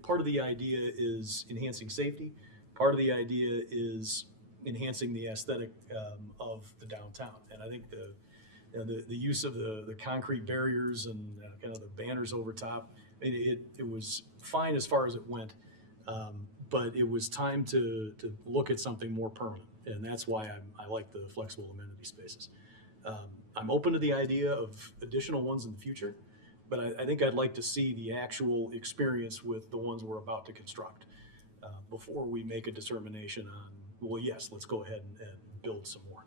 Part of the idea is enhancing safety. Part of the idea is enhancing the aesthetic of the downtown. And I think the use of the concrete barriers and kind of the banners over top, it was fine as far as it went, but it was time to look at something more permanent. And that's why I like the flexible amenity spaces. I'm open to the idea of additional ones in the future, but I think I'd like to see the actual experience with the ones we're about to construct before we make a determination on, well, yes, let's go ahead and build some more.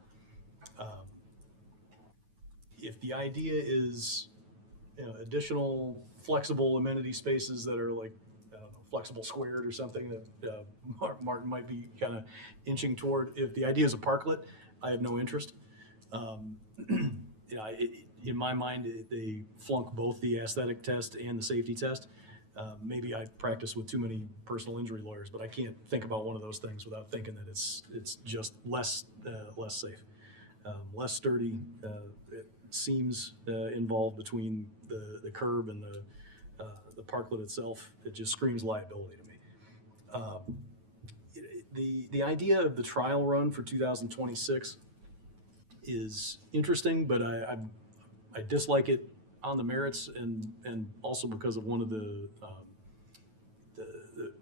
If the idea is additional flexible amenity spaces that are like, I don't know, flexible squared or something that Martin might be kind of inching toward. If the idea is a parklet, I have no interest. In my mind, they flunk both the aesthetic test and the safety test. Maybe I practice with too many personal injury lawyers, but I can't think about one of those things without thinking that it's just less safe, less sturdy. Seams involved between the curb and the parklet itself. It just screams liability to me. The idea of the trial run for 2026 is interesting, but I dislike it on the merits and also because of one of the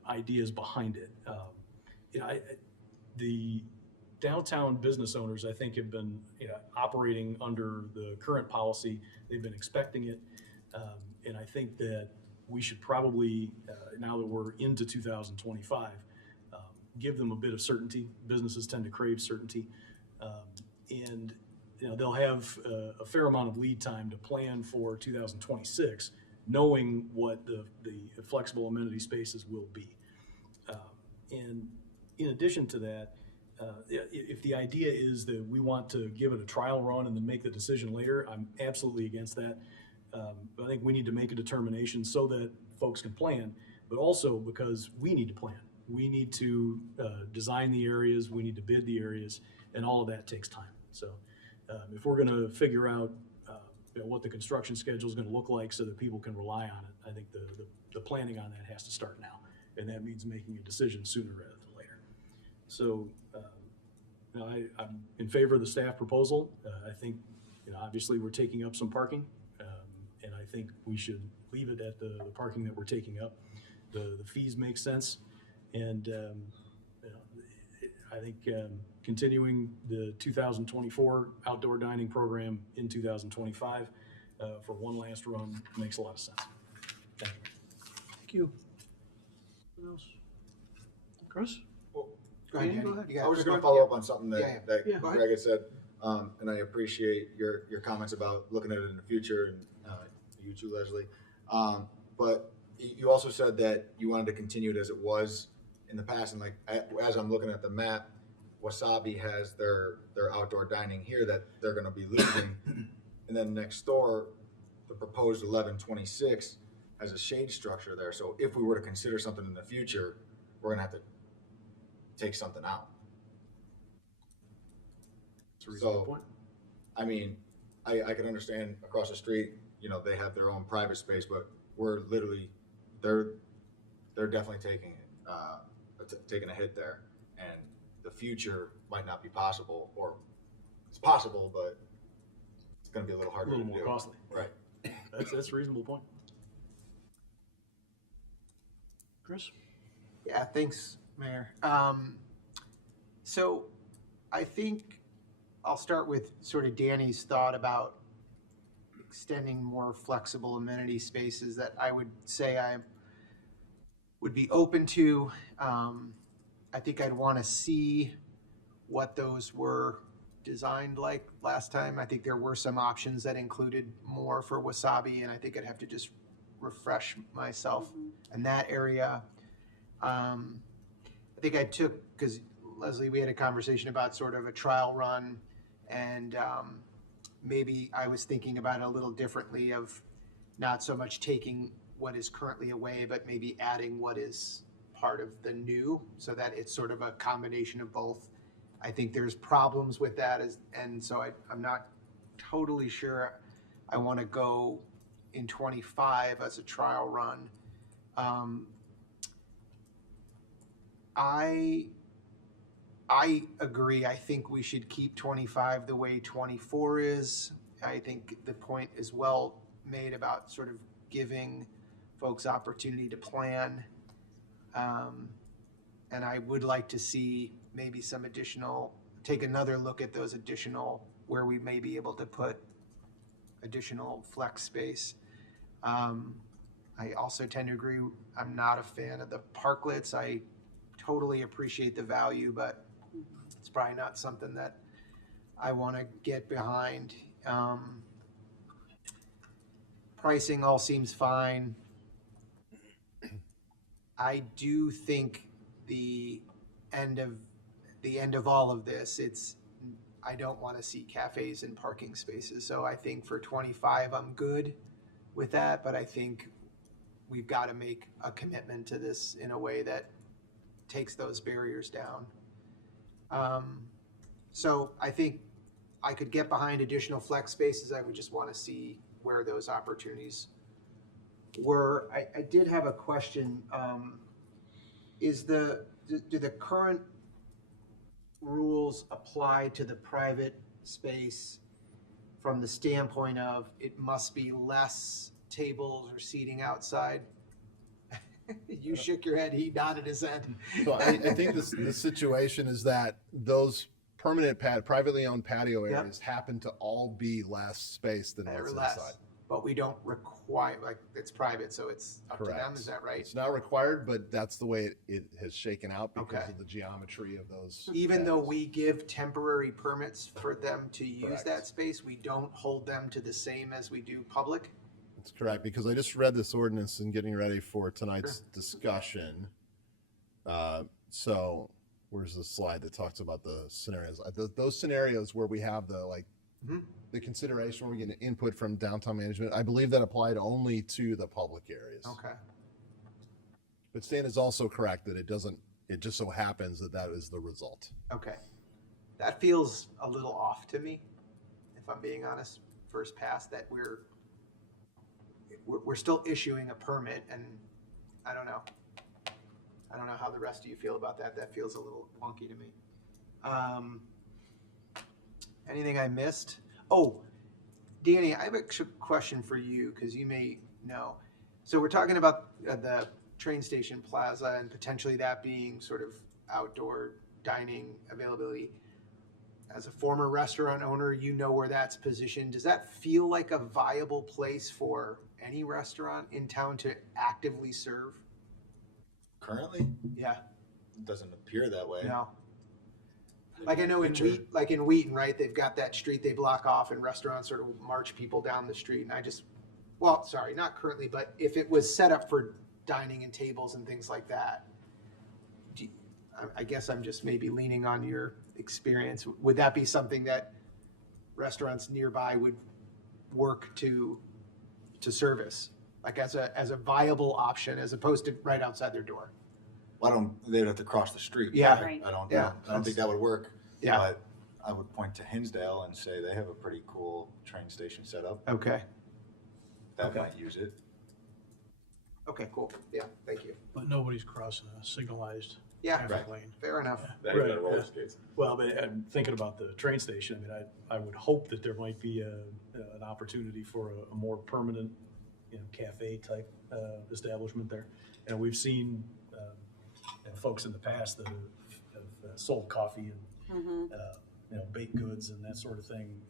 ideas behind it. The downtown business owners, I think, have been operating under the current policy. They've been expecting it. And I think that we should probably, now that we're into 2025, give them a bit of certainty. Businesses tend to crave certainty. And they'll have a fair amount of lead time to plan for 2026, knowing what the flexible amenity spaces will be. And in addition to that, if the idea is that we want to give it a trial run and then make the decision later, I'm absolutely against that. I think we need to make a determination so that folks can plan, but also because we need to plan. We need to design the areas, we need to bid the areas, and all of that takes time. So if we're going to figure out what the construction schedule is going to look like so that people can rely on it, I think the planning on that has to start now. And that means making a decision sooner rather than later. So I'm in favor of the staff proposal. I think obviously we're taking up some parking, and I think we should leave it at the parking that we're taking up. The fees make sense, and I think continuing the 2024 outdoor dining program in 2025 for one last run makes a lot of sense. Thank you. Thank you. Anyone else? Chris? Go ahead, Danny, Danny. go ahead. You got I was it. just going to follow up on something Yeah, that yeah. Go ahead. Greg had said, and I appreciate your comments about looking at it in the future, and you too, Leslie. But you also said that you wanted to continue it as it was in the past, and like, as I'm looking at the map, Wasabi has their outdoor dining here that they're gonna be losing. And then next door, the proposed 1126 has a shade structure there. So if we were to consider something in the future, we're gonna have to take something out. That's a reasonable So, point. I mean, I can understand across the street, you know, they have their own private space, but we're literally, they're definitely taking a hit there, and the future might not be possible, or it's possible, but it's going to be a little A harder little to more do. costly. Right. That's a reasonable point. Chris? Yeah, thanks, Mayor. So I think I'll start with sort of Danny's thought about extending more flexible amenity spaces that I would say I would be open to. I think I'd want to see what those were designed like last time. I think there were some options that included more for Wasabi, and I think I'd have to just refresh myself in that area. I think I took, because Leslie, we had a conversation about sort of a trial run, and maybe I was thinking about it a little differently, of not so much taking what is currently away, but maybe adding what is part of the new, so that it's sort of a combination of both. I think there's problems with that, and so I'm not totally sure I want to go in 25 as a trial run. I agree. I think we should keep 25 the way 24 is. I think the point is well made about sort of giving folks opportunity to plan. And I would like to see maybe some additional, take another look at those additional, where we may be able to put additional flex space. I also tend to agree, I'm not a fan of the parklets. I totally appreciate the value, but it's probably not something that I want to get behind. Pricing all seems fine. I do think the end of all of this, I don't want to see cafes and parking spaces. So I think for 25, I'm good with that, but I think we've got to make a commitment to this in a way that takes those barriers down. So I think I could get behind additional flex spaces. I would just want to see where those opportunities were. I did have a question. Do the current rules apply to the private space from the standpoint of it must be less tables or seating outside? You shook your head, he nodded his head. So I think the situation is that those permanent privately owned patio Yep. areas happen to all be less space than Or what's less, inside. but we don't require, like, it's private, so it's up to them, Correct. is that right? It's not required, but that's the way it has shaken out because Okay. of the geometry of those. Even though we give temporary permits for them to use Correct. that space, we don't hold them to the same as we do public? That's correct, because I just read this ordinance and getting ready for tonight's discussion. So where's the slide that talks about the scenarios? Those scenarios where we have the consideration where we get an input from downtown management, I believe that applied only to the public areas. Okay. But Stan is also correct that it just so happens that that is the result. Okay. That feels a little off to me, if I'm being honest, first pass, that we're still issuing a permit, and I don't know. I don't know how the rest of you feel about that. That feels a little wonky to me. Anything I missed? Oh, Danny, I have a question for you, because you may know. So we're talking about the train station plaza and potentially that being sort of outdoor dining availability. As a former restaurant owner, you know where that's positioned. Does that feel like a viable place for any restaurant in town to actively serve? Currently, Yeah, it doesn't appear that way. no. Like I know in Wheaton, right, they've got that street they block off and restaurants sort of march people down the street. And I just well, sorry, not currently, but if it was set up for dining and tables and things like that, I guess I'm just maybe leaning on your experience. Would that be something that restaurants nearby would work to service, like as a viable option as opposed to right outside their door? Well, they'd have to cross the street. Yeah. Right. I don't Yeah. think that would work. Yeah. But I would point to Hinsdale and say they have a pretty cool train station set up. Okay. That Okay. might use it. Okay, cool. Yeah, thank you. But nobody's crossing a signalized Yeah, traffic lane. fair enough. That even Right, on roller yeah. skates. Well, but I'm thinking about the train station. I mean, I would hope that there might be an opportunity for a more permanent, cafe type establishment there. And we've seen folks in the past that have sold coffee and baked goods and that sort of thing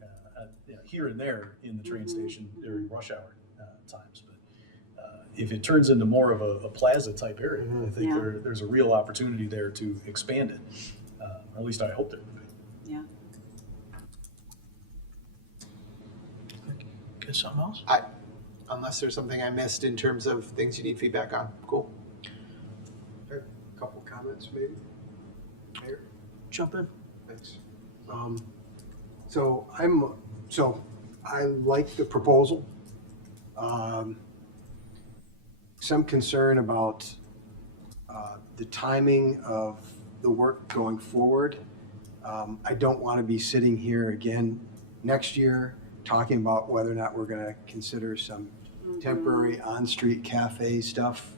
here and there in the train station during rush hour times. But if it turns into more of a plaza type area, I think Yeah. there's a real opportunity there to expand it. At least I hope there would be. Yeah. Get something else? Unless there's something I missed in terms of things you need feedback on. Cool. A couple comments, maybe? Mayor? Jump in. Thanks. So I like the proposal. Some concern about the timing of the work going forward. I don't want to be sitting here again next year talking about whether or not we're going to consider some temporary on-street cafe stuff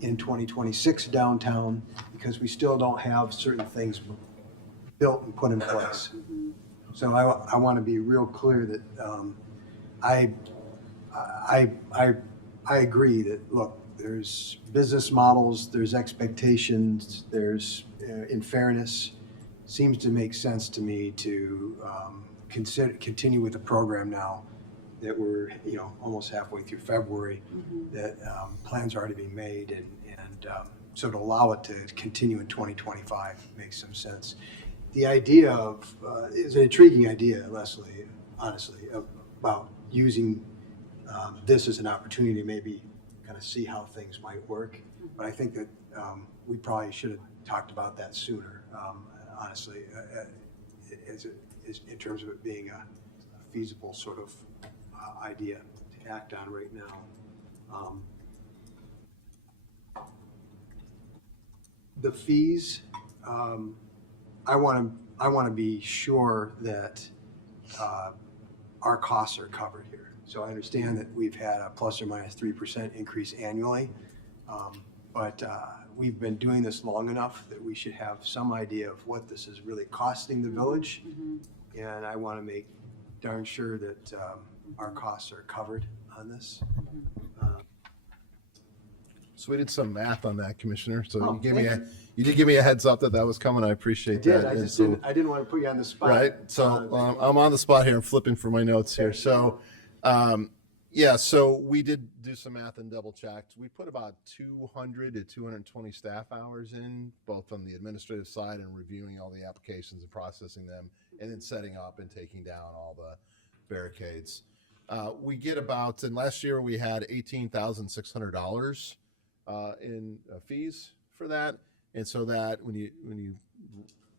in 2026 downtown, because we still don't have certain things built and put in place. So I want to be real clear that I agree that, look, there's business models, there's expectations, there's, in fairness, seems to make sense to me to continue with the program now that we're, almost halfway through February, that plans are already being made, and so to allow it to continue in 2025 makes some sense. The idea of, is an intriguing idea, Leslie, honestly, about using this as an opportunity to maybe kind of see how things might work. But I think that we probably should have talked about that sooner, honestly, in terms of it being a feasible sort of idea to act on right now. The fees, I want to be sure that our costs are covered here. So I understand that we've had a plus or minus 3% increase annually, but we've been doing this long enough that we should have some idea of what this is really costing the village. And I want to make darn sure that our costs are covered on this. So we did some math on that, Commissioner. So Oh, you did give me a heads up that was coming. I appreciate I did, that. I And just so- didn't want to put you on the spot. Right. So I'm on the spot here. I'm flipping for my notes here. So, so we did do some math and double checked. We put about 200 to 220 staff hours in, both on the administrative side and reviewing all the applications and processing them, and then setting up and taking down all the barricades. We get about, and last year we had $18,600 in fees for that. And so that when you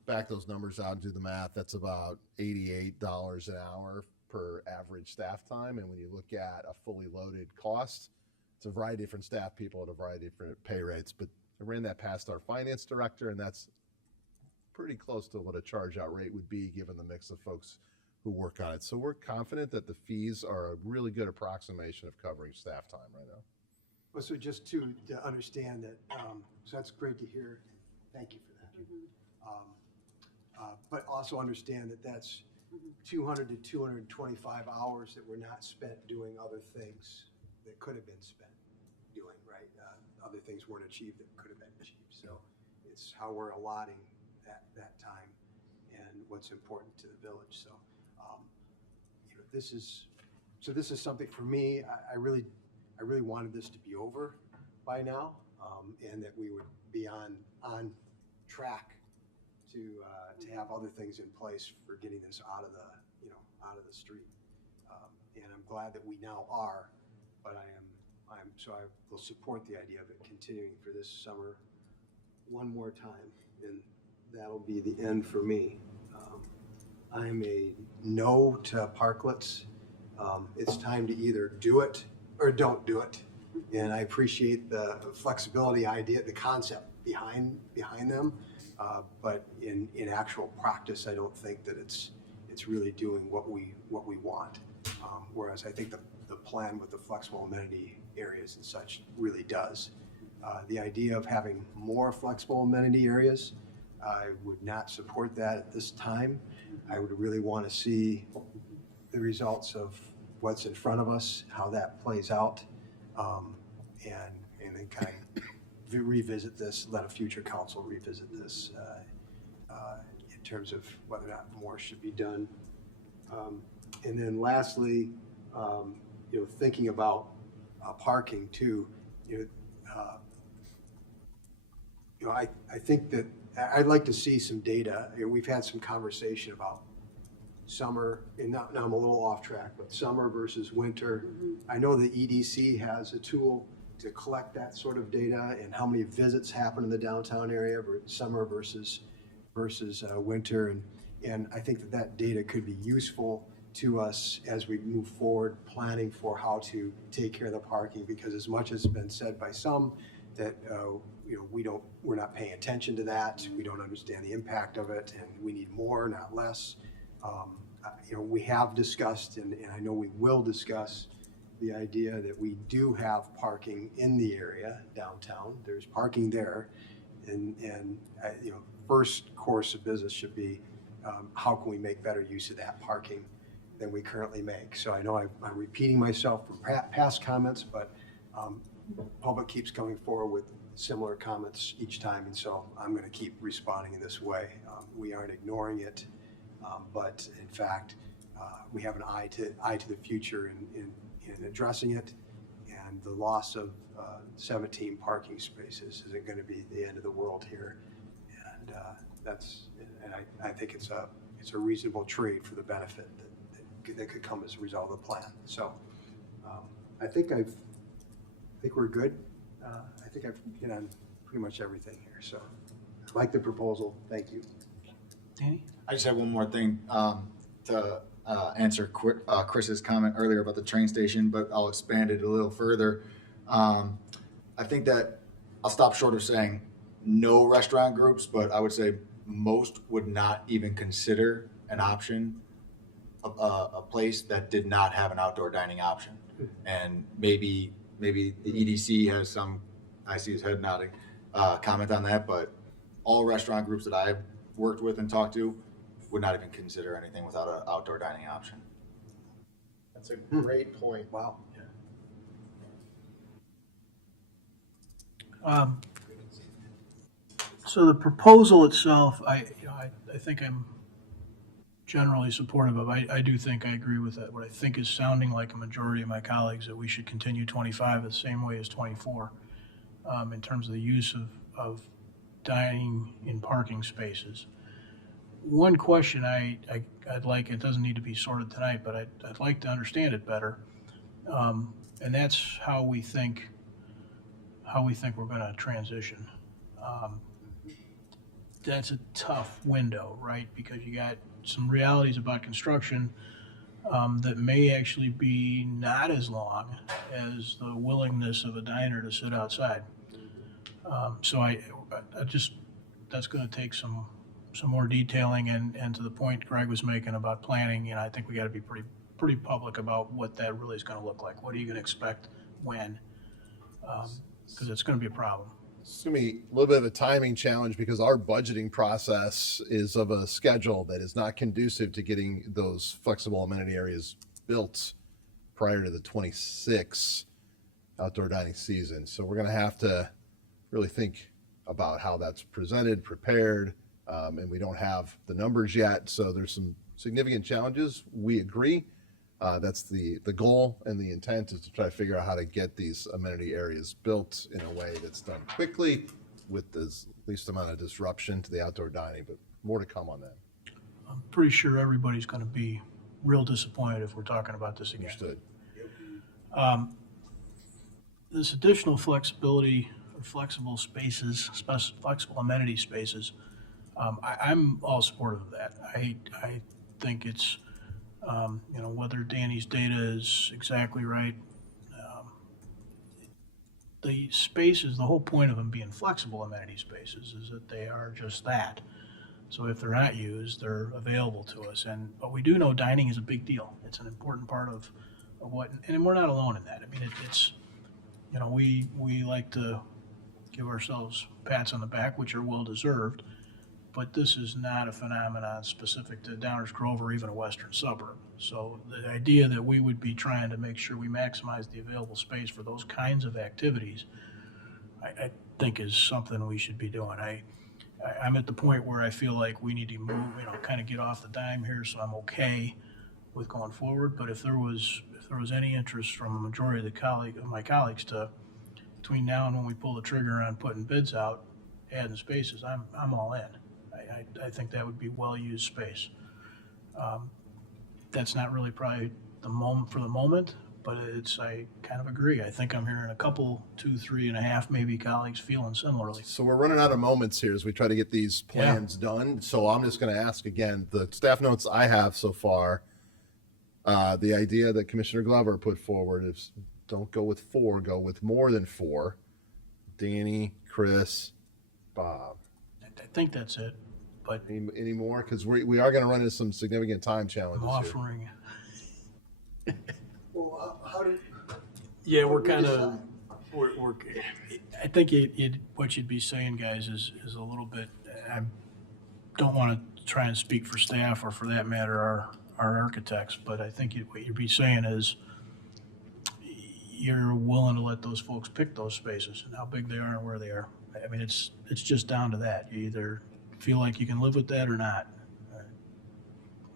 back those numbers out and do the math, that's about $88 an hour per average staff time. And when you look at a fully loaded cost, it's a variety of different staff people at a variety of different pay rates. But I ran that past our finance director, and that's pretty close to what a charge out rate would be given the mix of folks who work on it. So we're confident that the fees are a really good approximation of covering staff time right now. Well, so just to understand that, so that's great to hear. Thank you for that. But also understand that that's 200 to 225 hours that were not spent doing other things that could have been spent doing, right? Other things weren't achieved that could have been achieved. So it's how we're allotting that time and what's important to the village. So, this is something for me. I really wanted this to be over by now, and that we would be on track to have other things in place for getting this out of the street. And I'm glad that we now are, but so I will support the idea of it continuing for this summer one more time, and that'll be the end for me. I'm a no to parklets. It's time to either do it or don't do it. And I appreciate the flexibility idea, the concept behind them. But in actual practice, I don't think that it's really doing what we want. Whereas I think the plan with the flexible amenity areas and such really does. The idea of having more flexible amenity areas, I would not support that at this time. I would really want to see the results of what's in front of us, how that plays out, and then kind of revisit this, let a future council revisit this in terms of whether or not more should be done. And then lastly, thinking about parking too, I think that I'd like to see some data. We've had some conversation about summer, and now I'm a little off track, but summer versus winter. I know the EDC has a tool to collect that sort of data and how many visits happen in the downtown area, summer versus winter. And I think that data could be useful to us as we move forward, planning for how to take care of the parking, because as much as has been said by some that we're not paying attention to that, we don't understand the impact of it, and we need more, not less. We have discussed, and I know we will discuss, the idea that we do have parking in the area downtown. There's parking there, and first course of business should be how can we make better use of that parking than we currently make. So I know I'm repeating myself from past comments, but public keeps coming forward with similar comments each time, and so I'm going to keep responding in this way. We aren't ignoring it, but in fact, we have an eye to the future in addressing it, and the loss of 17 parking spaces isn't going to be the end of the world here, and I think it's a reasonable trade for the benefit that could come as a result of the plan. So I think we're good. I think I've hit on pretty much everything here. So I like the proposal. Thank you. Danny? I just have one more thing to answer Chris's comment earlier about the train station, but I'll expand it a little further. I think that I'll stop short of saying no restaurant groups, but I would say most would not even consider an option, a place that did not have an outdoor dining option. And maybe the EDC has some, I see his head nodding, comment on that, but all restaurant groups that I've worked with and talked to would not even consider anything without an outdoor dining option. That's a great point. Wow. So the proposal itself, I think I'm generally supportive of. I do think I agree with that. What I think is sounding like a majority of my colleagues, that we should continue 25 the same way as 24 in terms of the use of dining in parking spaces. One question I'd like, it doesn't need to be sorted tonight, but I'd like to understand it better. And that's how we think we're going to transition. That's a tough window, right? Because you got some realities about construction that may actually be not as long as the willingness of a diner to sit outside. So I just, that's going to take some more detailing, and to the point Greg was making about planning, I think we got to be pretty public about what that really is going to look like. What are you going to expect when? Because it's going to be a problem. It's going to be a little bit of a timing challenge because our budgeting process is of a schedule that is not conducive to getting those flexible amenity areas built prior to the 26 outdoor dining season. So we're going to have to really think about how that's presented, prepared, and we don't have the numbers yet. So there's some significant challenges. We agree. That's the goal, and the intent is to try to figure out how to get these amenity areas built in a way that's done quickly with the least amount of disruption to the outdoor dining, but more to come on that. I'm pretty sure everybody's going to be real disappointed if we're talking about this again. Understood. this additional flexibility, or flexible spaces, flexible amenity spaces, I'm all supportive of that. I think it's, whether Danny's data is exactly right, the spaces, the whole point of them being flexible amenity spaces is that they are just that. So if they're not used, they're available to us. But we do know dining is a big deal. It's an important part of what, and we're not alone in that. I mean, it's, we like to give ourselves pats on the back, which are well deserved, but this is not a phenomenon specific to Downers Grove or even a western suburb. So the idea that we would be trying to make sure we maximize the available space for those kinds of activities, I think is something we should be doing. I'm at the point where I feel like we need to move, kind of get off the dime here, so I'm okay with going forward. But if there was any interest from a majority of my colleagues to, between now and when we pull the trigger on putting bids out, adding spaces, I'm all in. I think that would be well-used space. That's not really probably the moment for the moment, but I kind of agree. I think I'm hearing a couple, 2, 3.5 maybe colleagues feeling similarly. So we're running out of moments here as we try to get these plans done. So I'm just going to ask again, the staff notes I have so far, the idea that Commissioner Glover put forward is don't go with 4, go with more than 4. Danny, Chris, Bob. I think that's it. But any more? Because we are going to run into some significant time challenges I'm offering. Well, how did? Yeah, we're we kind decide? of, we're, I think what you'd be saying, guys, is a little bit, I don't want to try and speak for staff or for that matter, our architects, but I think what you'd be saying is you're willing to let those folks pick those spaces and how big they are and where they are. I mean, it's just down to that. You either feel like you can live with that or not.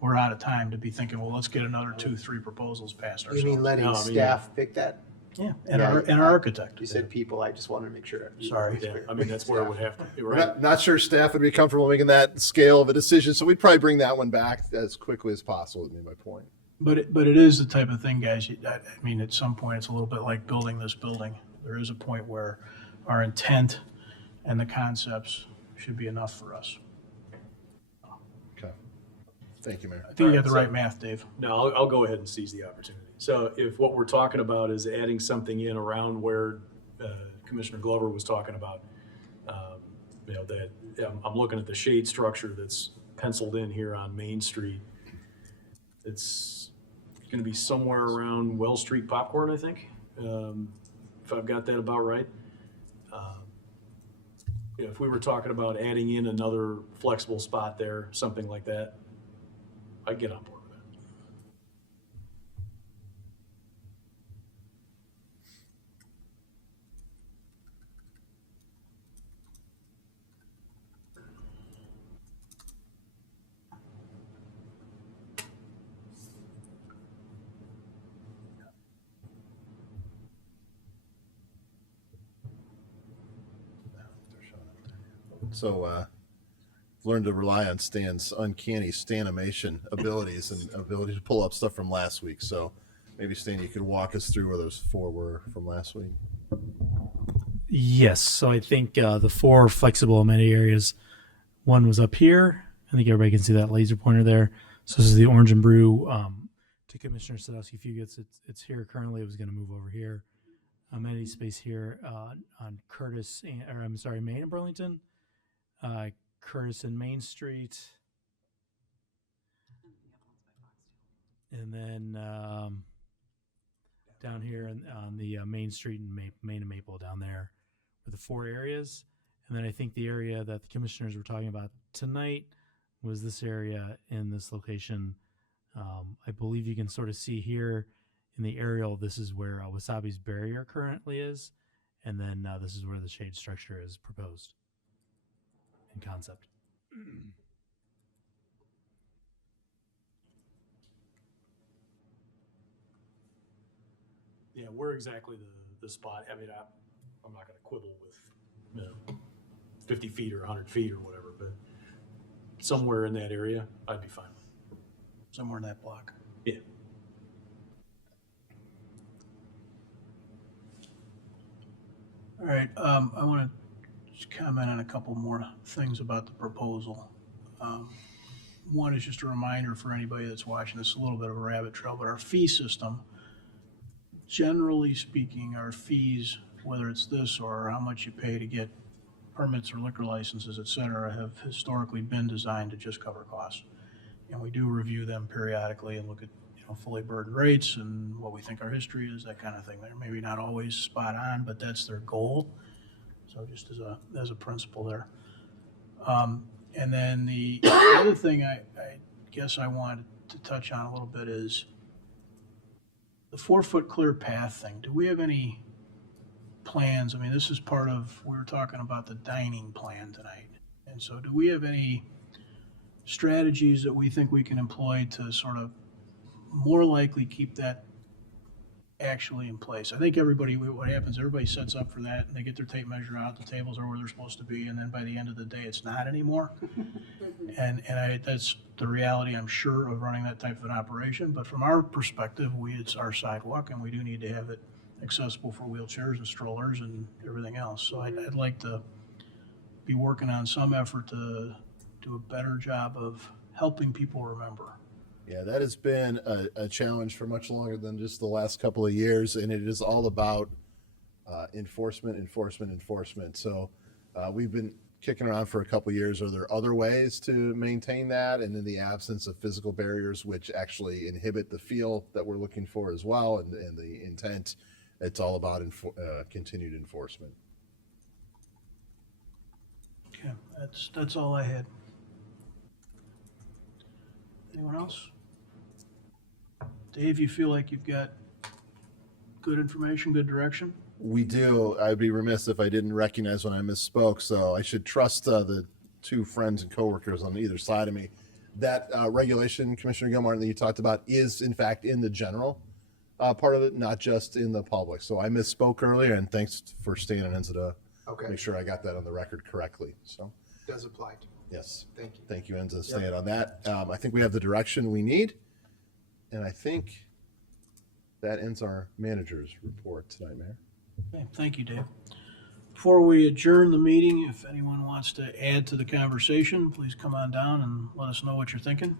We're out of time to be thinking, well, let's get another 2, 3 proposals passed You ourselves. mean letting staff pick that? Yeah, and our architect. You said people, I just wanted to make sure. Sorry. yeah, I mean, that's where it would have to be, We're right? not sure staff would be comfortable making that scale of a decision, so we'd probably bring that one back as quickly as possible, would be my point. But it is the type of thing, guys, I mean, at some point, it's a little bit like building this building. There is a point where our intent and the concepts should be enough for us. Okay. Thank you, Mayor. I think you got the right math, Dave. No, I'll go ahead and seize the opportunity. So if what we're talking about is adding something in around where Commissioner Glover was talking about, that I'm looking at the shade structure that's penciled in here on Main Street. It's going to be somewhere around Wells Street Popcorn, I think, if I've got that about right. If we were talking about adding in another flexible spot there, something like that, I'd get on board with that. So learned to rely on Stan's uncanny Stanimation abilities and ability to pull up stuff from last week. So maybe Stan, you could walk us through where those 4 were from last week. Yes. So I think the 4 flexible amenity areas, one was up here. I think everybody can see that laser pointer there. So this is the Orange and Brew. To Commissioner Sadowski Fugits, it's here currently. It was going to move over here. Amenity space here on Curtis, Main and Burlington. Curtis and Main Street. And then down here on the Main Street and Main and Maple down there were the 4 areas. And then I think the area that the commissioners were talking about tonight was this area in this location. I believe you can sort of see here in the aerial, this is where Wasabi's barrier currently is. And then this is where the shade structure is proposed in concept. Yeah, we're exactly the spot. I mean, I'm not going to quibble with 50 feet or 100 feet or whatever, but somewhere in that area, I'd be fine with. Somewhere in that block. Yeah. All right, I want to just comment on a couple more things about the proposal. One is just a reminder for anybody that's watching this, a little bit of a rabbit trail, but our fee system, generally speaking, our fees, whether it's this or how much you pay to get permits or liquor licenses, et cetera, have historically been designed to just cover costs. And we do review them periodically and look at, fully burdened rates and what we think our history is, that kind of thing. They're maybe not always spot on, but that's their goal. So just as a principle there. And then the other thing I guess I wanted to touch on a little bit is the 4-foot clear path thing. Do we have any plans? I mean, this is part of, we were talking about the dining plan tonight. And so do we have any strategies that we think we can employ to sort of more likely keep that actually in place? I think what happens, everybody sets up for that and they get their tape measure out, the tables are where they're supposed to be, and then by the end of the day, it's not anymore. And that's the reality, I'm sure, of running that type of an operation. But from our perspective, it's our sidewalk and we do need to have it accessible for wheelchairs and strollers and everything else. So I'd like to be working on some effort to do a better job of helping people remember. Yeah, that has been a challenge for much longer than just the last couple of years, and it is all about enforcement. So we've been kicking around for a couple of years. Are there other ways to maintain that? And in the absence of physical barriers, which actually inhibit the feel that we're looking for as well, and the intent, it's all about continued enforcement. Okay, that's all I had. Anyone else? Dave, you feel like you've got good information, good direction? We do. I'd be remiss if I didn't recognize when I misspoke, so I should trust the two friends and coworkers on either side of me. That regulation, Commissioner Gilmartin, that you talked about is in fact in the general part of it, not just in the public. So I misspoke earlier, and thanks for staying in to make sure I got that on the record correctly. So Does apply to. yes. Thank you. Thank you, Enza, staying on that. I think we have the direction we need, and I think that ends our manager's report tonight, Mayor. Okay, thank you, Dave. Before we adjourn the meeting, if anyone wants to add to the conversation, please come on down and let us know what you're thinking.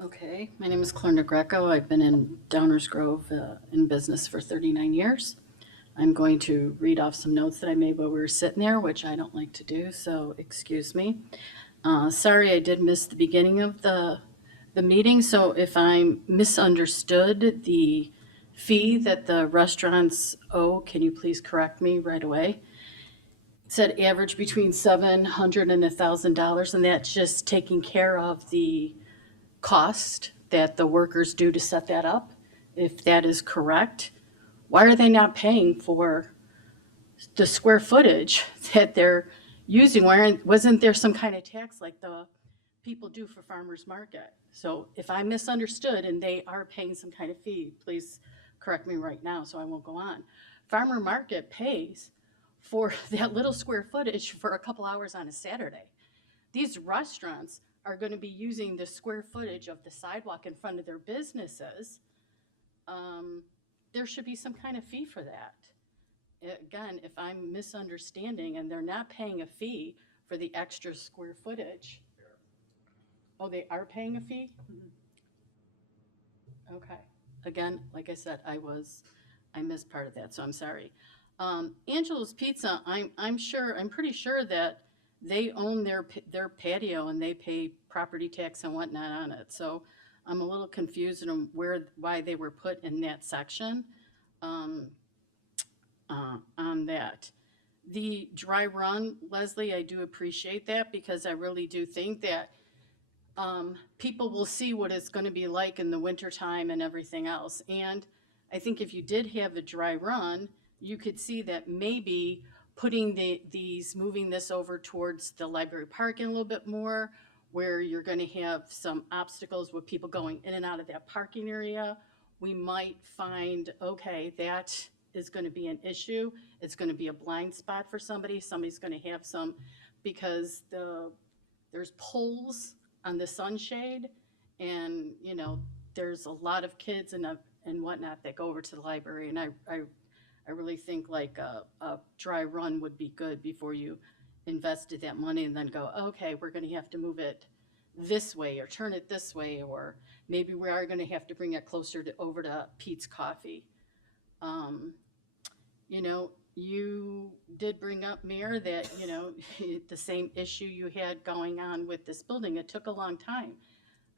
Okay, my name is Clorna Greco. I've been in Downers Grove in business for 39 years. I'm going to read off some notes that I made while we were sitting there, which I don't like to do, so excuse me. Sorry, I did miss the beginning of the meeting, so if I misunderstood the fee that the restaurants owe, can you please correct me right away? It said average between $700 and $1,000, and that's just taking care of the cost that the workers do to set that up. If that is correct, why are they not paying for the square footage that they're using? Wasn't there some kind of tax like the people do for farmers market? So if I misunderstood and they are paying some kind of fee, please correct me right now so I won't go on. Farmer market pays for that little square footage for a couple hours on a Saturday. These restaurants are going to be using the square footage of the sidewalk in front of their businesses. There should be some kind of fee for that. Again, if I'm misunderstanding and they're not paying a fee for the extra square footage. Oh, they are paying a fee? Okay. Again, like I said, I missed part of that, so I'm sorry. Angelo's Pizza, I'm pretty sure that they own their patio and they pay property tax and whatnot on it. So I'm a little confused on why they were put in that section on that. The dry run, Leslie, I do appreciate that because I really do think that people will see what it's going to be like in the wintertime and everything else. And I think if you did have a dry run, you could see that maybe putting moving this over towards the library parking a little bit more, where you're going to have some obstacles with people going in and out of that parking area, we might find, okay, that is going to be an issue. It's going to be a blind spot for somebody. Somebody's going to have because there's poles on the sunshade. And, you know, there's a lot of kids and whatnot that go over to the library. And I really think like a dry run would be good before you invested that money and then go, okay, we're going to have to move it this way or turn it this way, or maybe we are going to have to bring it closer to over to Pete's Coffee. You know, you did bring up, Mayor, that, you know, the same issue you had going on with this building. It took a long time.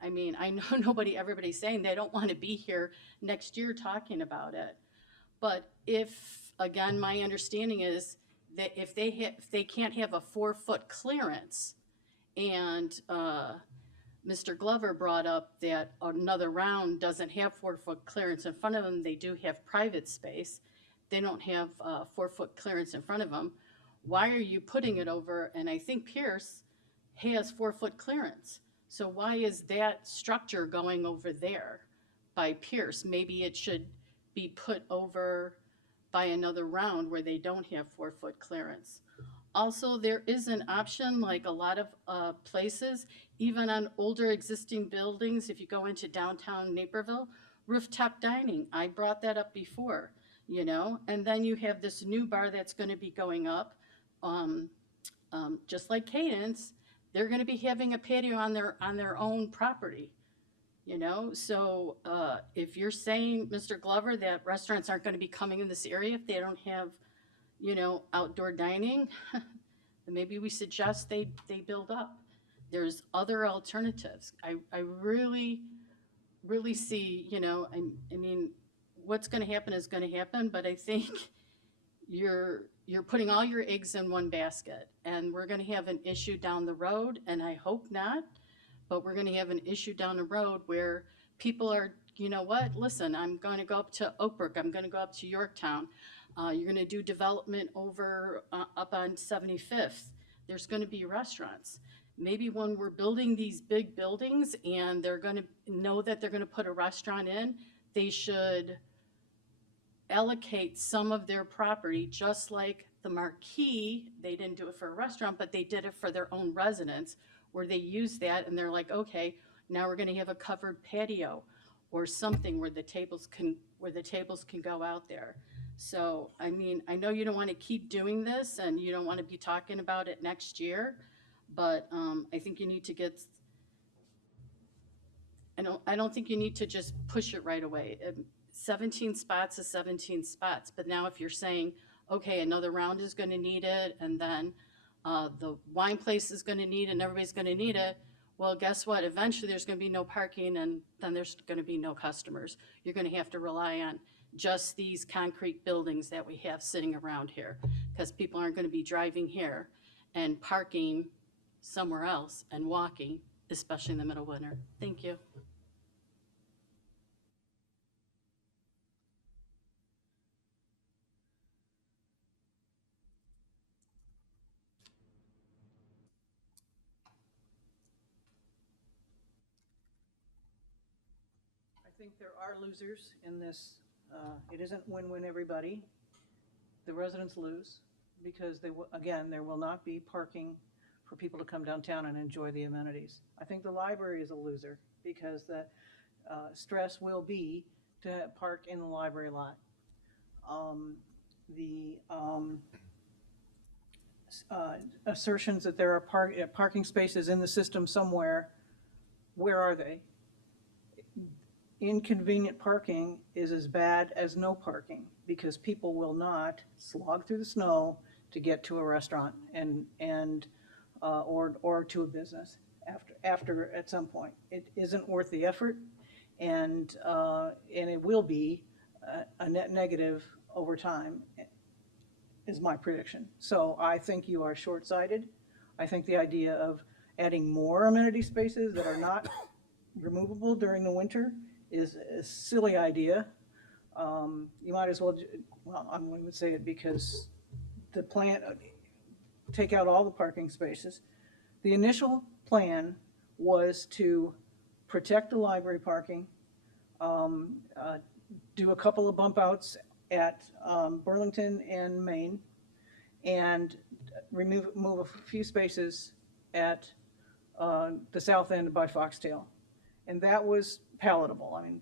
I mean, I know everybody's saying they don't want to be here next year talking about it. But if, again, my understanding is that if they can't have a 4-foot clearance, and Mr. Glover brought up that another round doesn't have 4-foot clearance in front of them, they do have private space. They don't have 4-foot clearance in front of them. Why are you putting it over? And I think Pierce has 4-foot clearance. So why is that structure going over there by Pierce? Maybe it should be put over by another round where they don't have 4-foot clearance. Also, there is an option, like a lot of places, even on older existing buildings, if you go into downtown Naperville, rooftop dining. I brought that up before, you know, and then you have this new bar that's going to be going up, just like Cadence. They're going to be having a patio on their own property, you know. So if you're saying, Mr. Glover, that restaurants aren't going to be coming in this area if they don't have, you know, outdoor dining, then maybe we suggest they build up. There's other alternatives. I really see, you know, I mean, what's going to happen is going to happen, but I think you're putting all your eggs in one basket, and we're going to have an issue down the road, and I hope not, but we're going to have an issue down the road where people are, you know what, listen, I'm going to go up to Oak Brook, I'm going to go up to Yorktown, you're going to do development over up on 75th. There's going to be restaurants. Maybe when we're building these big buildings and they're going to know that they're going to put a restaurant in, they should allocate some of their property, just like the Marquee. They didn't do it for a restaurant, but they did it for their own residents, where they use that and they're like, okay, now we're going to have a covered patio or something where the tables can go out there. So, I mean, I know you don't want to keep doing this and you don't want to be talking about it next year, but I think you need to get, I don't think you need to just push it right away. 17 spots is 17 spots, but now if you're saying, okay, another round is going to need it, and then the wine place is going to need it, and everybody's going to need it, well, guess what? Eventually there's going to be no parking, and then there's going to be no customers. You're going to have to rely on just these concrete buildings that we have sitting around here, because people aren't going to be driving here and parking somewhere else and walking, especially in the middle of winter. Thank you. I think there are losers in this. It isn't win-win everybody. The residents lose because again, there will not be parking for people to come downtown and enjoy the amenities. I think the library is a loser because the stress will be to park in the library lot. The assertions that there are parking spaces in the system somewhere, where are they? Inconvenient parking is as bad as no parking because people will not slog through the snow to get to a restaurant or to a business after at some point. It isn't worth the effort, and it will be a net negative over time, is my prediction. So I think you are short-sighted. I think the idea of adding more amenity spaces that are not removable during the winter is a silly idea. You might as well, I'm going to say it because the plan, take out all the parking spaces. The initial plan was to protect the library parking, do a couple of bump outs at Burlington and Main, and move a few spaces at the south end by Foxtail. And that was palatable, I mean,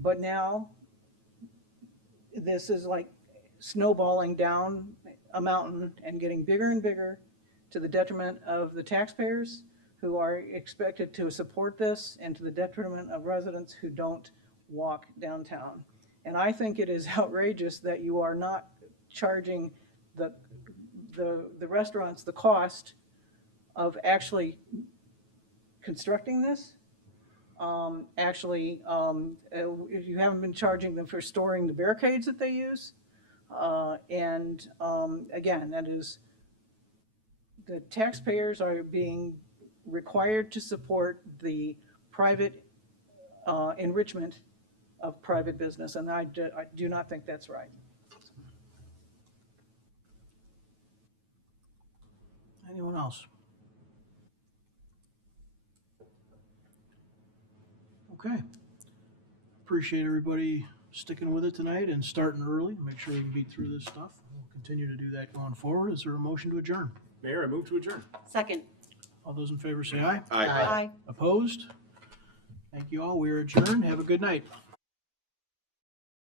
but now this is like snowballing down a mountain and getting bigger and bigger to the detriment of the taxpayers who are expected to support this and to the detriment of residents who don't walk downtown. And I think it is outrageous that you are not charging the restaurants the cost of actually constructing this. If you haven't been charging them for storing the barricades that they use. Again, that is, the taxpayers are being required to support the private enrichment of private business, and I do not think that's right. Anyone else? Okay. Appreciate everybody sticking with it tonight and starting early. Make sure we can beat through this stuff. We'll continue to do that going forward. Is there a motion to adjourn? Mayor, I move to adjourn. Second. All those in favor say aye. Aye. Aye. Opposed? Thank you all. We are adjourned. Have a good night.